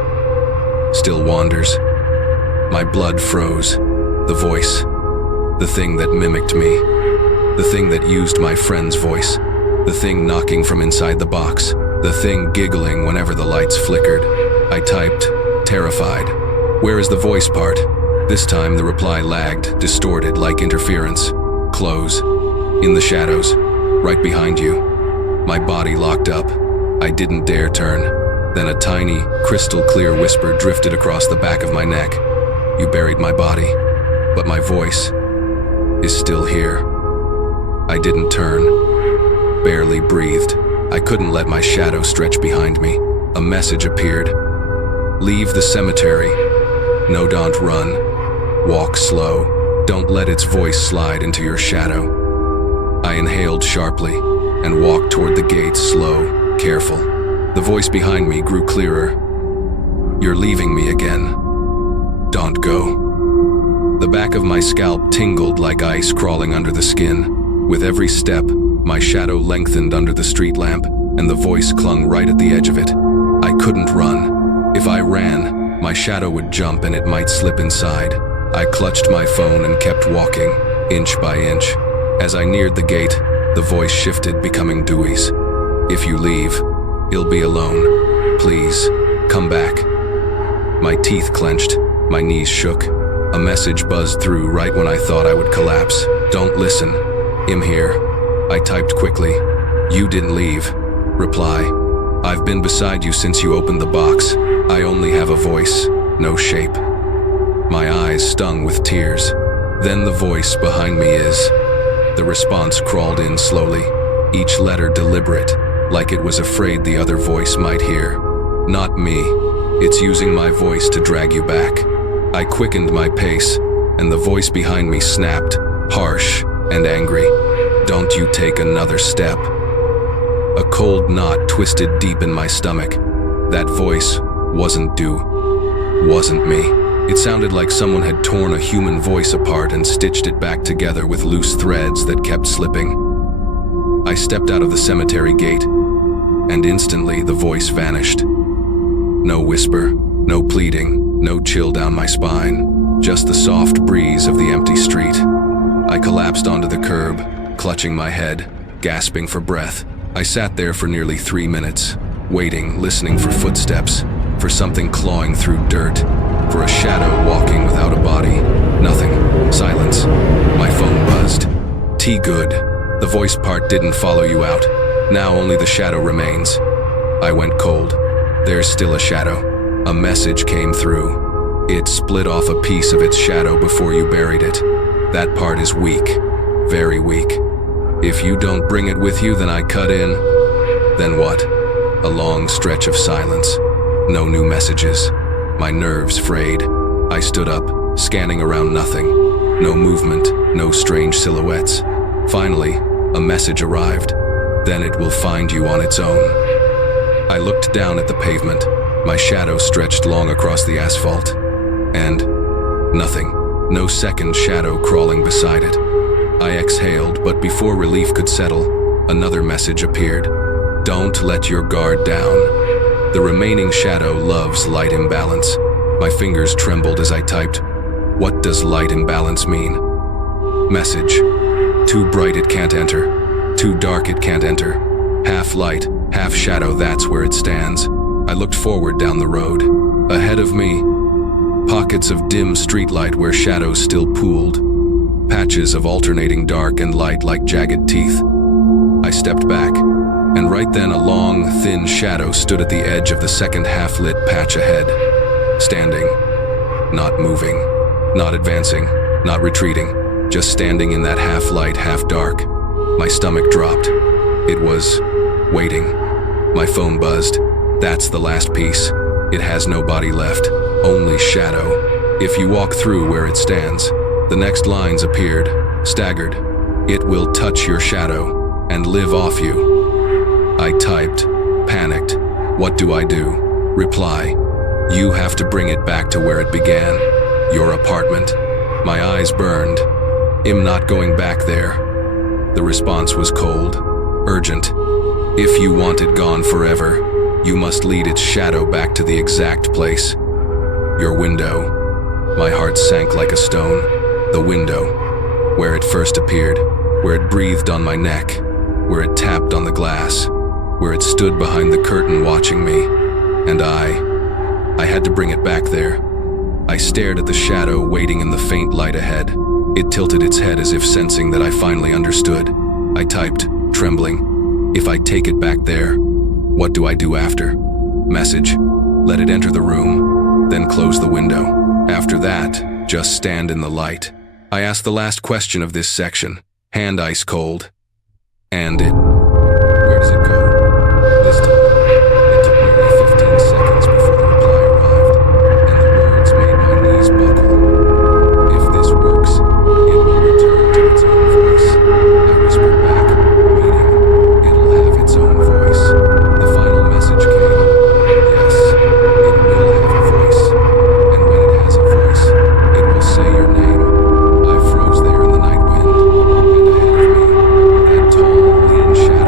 still wanders. My blood froze. The voice. The thing that mimicked me. The thing that used my friend's voice. The thing knocking from inside the box. The thing giggling whenever the lights flickered. I typed, terrified. Where is the voice part? This time the reply lagged, distorted like interference. Close. In the shadows. Right behind you. My body locked up. I didn't dare turn. Then a tiny, crystal clear whisper drifted across the back of my neck. You buried my body, but my voice is still here. I didn't turn. Barely breathed. I couldn't let my shadow stretch behind me. A message appeared. Leave the cemetery. No, don't run. Walk slow. Don't let its voice slide into your shadow. I inhaled sharply and walked toward the gate, slow, careful. The voice behind me grew clearer. You're leaving me again. Don't go. The back of my scalp tingled like ice crawling under the skin. With every step, my shadow lengthened under the street lamp, and the voice clung right at the edge of it. I couldn't run. If I ran, my shadow would jump and it might slip inside. I clutched my phone and kept walking, inch by inch. As I neared the gate, the voice shifted, becoming Dewey's. If you leave, you'll be alone. Please, come back. My teeth clenched, my knees shook. A message buzzed through right when I thought I would collapse. Don't listen. I'm here. I typed quickly. You didn't leave. Reply. I've been beside you since you opened the box. I only have a voice, no shape. My eyes stung with tears. Then the voice behind me is. The response crawled in slowly, each letter deliberate, like it was afraid the other voice might hear. Not me. It's using my voice to drag you back. I quickened my pace, and the voice behind me snapped, harsh and angry. Don't you take another step. A cold knot twisted deep in my stomach. That voice wasn't wasn't me. It sounded like someone had torn a human voice apart and stitched it back together with loose threads that kept slipping. I stepped out of the cemetery gate, and instantly the voice vanished. No whisper, no pleading, no chill down my spine, just the soft breeze of the empty street. I collapsed onto the curb, clutching my head, gasping for breath. I sat there for nearly 3 minutes, waiting, listening for footsteps, for something clawing through dirt, for a shadow walking without a body. Nothing. Silence. My phone buzzed. Good. The voice part didn't follow you out. Now only the shadow remains. I went cold. There's still a shadow. A message came through. It split off a piece of its shadow before you buried it. That part is weak. Very weak. If you don't bring it with you, then I cut in. Then what? A long stretch of silence. No new messages. My nerves frayed. I stood up, scanning around nothing. No movement, no strange silhouettes. Finally, a message arrived. Then it will find you on its own. I looked down at the pavement. My shadow stretched long across the asphalt. And Nothing. No second shadow crawling beside it. I exhaled, but before relief could settle, another message appeared. Don't let your guard down. The remaining shadow loves light imbalance. My fingers trembled as I typed. What does light imbalance mean? Message. Too bright it can't enter. Too dark it can't enter. Half light, half shadow, that's where it stands. I looked forward down the road. Ahead of me, pockets of dim streetlight where shadows still pooled. Patches of alternating dark and light like jagged teeth. I stepped back, and right then a long, thin shadow stood at the edge of the second half-lit patch ahead. Standing, not moving, not advancing, not retreating, just standing in that half-light, half-dark. My stomach dropped. It was waiting. My phone buzzed. That's the last piece. It has no body left, only shadow. If you walk through where it stands, the next lines appeared, staggered. It will touch your shadow and live off you. I typed, panicked. What do I do? Reply. You have to bring it back to where it began. Your apartment. My eyes burned. I'm not going back there. The response was cold, urgent. If you want it gone forever, you must lead its shadow back to the exact place. Your window. My heart sank like a stone. The window. Where it first appeared. Where it breathed on my neck. Where it tapped on the glass. Where it stood behind the curtain watching me. And I had to bring it back there. I stared at the shadow waiting in the faint light ahead. It tilted its head as if sensing that I finally understood. I typed, trembling. If I take it back there, what do I do after? Message. Let it enter the room, then close the window. After that, just stand in the light. I asked the last question of this section, hand ice cold. And where does it go? This time, it took nearly 15 seconds before the reply arrived, and the words made my knees buckle. If this works, it will return to its own voice. I whispered back, meaning, it'll have its own voice. The final message came. Yes, it will have a voice. And when it has a voice, it will say your name. I froze there in the night wind, and ahead of me, that tall, lean shadow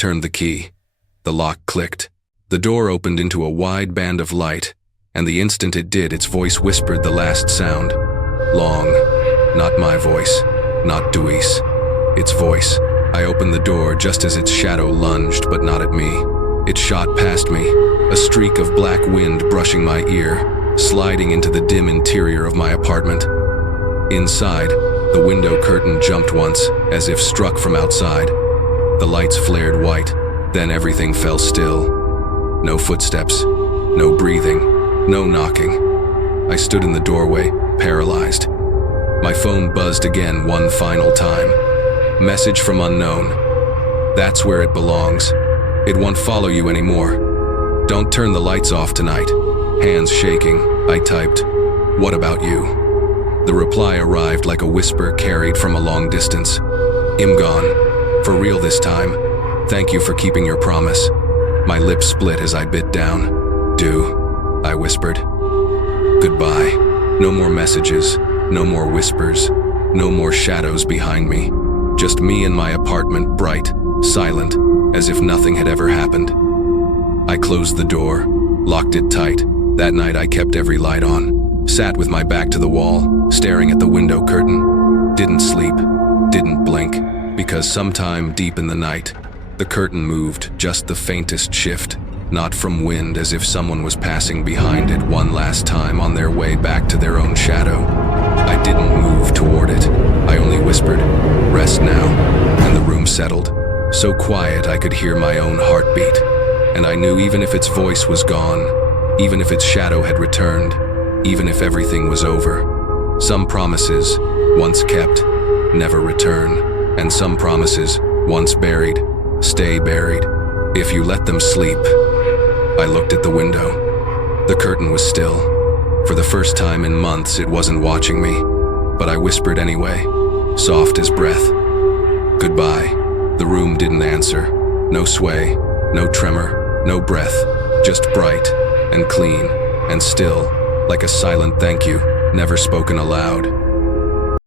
turned the key. The lock clicked. The door opened into a wide band of light, and the instant it did, its voice whispered the last sound. Long. Not my voice. Not Dewey's. Its voice. I opened the door just as its shadow lunged, but not at me. It shot past me, a streak of black wind brushing my ear, sliding into the dim interior of my apartment. Inside, the window curtain jumped once, as if struck from outside. The lights flared white, then everything fell still. No footsteps, no breathing, no knocking. I stood in the doorway, paralyzed. My phone buzzed again one final time. Message from unknown. That's where it belongs. It won't follow you anymore. Don't turn the lights off tonight. Hands shaking, I typed, "What about you?" The reply arrived like a whisper carried from a long distance. "I'm gone. For real this time. Thank you for keeping your promise." My lips split as I bit down. "Do," I whispered. "Goodbye. No more messages, no more whispers, no more shadows behind me. Just me in my apartment, bright, silent, as if nothing had ever happened." I closed the door, locked it tight. That night I kept every light on, sat with my back to the wall, staring at the window curtain. Didn't sleep, didn't blink, because sometime deep in the night, the curtain moved just the faintest shift, not from wind, as if someone was passing behind it one last time on their way back to their own shadow. I didn't move toward it. I only whispered, "Rest now," and the room settled. So quiet I could hear my own heartbeat. And I knew even if its voice was gone, even if its shadow had returned, even if everything was over, some promises, once kept, never return. And some promises, once buried, stay buried, if you let them sleep. I looked at the window. The curtain was still. For the first time in months, it wasn't watching me, but I whispered anyway, soft as breath. "Goodbye." The room didn't answer. No sway, no tremor, no breath, just bright and clean and still, like a silent thank you, never spoken aloud.